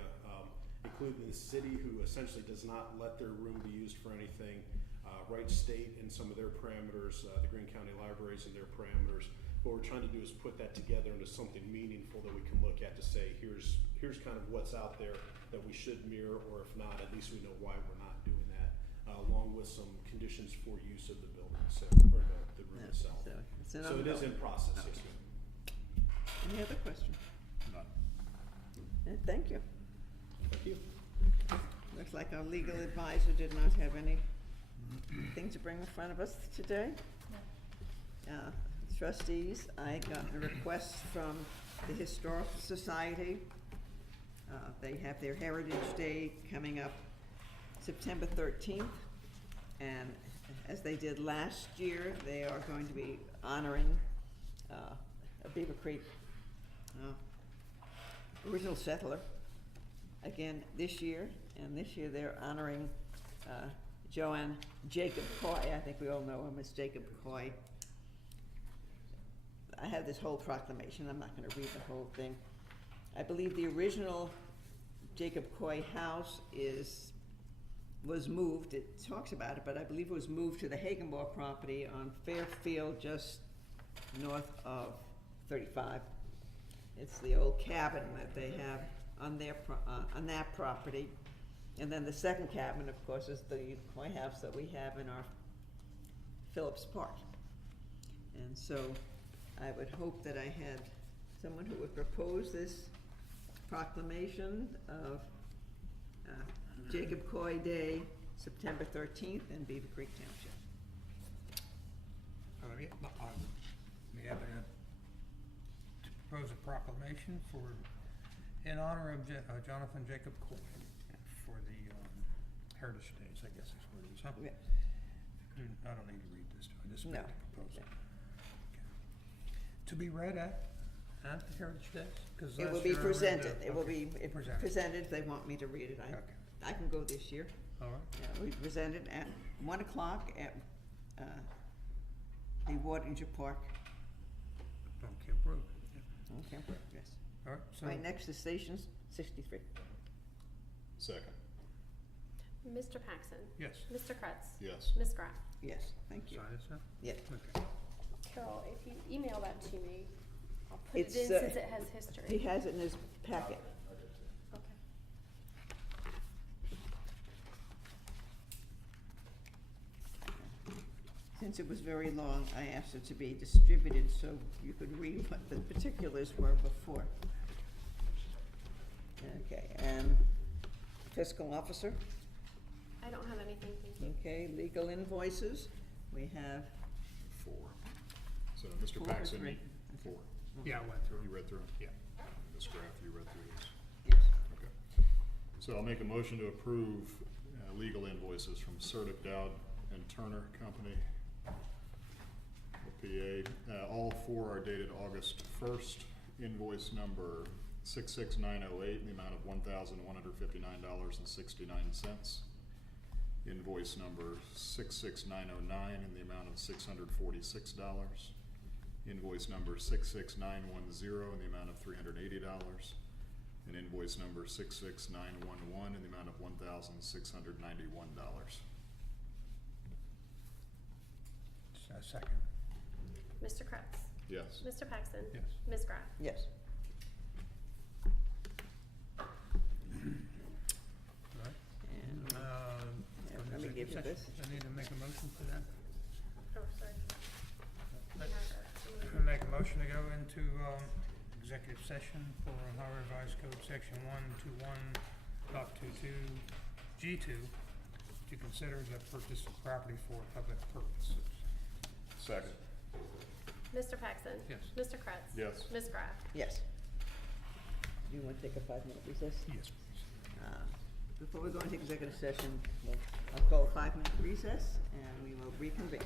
including the city, who essentially does not let their room be used for anything. Wright State and some of their parameters, the Greene County Libraries and their parameters. What we're trying to do is put that together into something meaningful that we can look at to say, here's kind of what's out there that we should mirror, or if not, at least we know why we're not doing that, along with some conditions for use of the building itself, or the room itself. So it is in process, yes, ma'am. Any other questions? None. Thank you. Thank you. Looks like our legal advisor did not have any thing to bring in front of us today. Trustees, I got a request from the Historical Society. They have their Heritage Day coming up September 13th, and as they did last year, they are going to be honoring a Beavercreek original settler again this year, and this year they're honoring Joanne Jacob Coy. I think we all know him as Jacob Coy. I have this whole proclamation. I'm not going to read the whole thing. I believe the original Jacob Coy house was moved. It talks about it, but I believe it was moved to the Hagenbaugh property on Fairfield, just north of 35. It's the old cabin that they have on their on that property. And then the second cabin, of course, is the Coy house that we have in our Phillips Park. And so I would hope that I had someone who would propose this proclamation of Jacob Coy Day, September 13th in Beavercreek Township. May I to propose a proclamation in honor of Jonathan Jacob Coy for the Heritage Days, I guess is what it is, huh? Yeah. I don't need to read this, do I? Just No. make the proposal. Okay. To be read at the Heritage Days? 'Cause It will last be year I read presented. the- It will okay, be presented. presented if they want me to read it. Okay. I can go this year. All right. Yeah, we presented at 1 o'clock at the Wardinger Park On Camp Road. Yeah. on Camp Road, yes. All right, so. Right next to Station 63. Second. Mr. Paxson. Yes. Mr. Kretz. Yes. Ms. Graff. Yes, thank you. Sign this now? Yes. Okay. Carol, if you email that to me, I'll put It's, it in since it has He history. has it in his packet. Okay. Since it was very long, I asked it to be distributed so you could read what the particulars were before. Okay, and fiscal officer, I don't have anything, thank you. okay, legal invoices, we have 4. So Mr. 4 or Paxson, 3? 4. Yeah, I went through. You read through them? Yeah. Ms. Graff, you read through these? Yes. Okay. So I'll make a motion to approve legal invoices from Sertic Dowd and Turner Company, PA. All 4 are dated August 1st. Invoice number 66908 in the amount of $1,159.69. Invoice number 66909 in the amount of $646. Invoice number 66910 in the amount of $380. And invoice number 66911 in the amount of $1,691. Second. Mr. Kretz. Yes. Mr. Paxton? Yes. Ms. Graff? Yes. Right. And, For let me executive give you session. this. I need to make a motion for that. Oh, sorry. I make a motion to go into, executive session for Ohio Revised Code Section 121.22 G2 to consider the purchase of property for public purposes. Second. Mr. Paxton? Yes. Mr. Kretz? Yes. Ms. Graff? Yes. Do you want to take a 5-minute recess? Yes, please. Before we go into executive session, I'll call a 5-minute recess and we will reconvene.